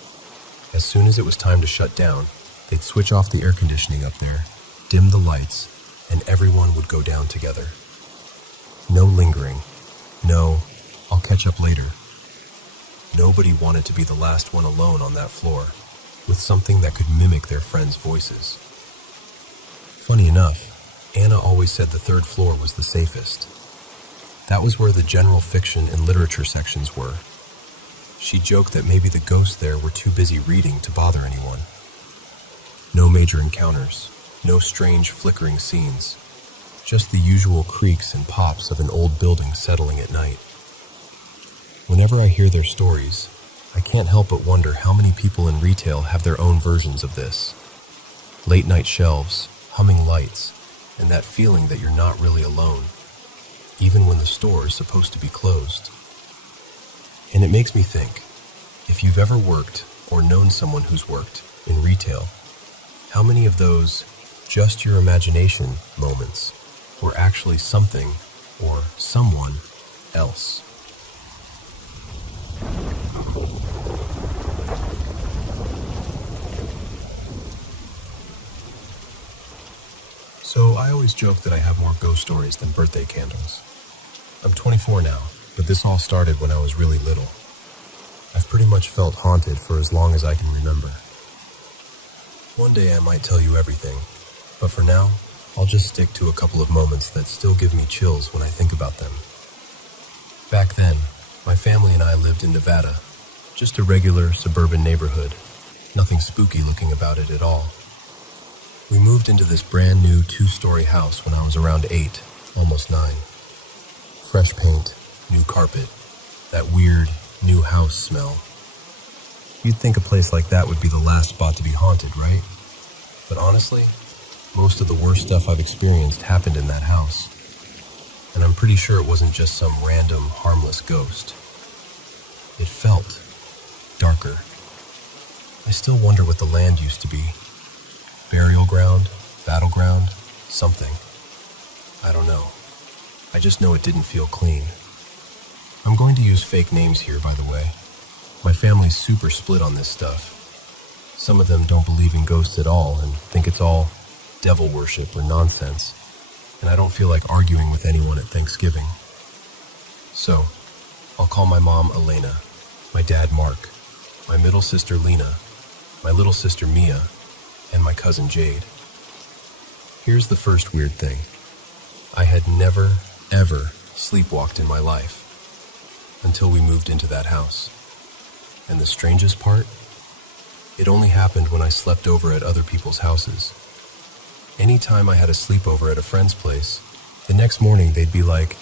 As soon as it was time to shut down, they'd switch off the air conditioning up there, dim the lights, and everyone would go down together. No lingering. No, "I'll catch up later." Nobody wanted to be the last one alone on that floor, with something that could mimic their friends' voices. Funny enough, Anna always said the third floor was the safest. That was where the general fiction and literature sections were. She joked that maybe the ghosts there were too busy reading to bother anyone. No major encounters, no strange flickering scenes, just the usual creaks and pops of an old building settling at night. Whenever I hear their stories, I can't help but wonder how many people in retail have their own versions of this. Late night shelves, humming lights, and that feeling that you're not really alone, even when the store is supposed to be closed. And it makes me think, if you've ever worked or known someone who's worked in retail, how many of those just your imagination moments were actually something or someone else? So I always joke that I have more ghost stories than birthday candles. I'm 24 now, but this all started when I was really little. I've pretty much felt haunted for as long as I can remember. One day I might tell you everything, but for now, I'll just stick to a couple of moments that still give me chills when I think about them. Back then, my family and I lived in Nevada, just a regular suburban neighborhood, nothing spooky looking about it at all. We moved into this brand new 2-story house when I was around 8, almost 9. Fresh paint, new carpet, that weird, new house smell. You'd think a place like that would be the last spot to be haunted, right? But honestly, most of the worst stuff I've experienced happened in that house. And I'm pretty sure it wasn't just some random, harmless ghost. It felt darker. I still wonder what the land used to be. Burial ground, battleground, something. I don't know. I just know it didn't feel clean. I'm going to use fake names here, by the way. My family's super split on this stuff. Some of them don't believe in ghosts at all and think it's all devil worship or nonsense, and I don't feel like arguing with anyone at Thanksgiving. So, I'll call my mom Elena, my dad Mark, my middle sister Lena, my little sister Mia, and my cousin Jade. Here's the first weird thing. I had never, ever sleepwalked in my life until we moved into that house. And the strangest part? It only happened when I slept over at other people's houses. Anytime I had a sleepover at a friend's place, the next morning they'd be like,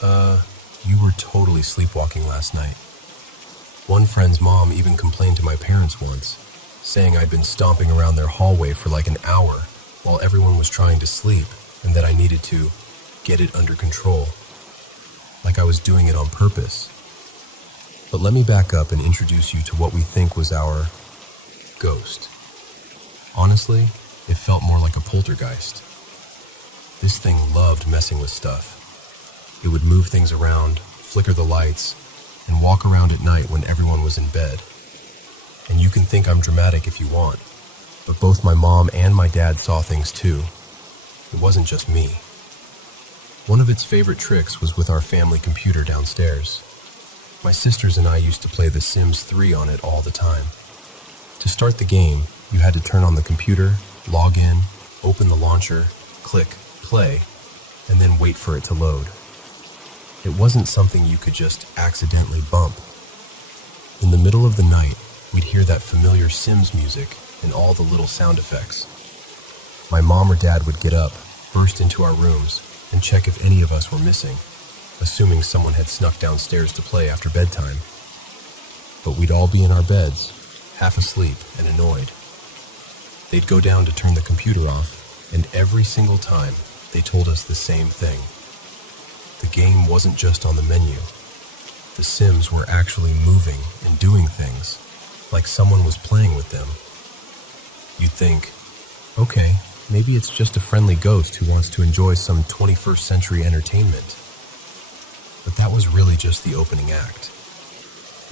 you were totally sleepwalking last night. One friend's mom even complained to my parents once, saying I'd been stomping around their hallway for like an hour while everyone was trying to sleep and that I needed to get it under control, like I was doing it on purpose. But let me back up and introduce you to what we think was our ghost. Honestly, it felt more like a poltergeist. This thing loved messing with stuff. It would move things around, flicker the lights, and walk around at night when everyone was in bed. And you can think I'm dramatic if you want, but both my mom and my dad saw things too. It wasn't just me. One of its favorite tricks was with our family computer downstairs. My sisters and I used to play The Sims 3 on it all the time. To start the game, you had to turn on the computer, log in, open the launcher, click play, and then wait for it to load. It wasn't something you could just accidentally bump. In the middle of the night, we'd hear that familiar Sims music and all the little sound effects. My mom or dad would get up, burst into our rooms, and check if any of us were missing, assuming someone had snuck downstairs to play after bedtime. But we'd all be in our beds, half asleep and annoyed. They'd go down to turn the computer off, and every single time, they told us the same thing. The game wasn't just on the menu. The Sims were actually moving and doing things, like someone was playing with them. You'd think, okay, maybe it's just a friendly ghost who wants to enjoy some 21st century entertainment. But that was really just the opening act.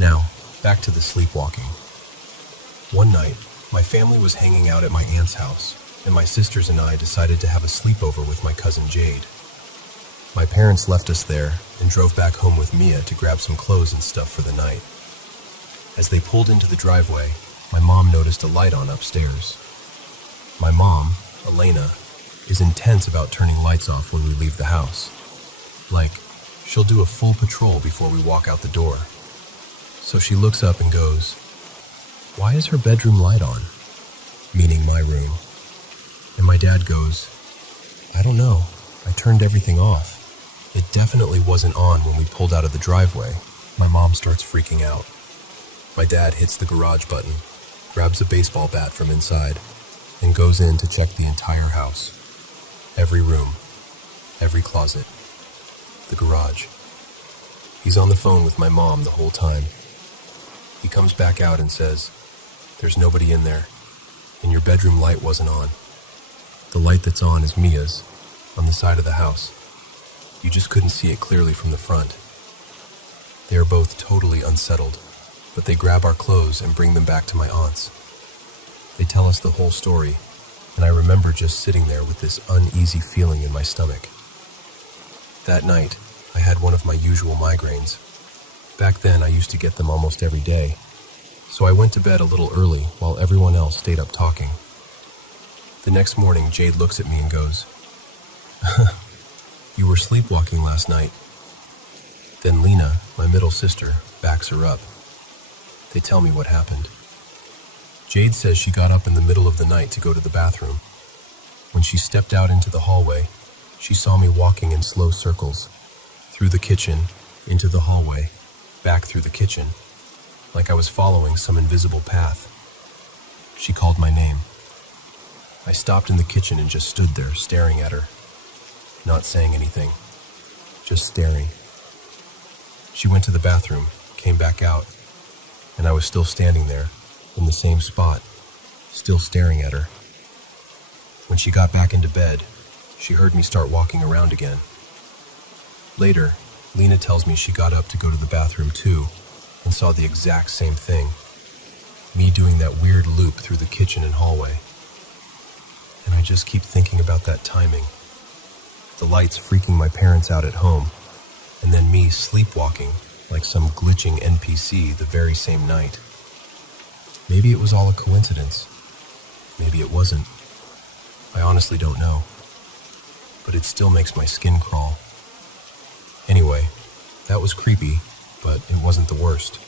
Now, back to the sleepwalking. One night, my family was hanging out at my aunt's house, and my sisters and I decided to have a sleepover with my cousin Jade. My parents left us there and drove back home with Mia to grab some clothes and stuff for the night. As they pulled into the driveway, my mom noticed a light on upstairs. My mom, Elena, is intense about turning lights off when we leave the house. Like, she'll do a full patrol before we walk out the door. So she looks up and goes, "Why is her bedroom light on?" Meaning my room. And my dad goes, "I don't know. I turned everything off. It definitely wasn't on when we pulled out of the driveway." My mom starts freaking out. My dad hits the garage button, grabs a baseball bat from inside, and goes in to check the entire house. Every room, every closet, the garage. He's on the phone with my mom the whole time. He comes back out and says, "There's nobody in there, and your bedroom light wasn't on. The light that's on is Mia's, on the side of the house. You just couldn't see it clearly from the front." They are both totally unsettled, but they grab our clothes and bring them back to my aunt's. They tell us the whole story, and I remember just sitting there with this uneasy feeling in my stomach. That night, I had one of my usual migraines. Back then, I used to get them almost every day, so I went to bed a little early while everyone else stayed up talking. The next morning, Jade looks at me and goes, "You were sleepwalking last night." Then Lena, my middle sister, backs her up. They tell me what happened. Jade says she got up in the middle of the night to go to the bathroom. When she stepped out into the hallway, she saw me walking in slow circles, through the kitchen, into the hallway, back through the kitchen, like I was following some invisible path. She called my name. I stopped in the kitchen and just stood there, staring at her, not saying anything, just staring. She went to the bathroom, came back out, and I was still standing there, in the same spot, still staring at her. When she got back into bed, she heard me start walking around again. Later, Lena tells me she got up to go to the bathroom too and saw the exact same thing. Me doing that weird loop through the kitchen and hallway. And I just keep thinking about that timing. The lights freaking my parents out at home, and then me sleepwalking like some glitching NPC the very same night. Maybe it was all a coincidence. Maybe it wasn't. I honestly don't know. But it still makes my skin crawl. Anyway, that was creepy, but it wasn't the worst.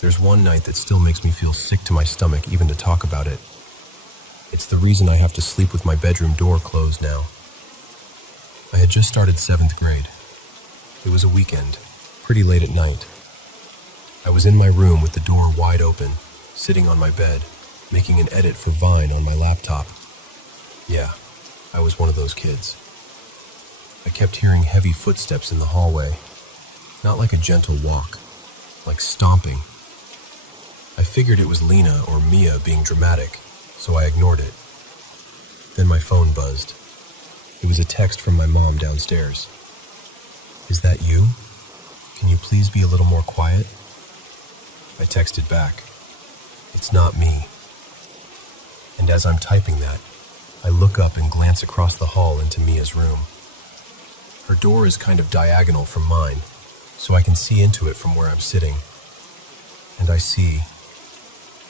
There's one night that still makes me feel sick to my stomach even to talk about it. It's the reason I have to sleep with my bedroom door closed now. I had just started 7th grade. It was a weekend, pretty late at night. I was in my room with the door wide open, sitting on my bed, making an edit for Vine on my laptop. Yeah, I was one of those kids. I kept hearing heavy footsteps in the hallway, not like a gentle walk, like stomping. I figured it was Lena or Mia being dramatic, so I ignored it. Then my phone buzzed. It was a text from my mom downstairs. "Is that you? Can you please be a little more quiet?" I texted back, "It's not me." And as I'm typing that, I look up and glance across the hall into Mia's room. Her door is kind of diagonal from mine, so I can see into it from where I'm sitting. And I see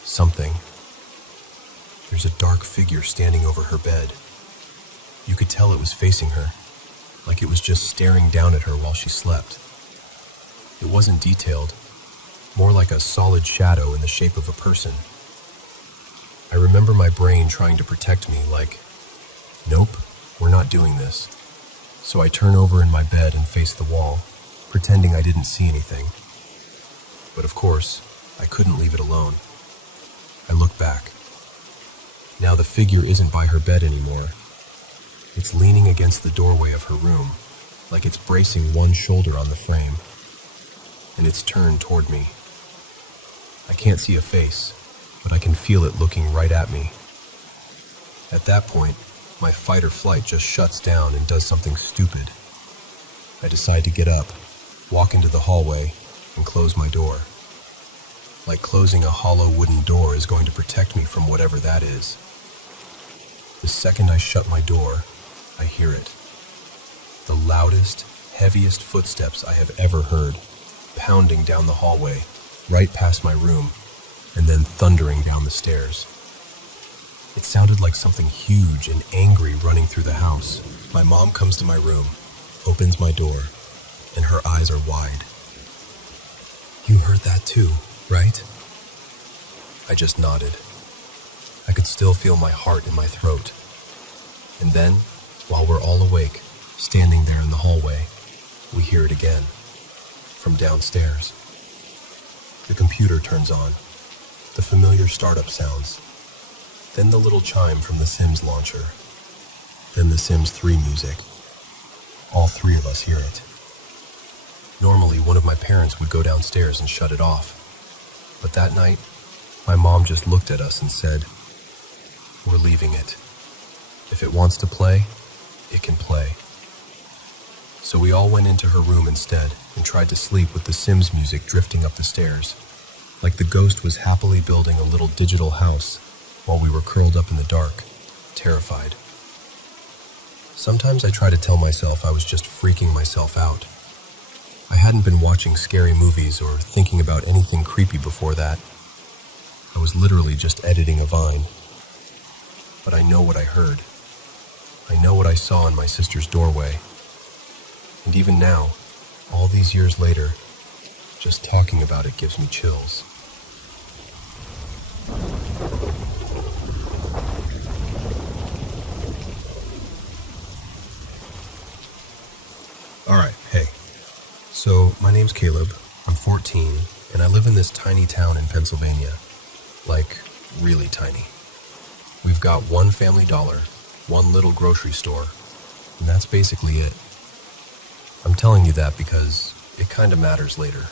something. There's a dark figure standing over her bed. You could tell it was facing her, like it was just staring down at her while she slept. It wasn't detailed, more like a solid shadow in the shape of a person. I remember my brain trying to protect me, like, nope, we're not doing this. So I turn over in my bed and face the wall, pretending I didn't see anything. But of course, I couldn't leave it alone. I look back. Now the figure isn't by her bed anymore. It's leaning against the doorway of her room, like it's bracing one shoulder on the frame. And it's turned toward me. I can't see a face, but I can feel it looking right at me. At that point, my fight or flight just shuts down and does something stupid. I decide to get up, walk into the hallway, and close my door. Like closing a hollow wooden door is going to protect me from whatever that is. The second I shut my door, I hear it. The loudest, heaviest footsteps I have ever heard, pounding down the hallway, right past my room, and then thundering down the stairs. It sounded like something huge and angry running through the house. My mom comes to my room, opens my door, and her eyes are wide. "You heard that too, right?" I just nodded. I could still feel my heart in my throat. And then, while we're all awake, standing there in the hallway, we hear it again, from downstairs. The computer turns on, the familiar startup sounds, then the little chime from the Sims launcher, then the Sims 3 music. All three of us hear it. Normally, one of my parents would go downstairs and shut it off, but that night, my mom just looked at us and said, "We're leaving it. If it wants to play, it can play." So we all went into her room instead and tried to sleep with the Sims music drifting up the stairs, like the ghost was happily building a little digital house while we were curled up in the dark, terrified. Sometimes I try to tell myself I was just freaking myself out. I hadn't been watching scary movies or thinking about anything creepy before that. I was literally just editing a Vine. But I know what I heard. I know what I saw in my sister's doorway. And even now, all these years later, just talking about it gives me chills. Alright, hey. So, my name's Caleb, I'm 14, and I live in this tiny town in Pennsylvania. Like, really tiny. We've got one Family Dollar, one little grocery store, and that's basically it. I'm telling you that because it kinda matters later.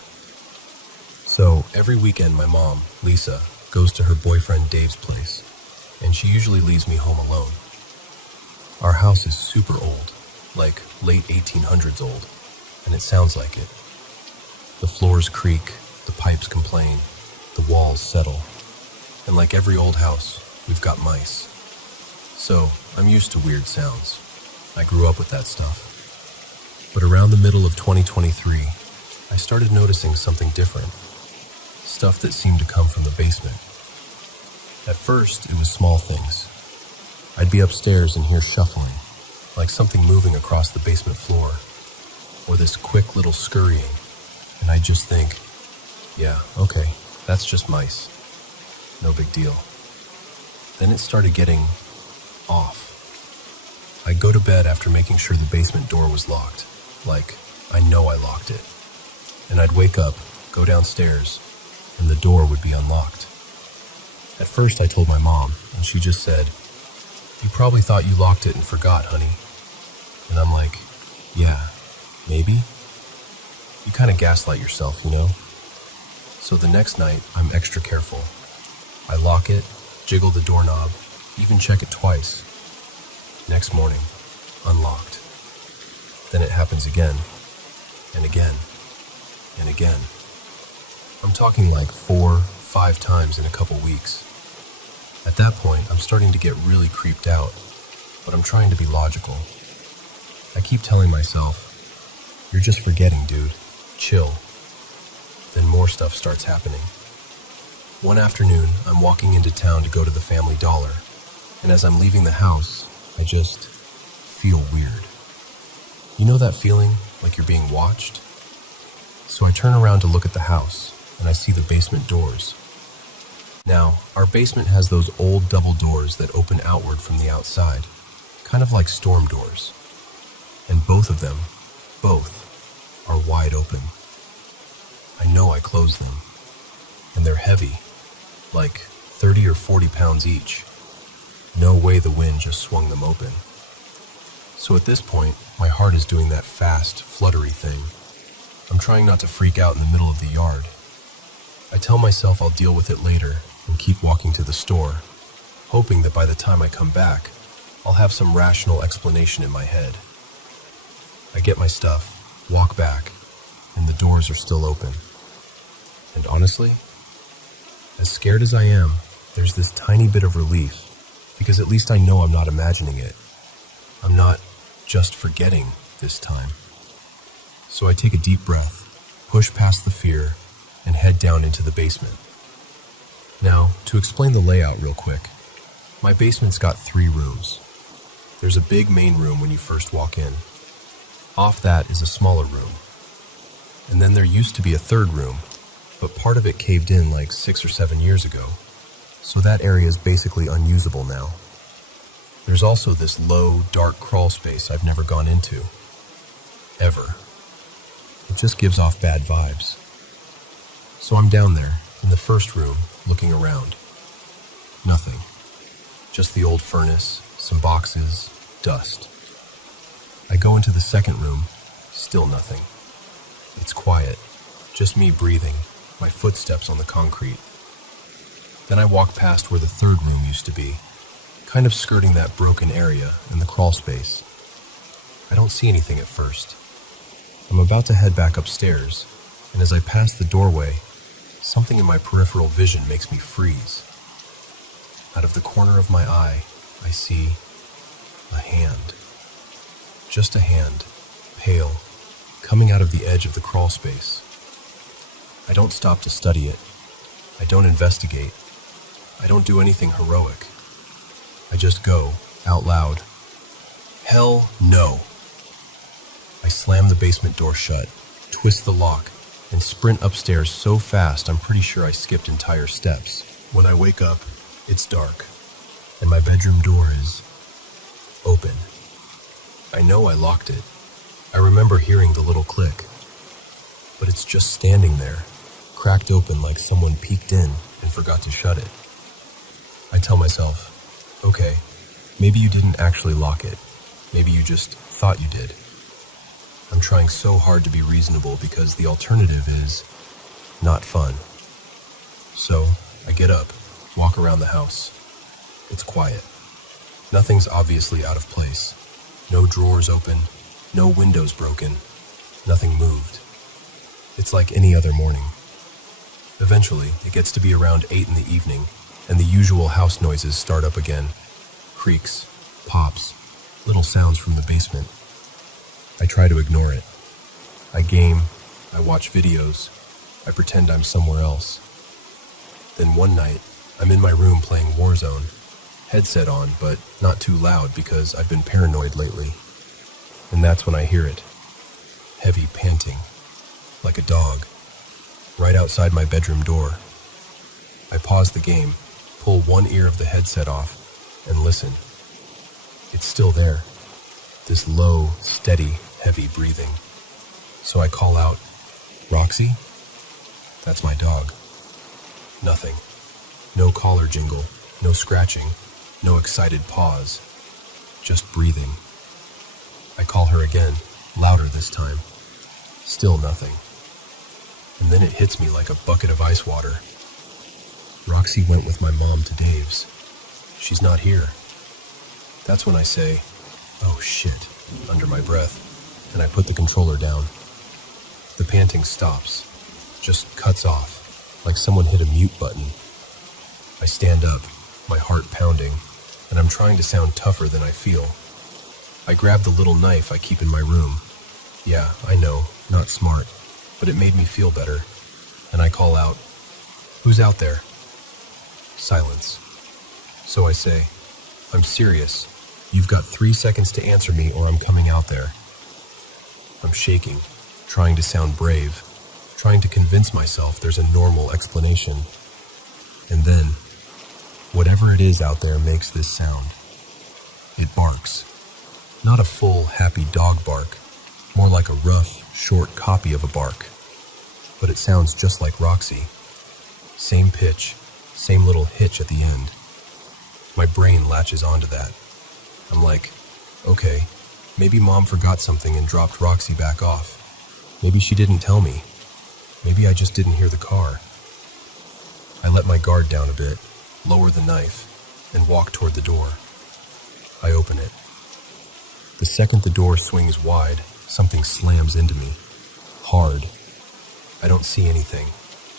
So, every weekend my mom, Lisa, goes to her boyfriend Dave's place. and she usually leaves me home alone. Our house is super old, like late 1800s old, and it sounds like it. The floors creak, the pipes complain, the walls settle, and like every old house, we've got mice. So, I'm used to weird sounds. I grew up with that stuff. But around the middle of 2023, I started noticing something different. Stuff that seemed to come from the basement. At first, it was small things. I'd be upstairs and hear shuffling, like something moving across the basement floor, or this quick little scurrying, and I'd just think, yeah, okay, that's just mice. No big deal. Then it started getting off. I'd go to bed after making sure the basement door was locked, like I know I locked it. And I'd wake up, go downstairs, and the door would be unlocked. At first I told my mom, and she just said, "You probably thought you locked it and forgot, honey." And I'm like, yeah, maybe? You kind of gaslight yourself, you know? So the next night, I'm extra careful. I lock it, jiggle the doorknob, even check it twice. Next morning, unlocked. Then it happens again, and again, and again. I'm talking like 4-5 times in a couple weeks. At that point, I'm starting to get really creeped out, but I'm trying to be logical. I keep telling myself, "You're just forgetting, dude. Chill." Then more stuff starts happening. One afternoon, I'm walking into town to go to the Family Dollar, and as I'm leaving the house, I just feel weird. You know that feeling like you're being watched? So I turn around to look at the house, and I see the basement doors. Now, our basement has those old double doors that open outward from the outside, kind of like storm doors. And both of them, are wide open. I know I closed them, and they're heavy, like 30 or 40 pounds each. No way the wind just swung them open. So at this point, my heart is doing that fast, fluttery thing. I'm trying not to freak out in the middle of the yard. I tell myself I'll deal with it later and keep walking to the store, hoping that by the time I come back, I'll have some rational explanation in my head. I get my stuff, walk back, and the doors are still open. And honestly, as scared as I am, there's this tiny bit of relief, because at least I know I'm not imagining it. I'm not just forgetting this time. So I take a deep breath, push past the fear, and head down into the basement. Now, to explain the layout real quick, my basement's got 3 rooms. There's a big main room when you first walk in. Off that is a smaller room. And then there used to be a 3rd room, but part of it caved in like 6 or 7 years ago, so that area is basically unusable now. There's also this low, dark crawl space I've never gone into. Ever. It just gives off bad vibes. So I'm down there, in the 1st room, looking around. Nothing. Just the old furnace, some boxes, dust. I go into the 2nd room, still nothing. It's quiet, just me breathing, my footsteps on the concrete. Then I walk past where the 3rd room used to be, kind of skirting that broken area in the crawl space. I don't see anything at first. I'm about to head back upstairs, and as I pass the doorway, something in my peripheral vision makes me freeze. Out of the corner of my eye, I see a hand. Just a hand, pale, coming out of the edge of the crawl space. I don't stop to study it. I don't investigate. I don't do anything heroic. I just go, out loud, "Hell no!" I slam the basement door shut, twist the lock, and sprint upstairs so fast I'm pretty sure I skipped entire steps. When I wake up, it's dark, and my bedroom door is open. I know I locked it. I remember hearing the little click, but it's just standing there, cracked open like someone peeked in and forgot to shut it. I tell myself, okay, maybe you didn't actually lock it. Maybe you just thought you did. I'm trying so hard to be reasonable because the alternative is not fun. So I get up, walk around the house. It's quiet. Nothing's obviously out of place. No drawers open, no windows broken, nothing moved. It's like any other morning. Eventually, it gets to be around 8 in the evening, and the usual house noises start up again. Creaks, pops, little sounds from the basement. I try to ignore it. I game, I watch videos, I pretend I'm somewhere else. Then one night, I'm in my room playing Warzone, headset on, but not too loud because I've been paranoid lately. And that's when I hear it. Heavy panting, like a dog, right outside my bedroom door. I pause the game, pull one ear of the headset off, and listen. It's still there. This low, steady, heavy breathing. So I call out, "Roxy?" That's my dog. Nothing. No collar jingle, no scratching, no excited pause. Just breathing. I call her again, louder this time. Still nothing. And then it hits me like a bucket of ice water. Roxy went with my mom to Dave's. She's not here. That's when I say, "Oh shit," under my breath, and I put the controller down. The panting stops, just cuts off, like someone hit a mute button. I stand up, my heart pounding, and I'm trying to sound tougher than I feel. I grab the little knife I keep in my room. Yeah, I know, not smart, but it made me feel better. And I call out, "Who's out there?" Silence. So I say, "I'm serious. You've got 3 seconds to answer me or I'm coming out there." I'm shaking, trying to sound brave, trying to convince myself there's a normal explanation. And then, whatever it is out there makes this sound. It barks. Not a full, happy dog bark, more like a rough, short copy of a bark. But it sounds just like Roxy. Same pitch, same little hitch at the end. My brain latches onto that. I'm like, okay, maybe Mom forgot something and dropped Roxy back off. Maybe she didn't tell me. Maybe I just didn't hear the car. I let my guard down a bit, lower the knife, and walk toward the door. I open it. The second the door swings wide, something slams into me. Hard. I don't see anything.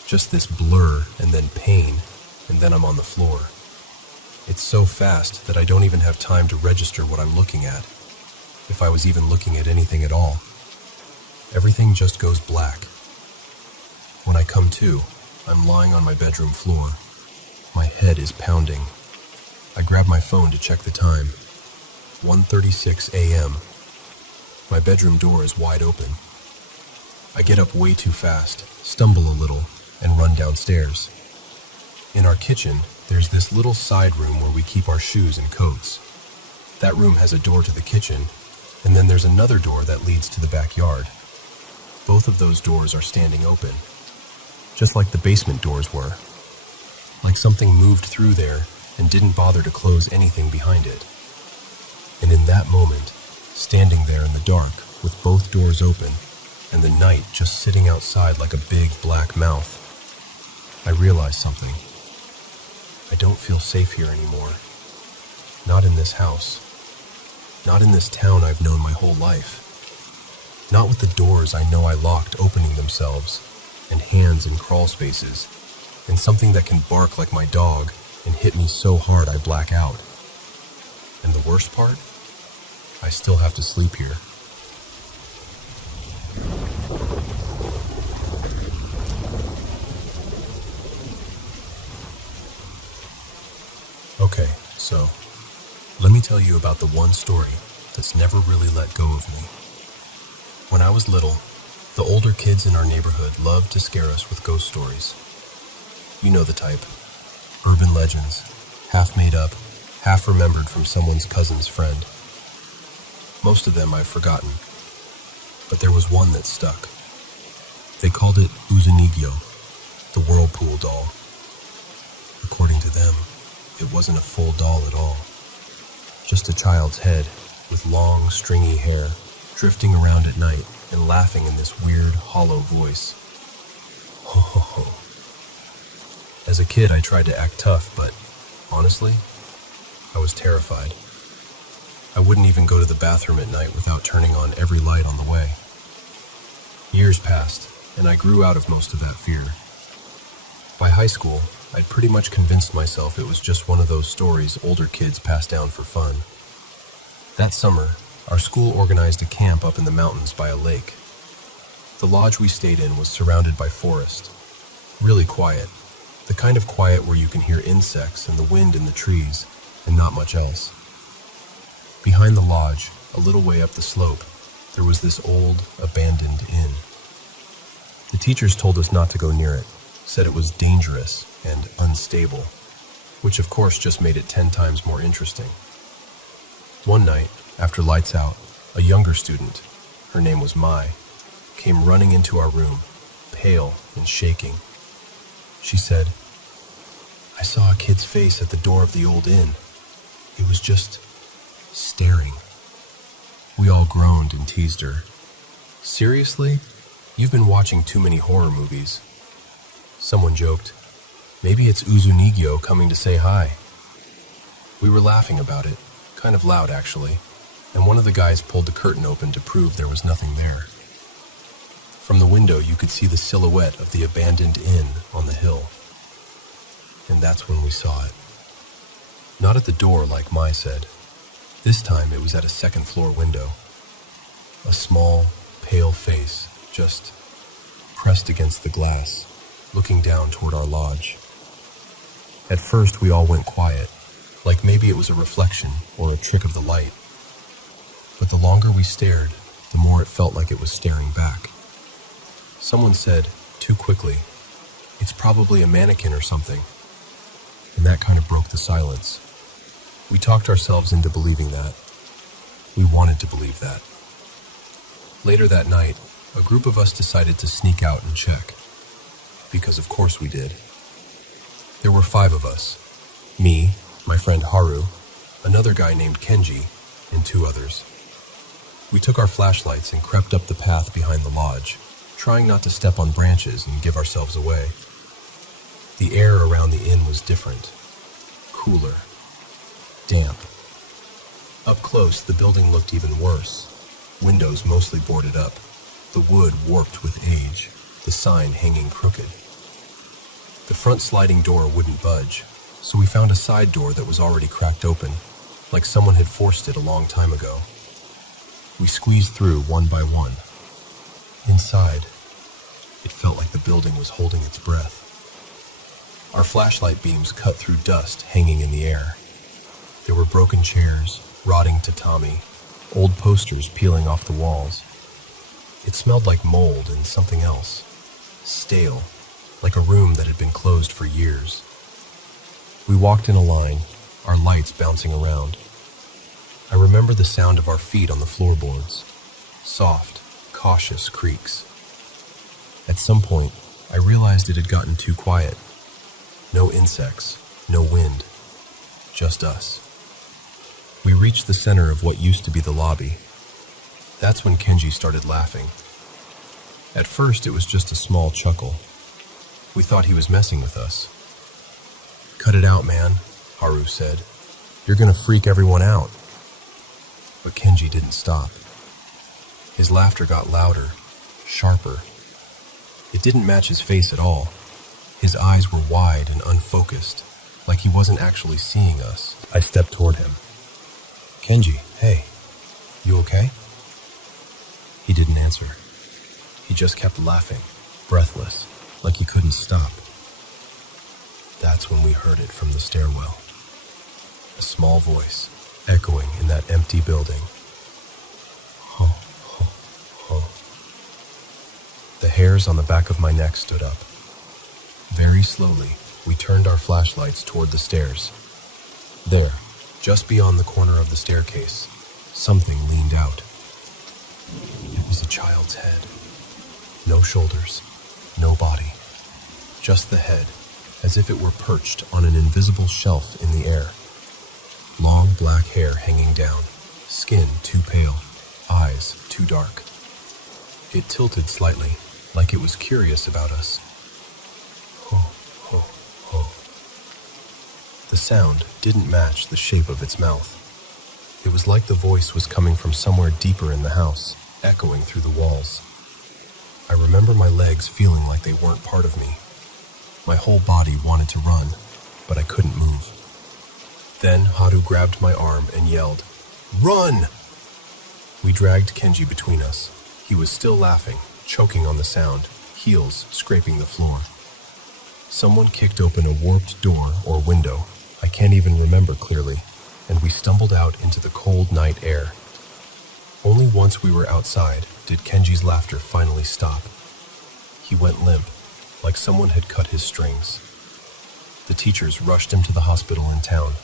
Just this blur and then pain, and then I'm on the floor. It's so fast that I don't even have time to register what I'm looking at, if I was even looking at anything at all. Everything just goes black. When I come to, I'm lying on my bedroom floor. My head is pounding. I grab my phone to check the time. 1:36 a.m. My bedroom door is wide open. I get up way too fast, stumble a little, and run downstairs. In our kitchen, there's this little side room where we keep our shoes and coats. That room has a door to the kitchen, and then there's another door that leads to the backyard. Both of those doors are standing open, just like the basement doors were. Like something moved through there and didn't bother to close anything behind it. And in that moment, standing there in the dark with both doors open and the night just sitting outside like a big black mouth, I realize something. I don't feel safe here anymore. Not in this house. Not in this town I've known my whole life. Not with the doors I know I locked opening themselves, and hands in crawl spaces, and something that can bark like my dog and hit me so hard I black out. And the worst part? I still have to sleep here. Okay, so let me tell you about the one story that's never really let go of me. When I was little, the older kids in our neighborhood loved to scare us with ghost stories. You know the type. Urban legends, half made up, half remembered from someone's cousin's friend. Most of them I've forgotten, but there was one that stuck. They called it Uzanigyo, the whirlpool doll. According to them, it wasn't a full doll at all. Just a child's head with long, stringy hair, drifting around at night and laughing in this weird, hollow voice. Ho ho ho. As a kid, I tried to act tough, but honestly, I was terrified. I wouldn't even go to the bathroom at night without turning on every light on the way. Years passed, and I grew out of most of that fear. By high school, I'd pretty much convinced myself it was just one of those stories older kids pass down for fun. That summer, our school organized a camp up in the mountains by a lake. The lodge we stayed in was surrounded by forest. Really quiet. The kind of quiet where you can hear insects and the wind in the trees, and not much else. Behind the lodge, a little way up the slope, there was this old, abandoned inn. The teachers told us not to go near it, said it was dangerous and unstable, which of course just made it 10 times more interesting. One night, after lights out, a younger student, her name was Mai, came running into our room, pale and shaking. She said, "I saw a kid's face at the door of the old inn. It was just staring." We all groaned and teased her. "Seriously? You've been watching too many horror movies." Someone joked, "Maybe it's Uzunigyo coming to say hi." We were laughing about it, kind of loud actually, and one of the guys pulled the curtain open to prove there was nothing there. From the window you could see the silhouette of the abandoned inn on the hill. And that's when we saw it. Not at the door like Mai said. This time it was at a second-floor window. A small, pale face just pressed against the glass, looking down toward our lodge. At first we all went quiet, like maybe it was a reflection or a trick of the light. But the longer we stared, the more it felt like it was staring back. Someone said, too quickly, "It's probably a mannequin or something." And that kind of broke the silence. We talked ourselves into believing that. We wanted to believe that. Later that night, a group of us decided to sneak out and check. Because of course we did. There were 5 of us. Me, my friend Haru, another guy named Kenji, and 2 others. We took our flashlights and crept up the path behind the lodge, trying not to step on branches and give ourselves away. The air around the inn was different. Cooler. Damp. Up close, the building looked even worse. Windows mostly boarded up, the wood warped with age, the sign hanging crooked. The front sliding door wouldn't budge, so we found a side door that was already cracked open, like someone had forced it a long time ago. We squeezed through one by one. Inside, it felt like the building was holding its breath. Our flashlight beams cut through dust hanging in the air. There were broken chairs, rotting tatami, old posters peeling off the walls. It smelled like mold and something else. Stale, like a room that had been closed for years. We walked in a line, our lights bouncing around. I remember the sound of our feet on the floorboards. Soft, cautious creaks. At some point, I realized it had gotten too quiet. No insects, no wind, just us. We reached the center of what used to be the lobby. That's when Kenji started laughing. At first, it was just a small chuckle. We thought he was messing with us. "Cut it out, man," Haru said. "You're gonna freak everyone out." But Kenji didn't stop. His laughter got louder, sharper. It didn't match his face at all. His eyes were wide and unfocused, like he wasn't actually seeing us. I stepped toward him. "Kenji, hey, you okay?" He didn't answer. He just kept laughing, breathless, like he couldn't stop. That's when we heard it from the stairwell. A small voice, echoing in that empty building. Ho, ho, ho. The hairs on the back of my neck stood up. Very slowly, we turned our flashlights toward the stairs. There, just beyond the corner of the staircase, something leaned out. It was a child's head. No shoulders, no body. Just the head, as if it were perched on an invisible shelf in the air. Long black hair hanging down, skin too pale, eyes too dark. It tilted slightly, like it was curious about us. Ho, ho, ho. The sound didn't match the shape of its mouth. It was like the voice was coming from somewhere deeper in the house, echoing through the walls. I remember my legs feeling like they weren't part of me. My whole body wanted to run, but I couldn't move. Then Haru grabbed my arm and yelled, "Run!" We dragged Kenji between us. He was still laughing, choking on the sound, heels scraping the floor. Someone kicked open a warped door or window, I can't even remember clearly, and we stumbled out into the cold night air. Only once we were outside did Kenji's laughter finally stop. He went limp, like someone had cut his strings. The teachers rushed him to the hospital in town.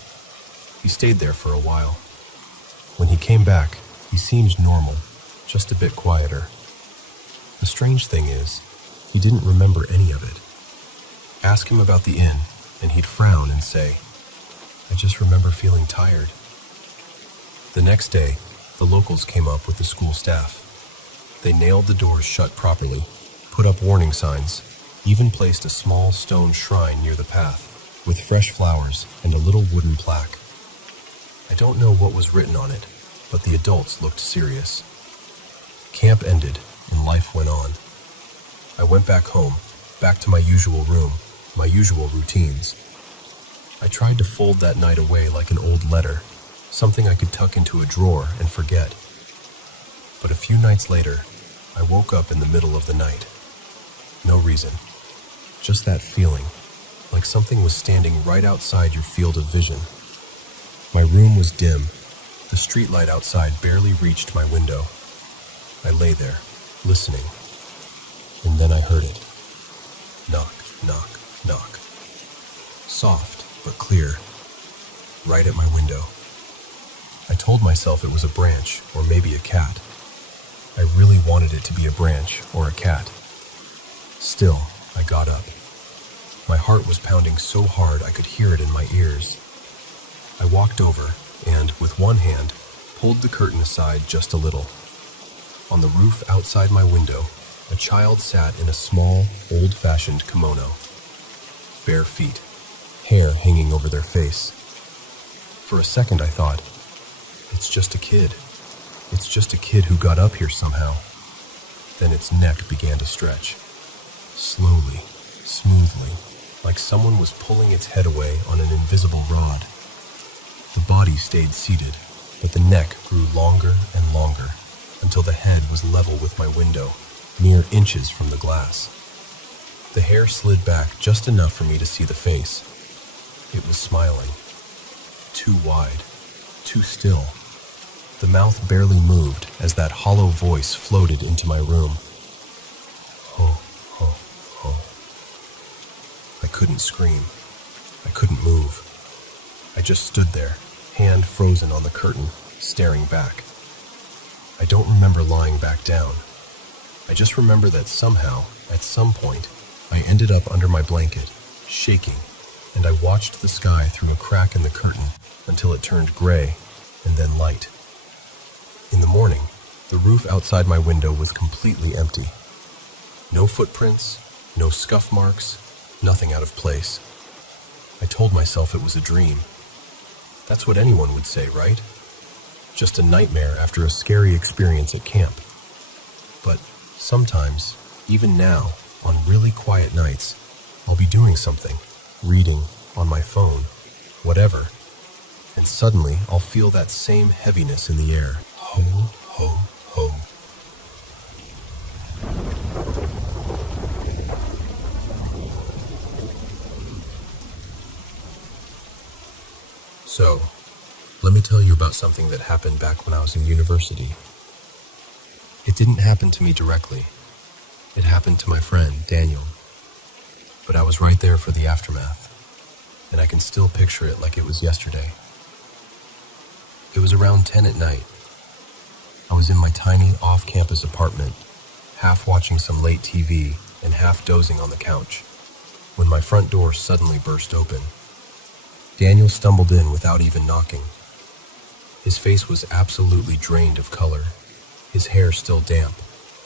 He stayed there for a while. When he came back, he seemed normal, just a bit quieter. The strange thing is, he didn't remember any of it. Ask him about the inn, and he'd frown and say, "I just remember feeling tired." The next day, the locals came up with the school staff. They nailed the doors shut properly, put up warning signs, even placed a small stone shrine near the path, with fresh flowers and a little wooden plaque. I don't know what was written on it, but the adults looked serious. Camp ended, and life went on. I went back home, back to my usual room, my usual routines. I tried to fold that night away like an old letter, something I could tuck into a drawer and forget. But a few nights later, I woke up in the middle of the night. No reason, just that feeling, like something was standing right outside your field of vision. My room was dim. The streetlight outside barely reached my window. I lay there, listening, and then I heard it. Knock, knock, knock. Soft, but clear, right at my window. I told myself it was a branch, or maybe a cat. I really wanted it to be a branch or a cat. Still, I got up. My heart was pounding so hard I could hear it in my ears. I walked over and, with one hand, pulled the curtain aside just a little. On the roof outside my window, a child sat in a small, old-fashioned kimono. Bare feet, hair hanging over their face. For a second I thought, it's just a kid. It's just a kid who got up here somehow. Then its neck began to stretch. Slowly, smoothly, like someone was pulling its head away on an invisible rod. The body stayed seated, but the neck grew longer and longer, until the head was level with my window, mere inches from the glass. The hair slid back just enough for me to see the face. It was smiling. Too wide, too still. The mouth barely moved as that hollow voice floated into my room. Ho, ho, ho. I couldn't scream. I couldn't move. I just stood there, hand frozen on the curtain, staring back. I don't remember lying back down. I just remember that somehow, at some point, I ended up under my blanket, shaking, and I watched the sky through a crack in the curtain until it turned gray and then light. In the morning, the roof outside my window was completely empty. No footprints, no scuff marks, nothing out of place. I told myself it was a dream. That's what anyone would say, right? Just a nightmare after a scary experience at camp. But sometimes, even now, on really quiet nights, I'll be doing something, reading, on my phone, whatever, and suddenly I'll feel that same heaviness in the air. Ho, ho, ho. So, let me tell you about something that happened back when I was in university. It didn't happen to me directly. It happened to my friend, Daniel. But I was right there for the aftermath, and I can still picture it like it was yesterday. It was around 10 at night. I was in my tiny off-campus apartment, half watching some late TV and half dozing on the couch, when my front door suddenly burst open. Daniel stumbled in without even knocking. His face was absolutely drained of color, his hair still damp,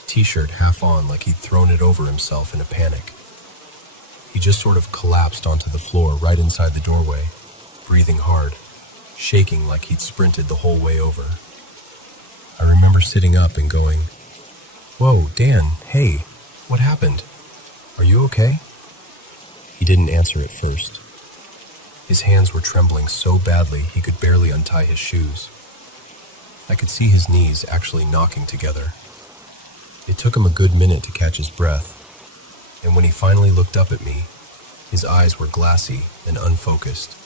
t-shirt half on like he'd thrown it over himself in a panic. He just sort of collapsed onto the floor right inside the doorway, breathing hard, shaking like he'd sprinted the whole way over. I remember sitting up and going, "Whoa, Dan, hey, what happened? Are you okay?" He didn't answer at first. His hands were trembling so badly he could barely untie his shoes. I could see his knees actually knocking together. It took him a good minute to catch his breath, and when he finally looked up at me, his eyes were glassy and unfocused,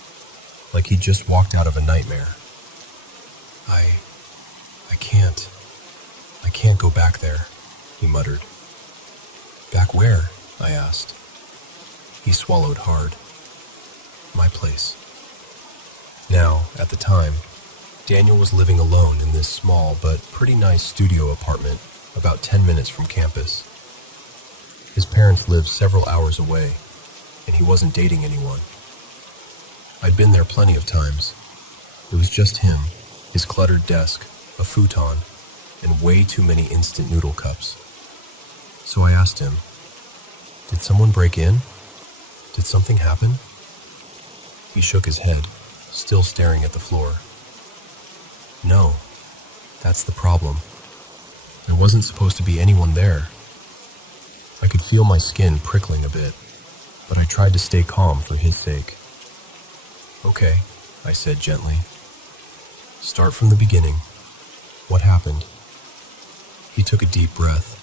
like he'd just walked out of a nightmare. I can't go back there," he muttered. "Back where?" I asked. He swallowed hard. "My place." Now, at the time, Daniel was living alone in this small but pretty nice studio apartment about 10 minutes from campus. His parents lived several hours away, and he wasn't dating anyone. I'd been there plenty of times. It was just him, his cluttered desk, a futon, and way too many instant noodle cups. So I asked him, "Did someone break in? Did something happen?" He shook his head, still staring at the floor. "No, that's the problem. There wasn't supposed to be anyone there." I could feel my skin prickling a bit, but I tried to stay calm for his sake. "Okay," I said gently. "Start from the beginning. What happened?" He took a deep breath,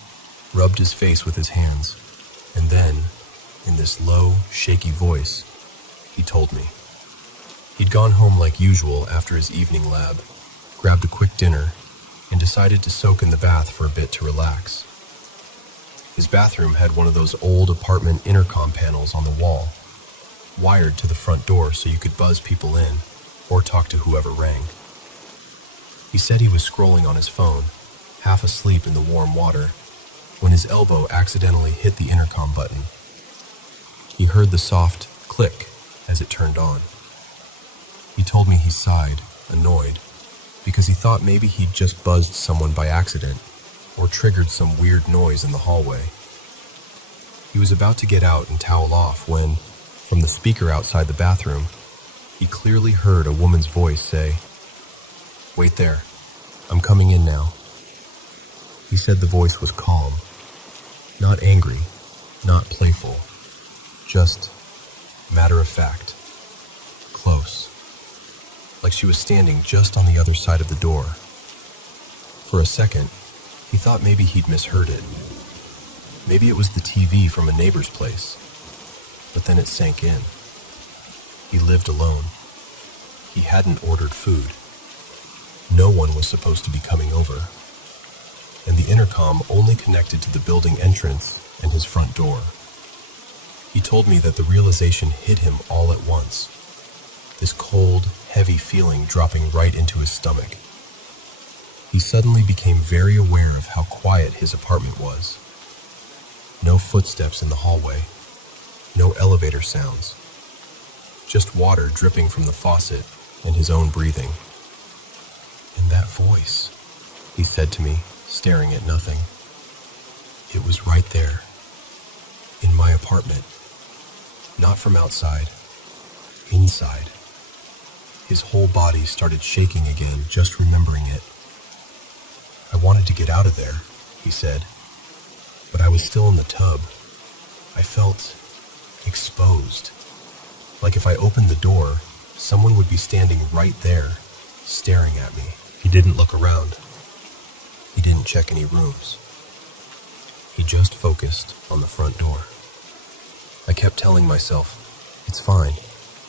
rubbed his face with his hands, and then, in this low, shaky voice, he told me. He'd gone home like usual after his evening lab, grabbed a quick dinner, and decided to soak in the bath for a bit to relax. His bathroom had one of those old apartment intercom panels on the wall, wired to the front door so you could buzz people in or talk to whoever rang. He said he was scrolling on his phone, half asleep in the warm water, when his elbow accidentally hit the intercom button. He heard the soft click as it turned on. He told me he sighed, annoyed, because he thought maybe he'd just buzzed someone by accident or triggered some weird noise in the hallway. He was about to get out and towel off when, from the speaker outside the bathroom, he clearly heard a woman's voice say, "Wait there, I'm coming in now." He said the voice was calm, not angry, not playful, just matter of fact, close, like she was standing just on the other side of the door. For a second, he thought maybe he'd misheard it. Maybe it was the TV from a neighbor's place, but then it sank in. He lived alone. He hadn't ordered food. No one was supposed to be coming over, and the intercom only connected to the building entrance and his front door. He told me that the realization hit him all at once, this cold, heavy feeling dropping right into his stomach. He suddenly became very aware of how quiet his apartment was. No footsteps in the hallway, no elevator sounds, just water dripping from the faucet and his own breathing. "And that voice," he said to me, staring at nothing. "It was right there, in my apartment, not from outside, inside." His whole body started shaking again, just remembering it. "I wanted to get out of there," he said, "but I was still in the tub. I felt exposed, like if I opened the door, someone would be standing right there, staring at me." He didn't look around. He didn't check any rooms. He just focused on the front door. I kept telling myself, "It's fine.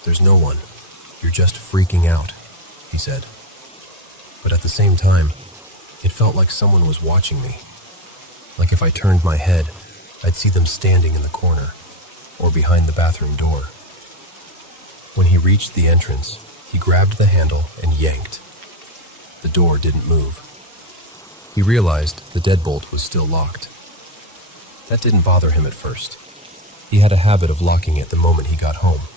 There's no one. You're just freaking out," he said. But at the same time, it felt like someone was watching me. Like if I turned my head, I'd see them standing in the corner or behind the bathroom door. When he reached the entrance, he grabbed the handle and yanked. The door didn't move. He realized the deadbolt was still locked. That didn't bother him at first. He had a habit of locking it the moment he got home.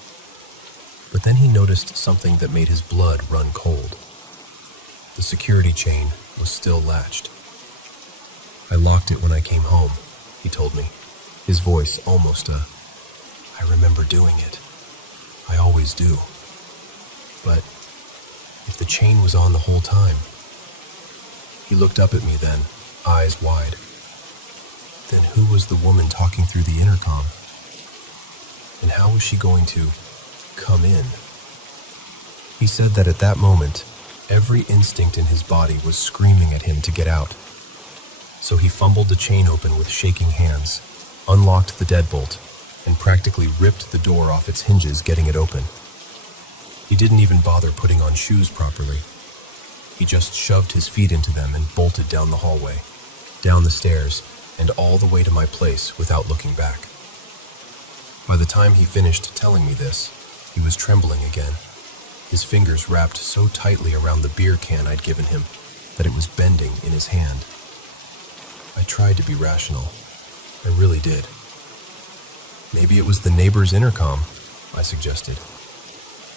But then he noticed something that made his blood run cold. The security chain was still latched. "I locked it when I came home," he told me, his voice almost "I remember doing it. I always do." But if the chain was on the whole time? He looked up at me then, eyes wide. Then who was the woman talking through the intercom? And how was she going to come in? He said that at that moment, every instinct in his body was screaming at him to get out. So he fumbled the chain open with shaking hands, unlocked the deadbolt, and practically ripped the door off its hinges, getting it open. He didn't even bother putting on shoes properly. He just shoved his feet into them and bolted down the hallway, down the stairs, and all the way to my place without looking back. By the time he finished telling me this, he was trembling again. His fingers wrapped so tightly around the beer can I'd given him that it was bending in his hand. I tried to be rational. I really did. Maybe it was the neighbor's intercom, I suggested.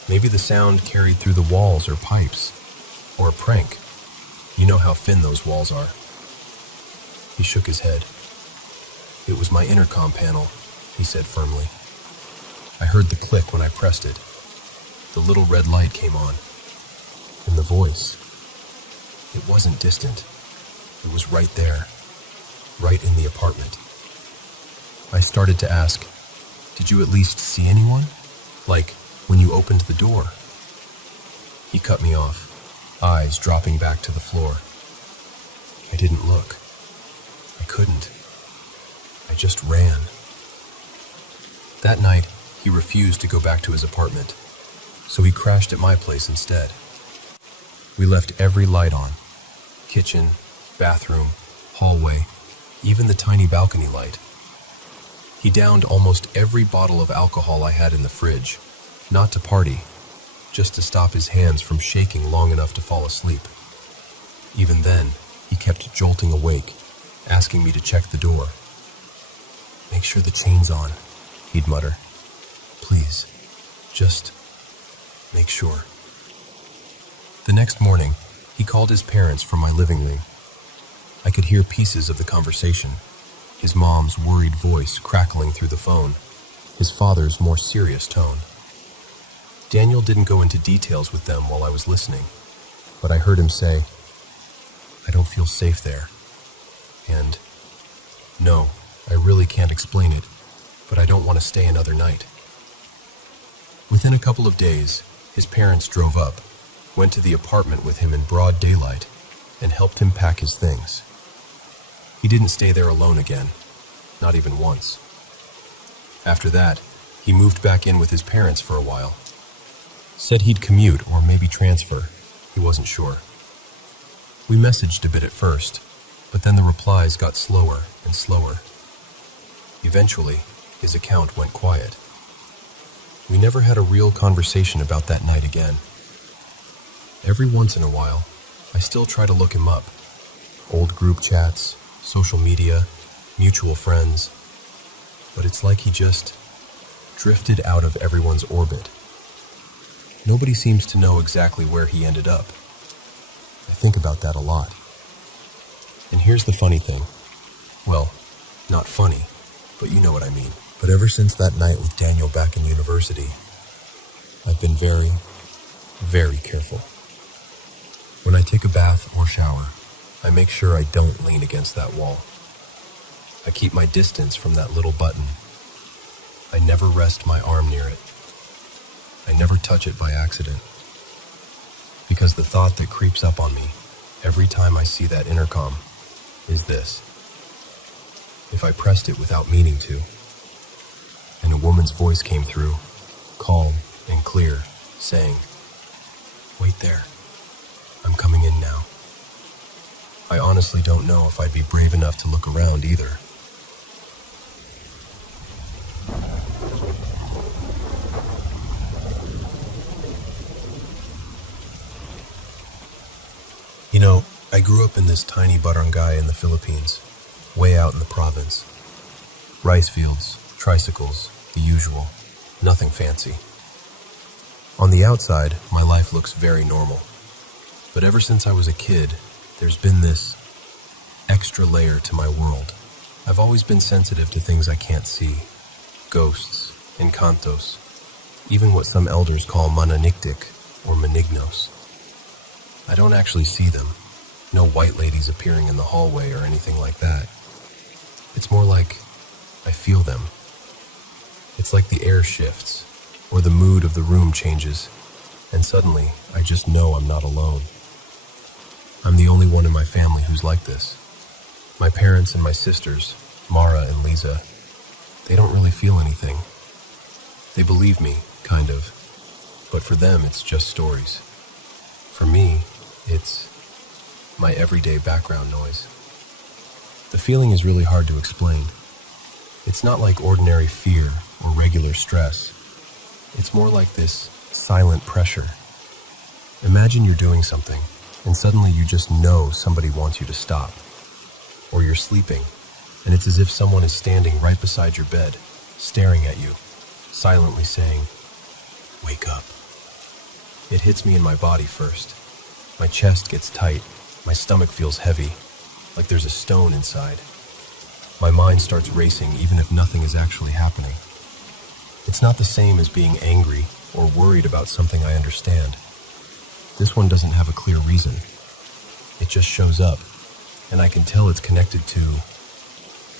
Maybe the sound carried through the walls or pipes, or a prank. You know how thin those walls are. He shook his head. It was my intercom panel, he said firmly. I heard the click when I pressed it. The little red light came on. And the voice. It wasn't distant. It was right there. Right in the apartment. I started to ask, did you at least see anyone? Like, when you opened the door? He cut me off, eyes dropping back to the floor. I didn't look. I couldn't. I just ran. That night, he refused to go back to his apartment, so he crashed at my place instead. We left every light on. Kitchen, bathroom, hallway, even the tiny balcony light. He downed almost every bottle of alcohol I had in the fridge, not to party, just to stop his hands from shaking long enough to fall asleep. Even then, he kept jolting awake, asking me to check the door. Make sure the chain's on, he'd mutter. Please, just make sure. The next morning, he called his parents from my living room. I could hear pieces of the conversation, his mom's worried voice crackling through the phone, his father's more serious tone. Daniel didn't go into details with them while I was listening, but I heard him say, I don't feel safe there. And, no, I really can't explain it, but I don't want to stay another night. Within a couple of days, his parents drove up, went to the apartment with him in broad daylight, and helped him pack his things. He didn't stay there alone again, not even once. After that, he moved back in with his parents for a while. Said he'd commute or maybe transfer, he wasn't sure. We messaged a bit at first, but then the replies got slower and slower. Eventually, his account went quiet. We never had a real conversation about that night again. Every once in a while, I still try to look him up. Old group chats, social media, mutual friends. But it's like he just drifted out of everyone's orbit. Nobody seems to know exactly where he ended up. I think about that a lot. And here's the funny thing. Well, not funny, but you know what I mean. But ever since that night with Daniel back in university, I've been very, very careful. When I take a bath or shower, I make sure I don't lean against that wall. I keep my distance from that little button. I never rest my arm near it. I never touch it by accident. Because the thought that creeps up on me every time I see that intercom is this. If I pressed it without meaning to, and a woman's voice came through, calm and clear, saying, "Wait there. I'm coming in now." I honestly don't know if I'd be brave enough to look around either. You know, I grew up in this tiny barangay in the Philippines, way out in the province. Rice fields, tricycles, the usual, nothing fancy. On the outside, my life looks very normal. But ever since I was a kid, there's been this extra layer to my world. I've always been sensitive to things I can't see. Ghosts, encantos, even what some elders call mananiktik, or malignos. I don't actually see them. No white ladies appearing in the hallway or anything like that. It's more like I feel them. It's like the air shifts, or the mood of the room changes, and suddenly I just know I'm not alone. I'm the only one in my family who's like this. My parents and my sisters, Mara and Lisa, they don't really feel anything. They believe me, kind of, but for them it's just stories. For me, it's my everyday background noise. The feeling is really hard to explain. It's not like ordinary fear or regular stress. It's more like this silent pressure. Imagine you're doing something, and suddenly you just know somebody wants you to stop. Or you're sleeping, and it's as if someone is standing right beside your bed, staring at you, silently saying, "Wake up." It hits me in my body first. My chest gets tight, my stomach feels heavy, like there's a stone inside. My mind starts racing even if nothing is actually happening. It's not the same as being angry or worried about something I understand. This one doesn't have a clear reason. It just shows up, and I can tell it's connected to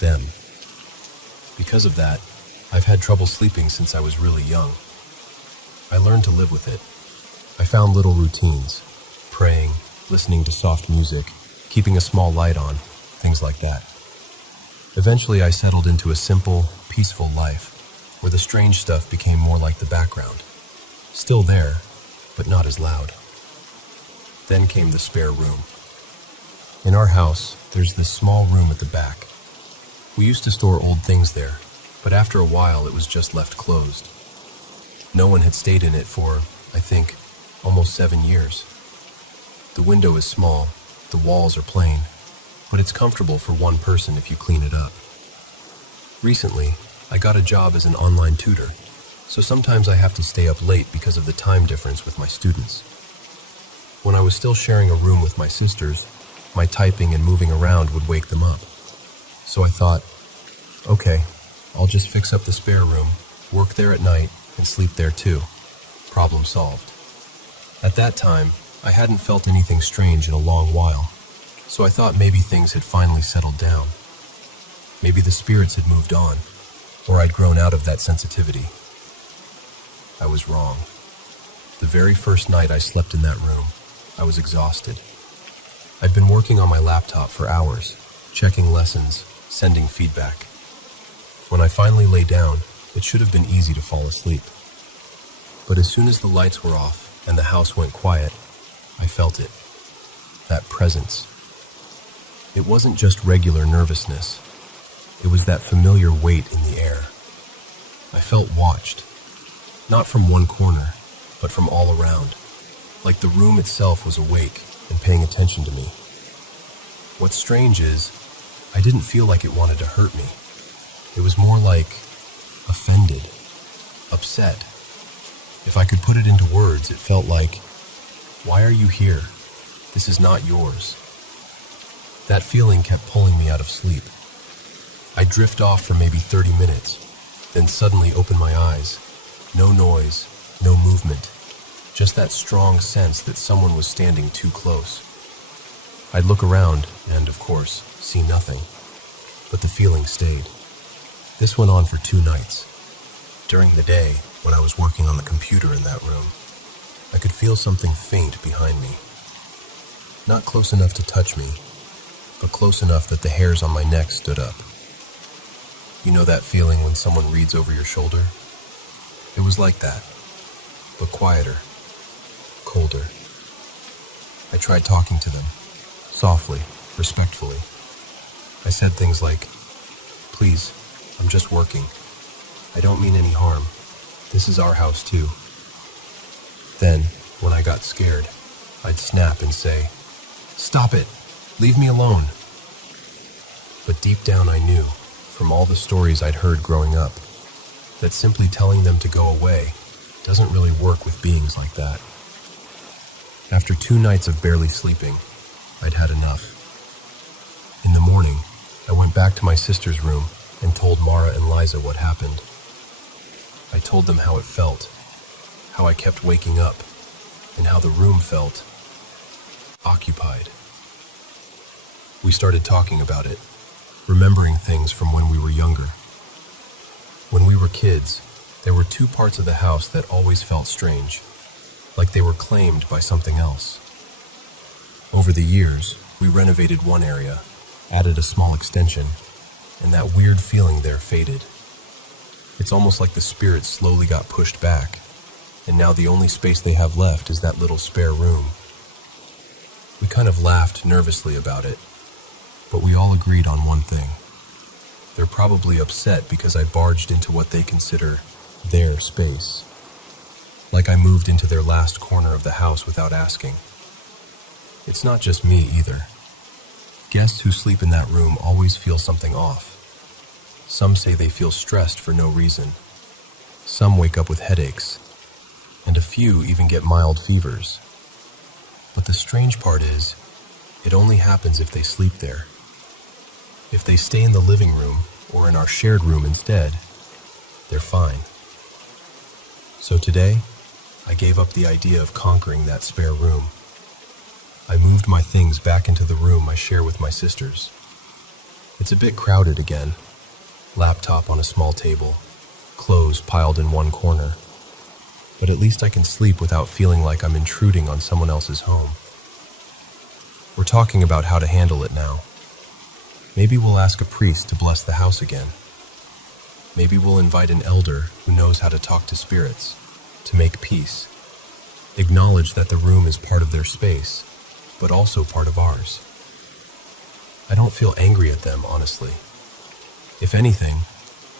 them. Because of that, I've had trouble sleeping since I was really young. I learned to live with it. I found little routines, praying, listening to soft music, keeping a small light on, things like that. Eventually I settled into a simple, peaceful life, where the strange stuff became more like the background. Still there, but not as loud. Then came the spare room. In our house, there's this small room at the back. We used to store old things there, but after a while it was just left closed. No one had stayed in it for, I think, almost 7 years. The window is small, the walls are plain, but it's comfortable for one person if you clean it up. Recently, I got a job as an online tutor, so sometimes I have to stay up late because of the time difference with my students. When I was still sharing a room with my sisters, my typing and moving around would wake them up. So I thought, okay, I'll just fix up the spare room, work there at night, and sleep there too. Problem solved. At that time, I hadn't felt anything strange in a long while, so I thought maybe things had finally settled down. Maybe the spirits had moved on, or I'd grown out of that sensitivity. I was wrong. The very first night I slept in that room, I was exhausted. I'd been working on my laptop for hours, checking lessons, sending feedback. When I finally lay down, it should have been easy to fall asleep. But as soon as the lights were off and the house went quiet, I felt it. That presence. It wasn't just regular nervousness. It was that familiar weight in the air. I felt watched. Not from one corner, but from all around. Like the room itself was awake and paying attention to me. What's strange is, I didn't feel like it wanted to hurt me. It was more like offended, upset. If I could put it into words, it felt like, why are you here? This is not yours. That feeling kept pulling me out of sleep. I'd drift off for maybe 30 minutes, then suddenly open my eyes. No noise, no movement, just that strong sense that someone was standing too close. I'd look around and, of course, see nothing, but the feeling stayed. This went on for 2 nights. During the day, when I was working on the computer in that room, I could feel something faint behind me. Not close enough to touch me, but close enough that the hairs on my neck stood up. You know that feeling when someone reads over your shoulder? It was like that, but quieter, colder. I tried talking to them, softly, respectfully. I said things like, "Please, I'm just working. I don't mean any harm. This is our house too." Then, when I got scared, I'd snap and say, "Stop it! Leave me alone!" But deep down I knew, from all the stories I'd heard growing up, that simply telling them to go away doesn't really work with beings like that. After 2 nights of barely sleeping, I'd had enough. In the morning, I went back to my sister's room and told Mara and Liza what happened. I told them how it felt, how I kept waking up, and how the room felt occupied. We started talking about it, remembering things from when we were younger. When we were kids, there were two parts of the house that always felt strange, like they were claimed by something else. Over the years, we renovated one area, added a small extension, and that weird feeling there faded. It's almost like the spirits slowly got pushed back, and now the only space they have left is that little spare room. We kind of laughed nervously about it, but we all agreed on one thing. They're probably upset because I barged into what they consider their space. Like I moved into their last corner of the house without asking. It's not just me either. Guests who sleep in that room always feel something off. Some say they feel stressed for no reason. Some wake up with headaches, and a few even get mild fevers. But the strange part is, it only happens if they sleep there. If they stay in the living room or in our shared room instead, they're fine. So today, I gave up the idea of conquering that spare room. I moved my things back into the room I share with my sisters. It's a bit crowded again. Laptop on a small table, clothes piled in one corner. But at least I can sleep without feeling like I'm intruding on someone else's home. We're talking about how to handle it now. Maybe we'll ask a priest to bless the house again. Maybe we'll invite an elder who knows how to talk to spirits, to make peace. Acknowledge that the room is part of their space, but also part of ours. I don't feel angry at them, honestly. If anything,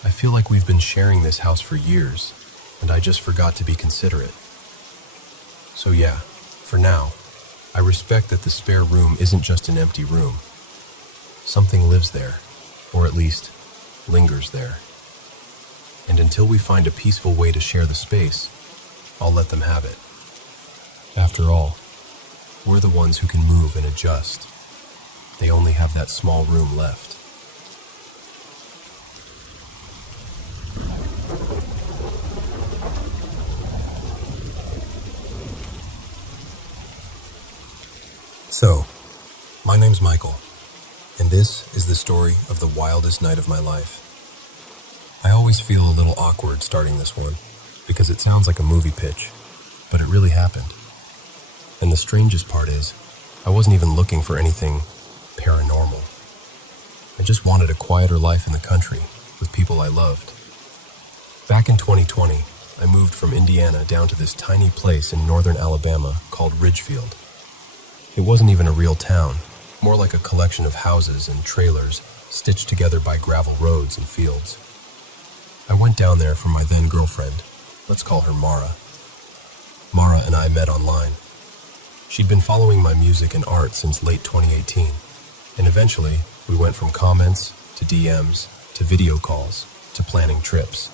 I feel like we've been sharing this house for years, and I just forgot to be considerate. So yeah, for now, I respect that the spare room isn't just an empty room. Something lives there, or at least lingers there. And until we find a peaceful way to share the space, I'll let them have it. After all, we're the ones who can move and adjust. They only have that small room left. So, my name's Michael, and this is the story of the wildest night of my life. I always feel a little awkward starting this one, because it sounds like a movie pitch, but it really happened. And the strangest part is, I wasn't even looking for anything paranormal. I just wanted a quieter life in the country, with people I loved. Back in 2020, I moved from Indiana down to this tiny place in northern Alabama called Ridgefield. It wasn't even a real town, more like a collection of houses and trailers stitched together by gravel roads and fields. I went down there for my then girlfriend. Let's call her Mara. Mara and I met online. She'd been following my music and art since late 2018, and eventually we went from comments to DMs to video calls to planning trips.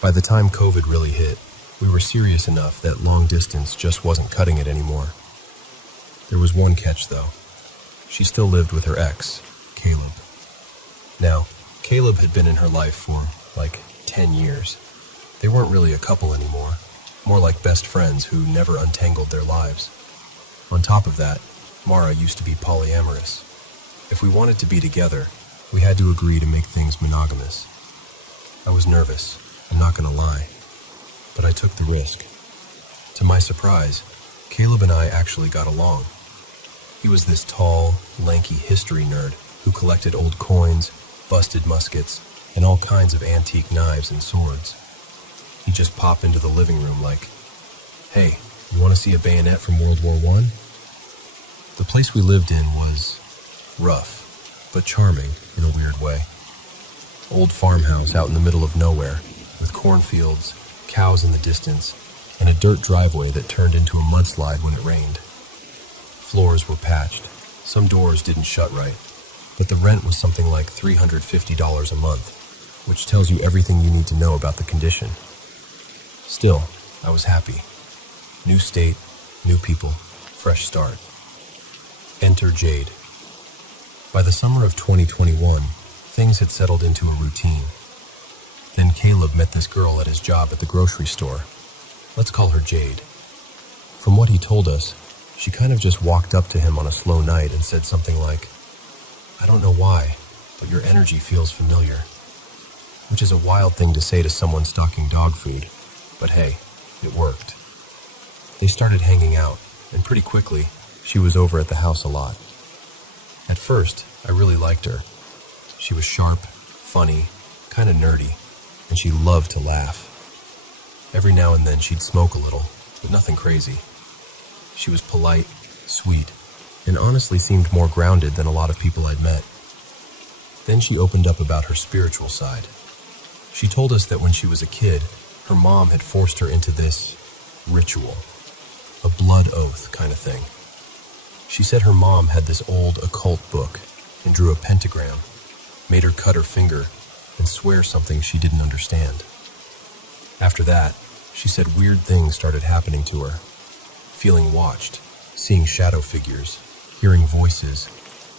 By the time COVID really hit, we were serious enough that long distance just wasn't cutting it anymore. There was one catch though. She still lived with her ex, Caleb. Now, Caleb had been in her life for like 10 years. They weren't really a couple anymore, more like best friends who never untangled their lives. On top of that, Mara used to be polyamorous. If we wanted to be together, we had to agree to make things monogamous. I was nervous, I'm not gonna lie, but I took the risk. To my surprise, Caleb and I actually got along. He was this tall, lanky history nerd who collected old coins, busted muskets, and all kinds of antique knives and swords. He'd just pop into the living room like, "Hey, you want to see a bayonet from World War I?" The place we lived in was rough, but charming in a weird way. Old farmhouse out in the middle of nowhere, with cornfields, cows in the distance, and a dirt driveway that turned into a mudslide when it rained. Floors were patched, some doors didn't shut right, but the rent was something like $350 a month, which tells you everything you need to know about the condition. Still, I was happy. New state, new people, fresh start. Enter Jade. By the summer of 2021, things had settled into a routine. Then Caleb met this girl at his job at the grocery store. Let's call her Jade. From what he told us, she kind of just walked up to him on a slow night and said something like, "I don't know why, but your energy feels familiar." Which is a wild thing to say to someone stocking dog food, but hey, it worked. They started hanging out, and pretty quickly, she was over at the house a lot. At first, I really liked her. She was sharp, funny, kind of nerdy, and she loved to laugh. Every now and then she'd smoke a little, but nothing crazy. She was polite, sweet, and honestly seemed more grounded than a lot of people I'd met. Then she opened up about her spiritual side. She told us that when she was a kid, her mom had forced her into this ritual, a blood oath kind of thing. She said her mom had this old occult book and drew a pentagram, made her cut her finger, and swear something she didn't understand. After that, she said weird things started happening to her, feeling watched, seeing shadow figures, hearing voices,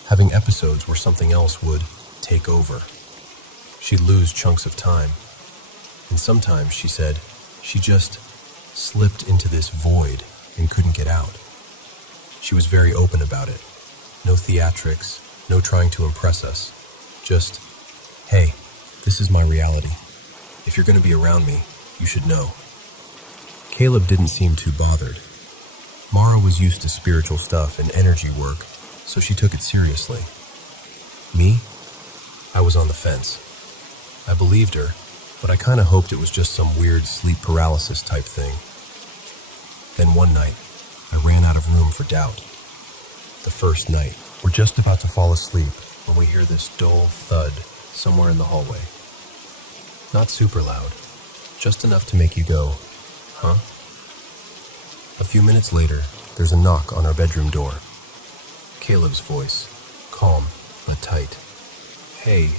having episodes where something else would take over. She'd lose chunks of time, and sometimes, she said, she just slipped into this void and couldn't get out. She was very open about it. No theatrics, no trying to impress us. Just, hey, this is my reality. If you're going to be around me, you should know. Caleb didn't seem too bothered. Mara was used to spiritual stuff and energy work, so she took it seriously. Me? I was on the fence. I believed her, but I kind of hoped it was just some weird sleep paralysis type thing. Then one night, I ran out of room for doubt. The first night, we're just about to fall asleep when we hear this dull thud somewhere in the hallway. Not super loud, just enough to make you go, huh? A few minutes later, there's a knock on our bedroom door. Caleb's voice, calm but tight. "Hey,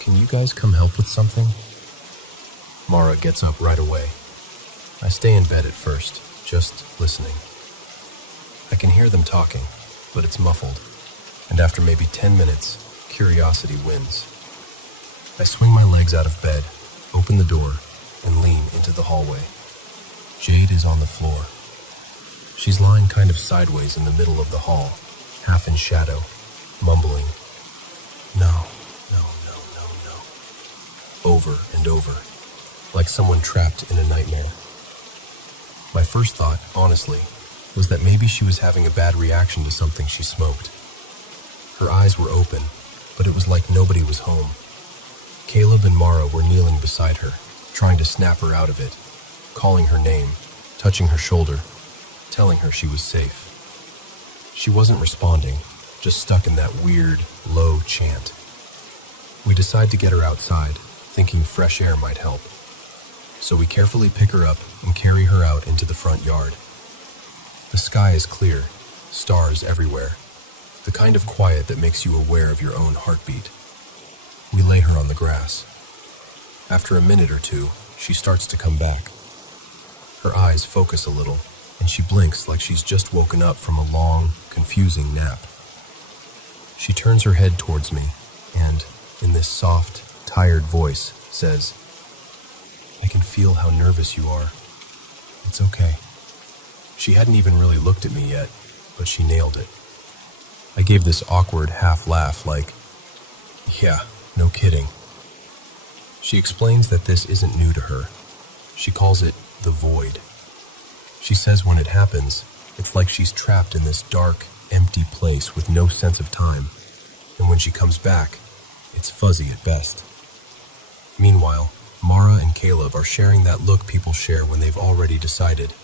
can you guys come help with something?" Mara gets up right away. I stay in bed at first, just listening. I can hear them talking, but it's muffled, and after maybe 10 minutes, curiosity wins. I swing my legs out of bed, open the door, and lean into the hallway. Jade is on the floor. She's lying kind of sideways in the middle of the hall, half in shadow, mumbling, "No, no, no, no, no," over and over, like someone trapped in a nightmare. My first thought, honestly, was that maybe she was having a bad reaction to something she smoked. Her eyes were open, but it was like nobody was home. Caleb and Mara were kneeling beside her, trying to snap her out of it, calling her name, touching her shoulder, telling her she was safe. She wasn't responding, just stuck in that weird, low chant. We decide to get her outside, thinking fresh air might help. So we carefully pick her up and carry her out into the front yard. The sky is clear, stars everywhere, the kind of quiet that makes you aware of your own heartbeat. We lay her on the grass. After a minute or two, she starts to come back. Her eyes focus a little, and she blinks like she's just woken up from a long, confusing nap. She turns her head towards me, and, in this soft, tired voice, says, "I can feel how nervous you are. It's okay." She hadn't even really looked at me yet, but she nailed it. I gave this awkward half laugh like, "Yeah, no kidding." She explains that this isn't new to her. She calls it the void. She says when it happens, it's like she's trapped in this dark, empty place with no sense of time, and when she comes back, it's fuzzy at best. Meanwhile, Mara and Caleb are sharing that look people share when they've already decided,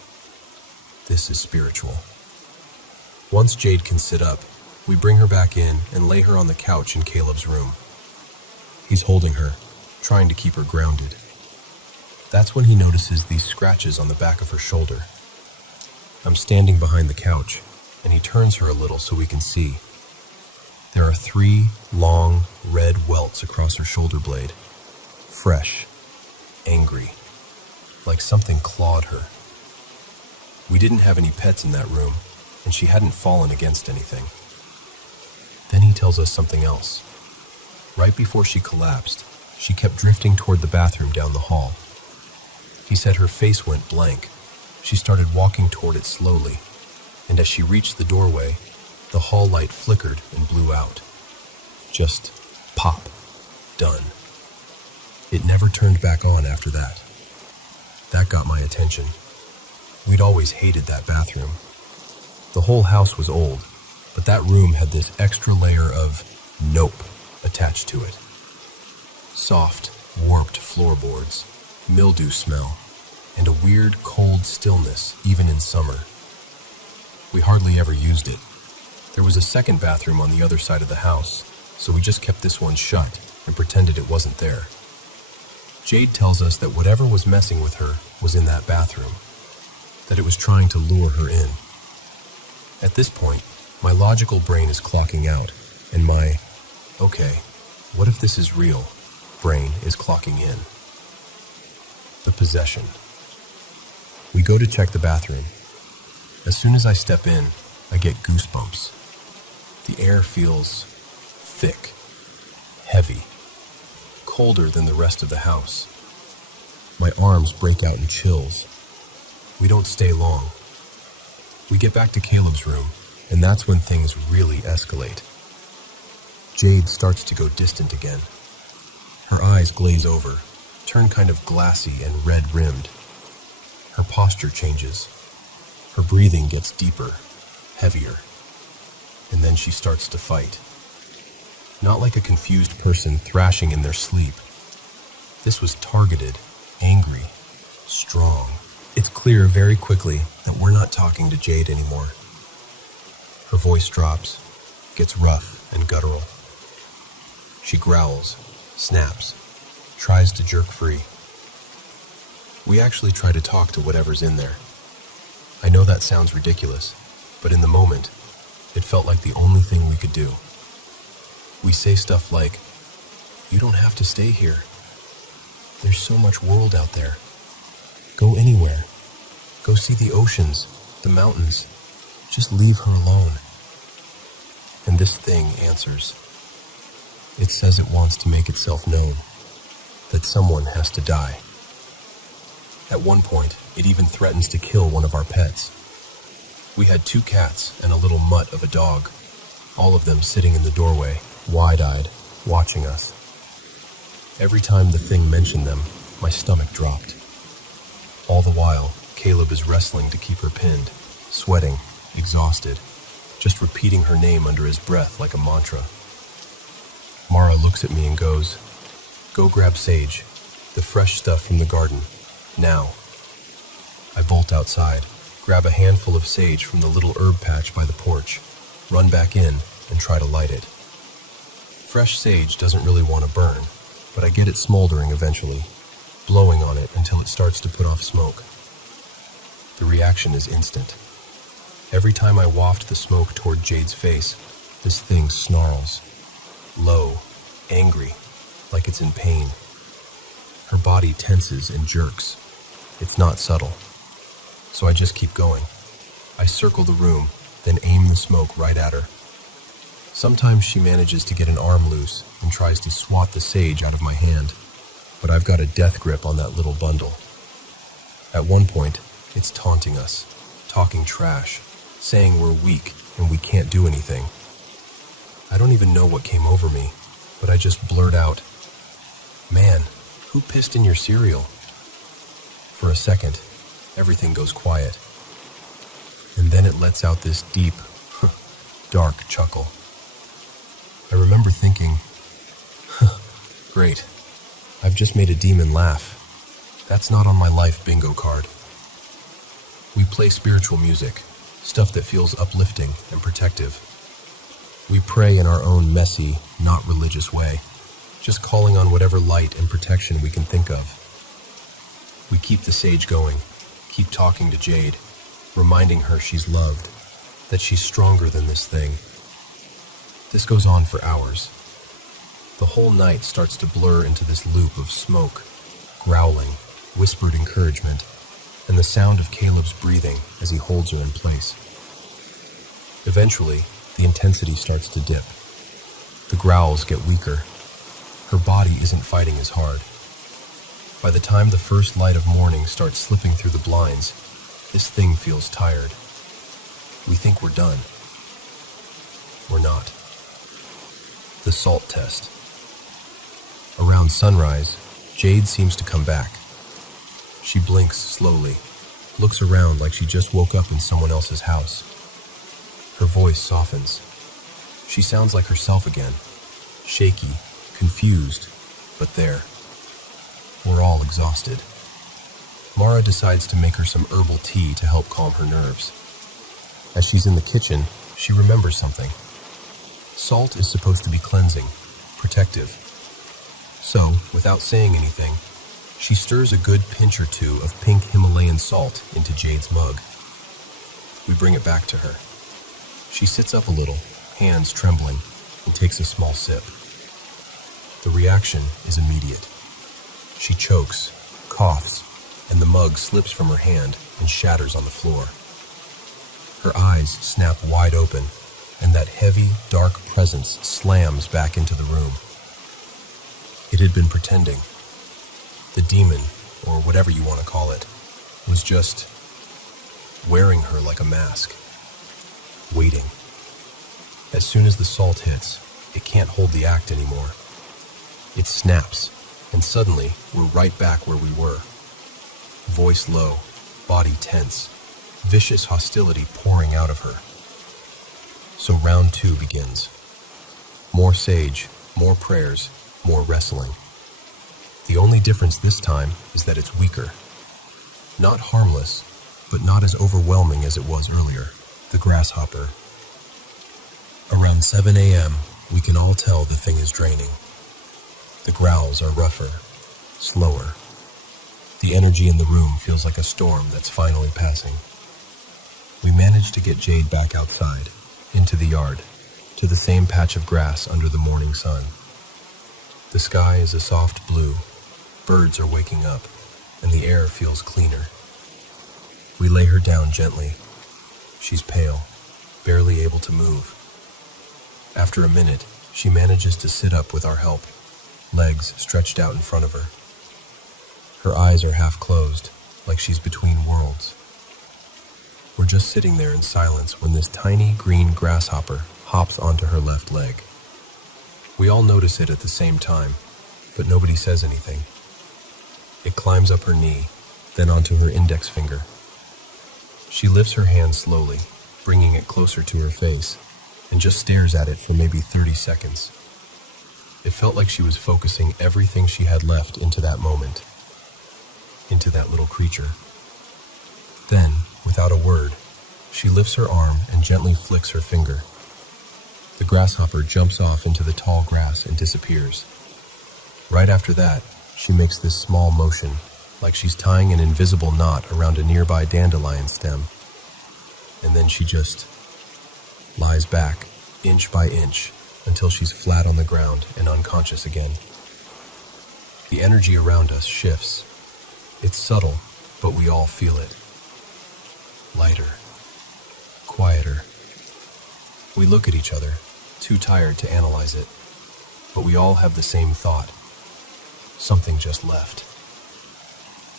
this is spiritual. Once Jade can sit up, we bring her back in and lay her on the couch in Caleb's room. He's holding her, trying to keep her grounded. That's when he notices these scratches on the back of her shoulder. I'm standing behind the couch, and he turns her a little so we can see. There are 3 long, red welts across her shoulder blade. Fresh, angry, like something clawed her. We didn't have any pets in that room, and she hadn't fallen against anything. Then he tells us something else. Right before she collapsed, she kept drifting toward the bathroom down the hall. He said her face went blank. She started walking toward it slowly, and as she reached the doorway, the hall light flickered and blew out. Just pop. Done. It never turned back on after that. That got my attention. We'd always hated that bathroom. The whole house was old, but that room had this extra layer of nope attached to it. Soft, warped floorboards, mildew smell, and a weird, cold stillness even in summer. We hardly ever used it. There was a second bathroom on the other side of the house, so we just kept this one shut and pretended it wasn't there. Jade tells us that whatever was messing with her was in that bathroom, that it was trying to lure her in. At this point, my logical brain is clocking out, and my, okay, what if this is real, brain is clocking in. The possession. We go to check the bathroom. As soon as I step in, I get goosebumps. The air feels thick, heavy, colder than the rest of the house. My arms break out in chills. We don't stay long. We get back to Caleb's room, and that's when things really escalate. Jade starts to go distant again. Her eyes glaze over, turn kind of glassy and red-rimmed. Her posture changes. Her breathing gets deeper, heavier, and then she starts to fight. Not like a confused person thrashing in their sleep. This was targeted, angry, strong. It's clear very quickly that we're not talking to Jade anymore. Her voice drops, gets rough and guttural. She growls, snaps, tries to jerk free. We actually try to talk to whatever's in there. I know that sounds ridiculous, but in the moment, it felt like the only thing we could do. We say stuff like, "You don't have to stay here. There's so much world out there. Go anywhere. Go see the oceans, the mountains. Just leave her alone." And this thing answers. It says it wants to make itself known, that someone has to die. At one point, it even threatens to kill one of our pets. We had 2 cats and a little mutt of a dog, all of them sitting in the doorway, wide-eyed, watching us. Every time the thing mentioned them, my stomach dropped. All the while, Caleb is wrestling to keep her pinned, sweating, exhausted, just repeating her name under his breath like a mantra. Mara looks at me and goes, "Go grab sage, the fresh stuff from the garden, now." I bolt outside, grab a handful of sage from the little herb patch by the porch, run back in, and try to light it. Fresh sage doesn't really want to burn, but I get it smoldering eventually, blowing on it until it starts to put off smoke. The reaction is instant. Every time I waft the smoke toward Jade's face, this thing snarls. Low, angry, like it's in pain. Her body tenses and jerks. It's not subtle. So I just keep going. I circle the room, then aim the smoke right at her. Sometimes she manages to get an arm loose and tries to swat the sage out of my hand, but I've got a death grip on that little bundle. At one point, it's taunting us, talking trash, saying we're weak and we can't do anything. I don't even know what came over me, but I just blurt out, "Man, who pissed in your cereal?" For a second, everything goes quiet. And then it lets out this deep, dark chuckle. I remember thinking, great, I've just made a demon laugh. That's not on my life bingo card. We play spiritual music, stuff that feels uplifting and protective. We pray in our own messy, not religious way, just calling on whatever light and protection we can think of. We keep the sage going, keep talking to Jade, reminding her she's loved, that she's stronger than this thing. This goes on for hours. The whole night starts to blur into this loop of smoke, growling, whispered encouragement, and the sound of Caleb's breathing as he holds her in place. Eventually, the intensity starts to dip. The growls get weaker. Her body isn't fighting as hard. By the time the first light of morning starts slipping through the blinds, This thing feels tired. We think we're done. We're not. The salt test. Around sunrise, Jade seems to come back. She blinks slowly, looks around like she just woke up in someone else's house. Her voice softens. She sounds like herself again, shaky, confused, but there. We're all exhausted. Mara decides to make her some herbal tea to help calm her nerves. As she's in the kitchen, she remembers something. Salt is supposed to be cleansing, protective. So, without saying anything, she stirs a good pinch or two of pink Himalayan salt into Jade's mug. We bring it back to her. She sits up a little, hands trembling, and takes a small sip. The reaction is immediate. She chokes, coughs, and the mug slips from her hand and shatters on the floor. Her eyes snap wide open, and that heavy, dark presence slams back into the room. It had been pretending. The demon, or whatever you want to call it, was just wearing her like a mask, waiting. As soon as the salt hits, it can't hold the act anymore. It snaps, and suddenly we're right back where we were. Voice low, body tense, vicious hostility pouring out of her. So round 2 begins. More sage, more prayers, more wrestling. The only difference this time is that it's weaker. Not harmless, but not as overwhelming as it was earlier. The grasshopper. Around 7 a.m., we can all tell the thing is draining. The growls are rougher, slower. The energy in the room feels like a storm that's finally passing. We manage to get Jade back outside, into the yard, to the same patch of grass under the morning sun. The sky is a soft blue, birds are waking up, and the air feels cleaner. We lay her down gently. She's pale, barely able to move. After a minute, she manages to sit up with our help, legs stretched out in front of her. Her eyes are half closed, like she's between worlds. We're just sitting there in silence when this tiny green grasshopper hops onto her left leg. We all notice it at the same time, but nobody says anything. It climbs up her knee, then onto her index finger. She lifts her hand slowly, bringing it closer to her face, and just stares at it for maybe 30 seconds. It felt like she was focusing everything she had left into that moment, into that little creature. Then, without a word, she lifts her arm and gently flicks her finger. The grasshopper jumps off into the tall grass and disappears. Right after that, she makes this small motion, like she's tying an invisible knot around a nearby dandelion stem. And then she just lies back, inch by inch, until she's flat on the ground and unconscious again. The energy around us shifts. It's subtle, but we all feel it. Lighter. Quieter. We look at each other, too tired to analyze it, but we all have the same thought. Something just left.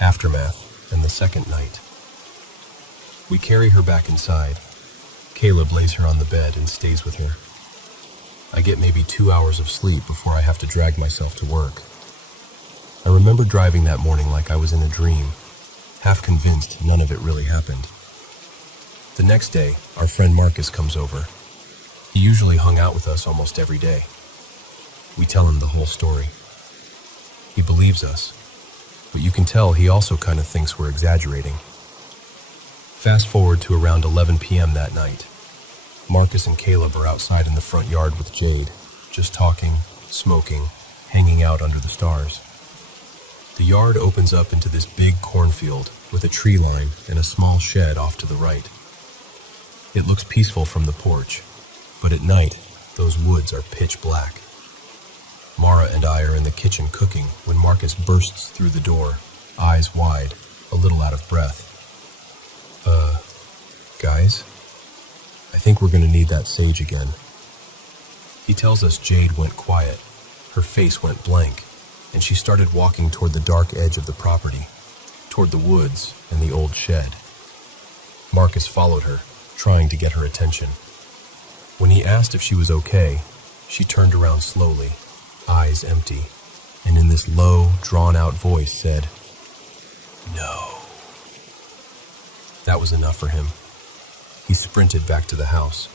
Aftermath and the second night. We carry her back inside. Caleb lays her on the bed and stays with her. I get maybe 2 hours of sleep before I have to drag myself to work. I remember driving that morning like I was in a dream, half convinced none of it really happened. The next day, our friend Marcus comes over. He usually hung out with us almost every day. We tell him the whole story. He believes us, but you can tell he also kind of thinks we're exaggerating. Fast forward to around 11 p.m. that night. Marcus and Caleb are outside in the front yard with Jade, just talking, smoking, hanging out under the stars. The yard opens up into this big cornfield with a tree line and a small shed off to the right. It looks peaceful from the porch, but at night, those woods are pitch black. Mara and I are in the kitchen cooking when Marcus bursts through the door, eyes wide, a little out of breath. Guys? I think we're gonna need that sage again. He tells us Jade went quiet. Her face went blank, and she started walking toward the dark edge of the property, toward the woods and the old shed. Marcus followed her, trying to get her attention. When he asked if she was okay, she turned around slowly, eyes empty, and in this low, drawn-out voice said, "No." That was enough for him. He sprinted back to the house.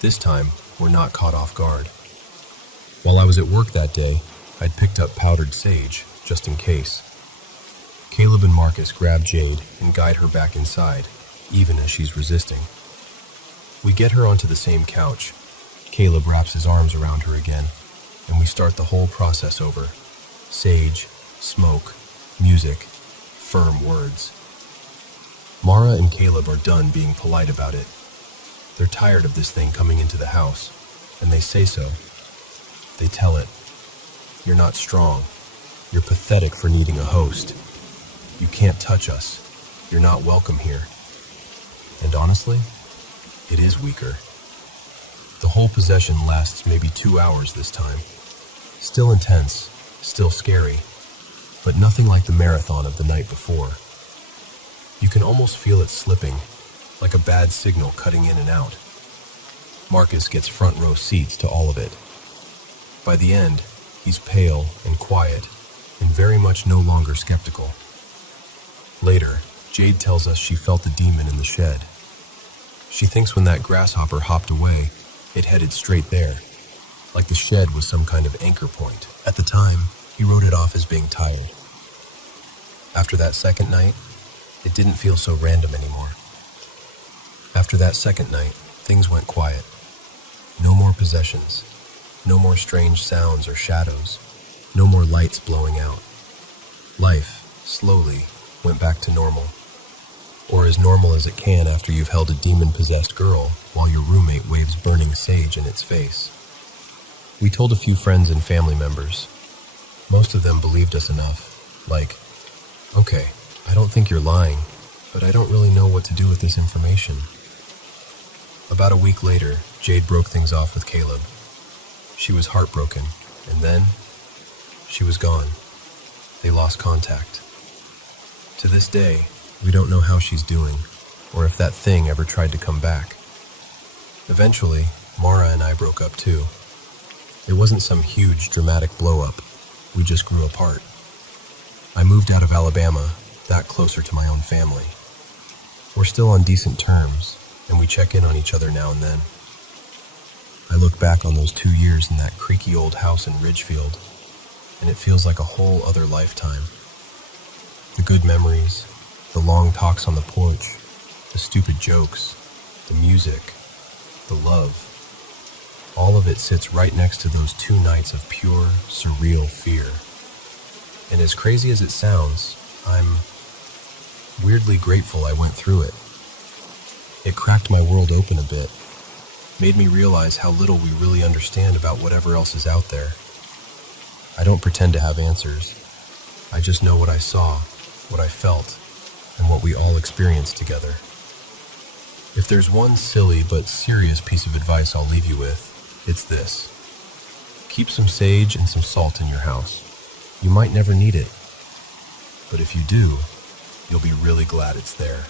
This time, we're not caught off guard. While I was at work that day, I'd picked up powdered sage, just in case. Caleb and Marcus grab Jade and guide her back inside, even as she's resisting. We get her onto the same couch. Caleb wraps his arms around her again, and we start the whole process over. Sage, smoke, music, firm words. Mara and Caleb are done being polite about it. They're tired of this thing coming into the house, and they say so. They tell it, "You're not strong. You're pathetic for needing a host. You can't touch us. You're not welcome here." And honestly, it is weaker. The whole possession lasts maybe 2 hours this time. Still intense, still scary, but nothing like the marathon of the night before. You can almost feel it slipping, like a bad signal cutting in and out. Marcus gets front row seats to all of it. By the end, he's pale and quiet, and very much no longer skeptical. Later, Jade tells us she felt the demon in the shed. She thinks when that grasshopper hopped away, it headed straight there, like the shed was some kind of anchor point. At the time, he wrote it off as being tired. After that second night, it didn't feel so random anymore. After that second night, things went quiet. No more possessions. No more strange sounds or shadows. No more lights blowing out. Life, slowly, went back to normal. Or as normal as it can after you've held a demon-possessed girl while your roommate waves burning sage in its face. We told a few friends and family members. Most of them believed us enough. Like, "Okay, I don't think you're lying, but I don't really know what to do with this information." About a week later, Jade broke things off with Caleb. She was heartbroken, and then she was gone. They lost contact. To this day, we don't know how she's doing, or if that thing ever tried to come back. Eventually, Mara and I broke up too. It wasn't some huge, dramatic blow-up. We just grew apart. I moved out of Alabama, that closer to my own family. We're still on decent terms, and we check in on each other now and then. I look back on those 2 years in that creaky old house in Ridgefield, and it feels like a whole other lifetime. The good memories, the long talks on the porch, the stupid jokes, the music, the love. All of it sits right next to those 2 nights of pure, surreal fear. And as crazy as it sounds, I'm weirdly grateful I went through it. It cracked my world open a bit, made me realize how little we really understand about whatever else is out there. I don't pretend to have answers. I just know what I saw, what I felt, and what we all experienced together. If there's one silly but serious piece of advice I'll leave you with, it's this. Keep some sage and some salt in your house. You might never need it, but if you do, you'll be really glad it's there.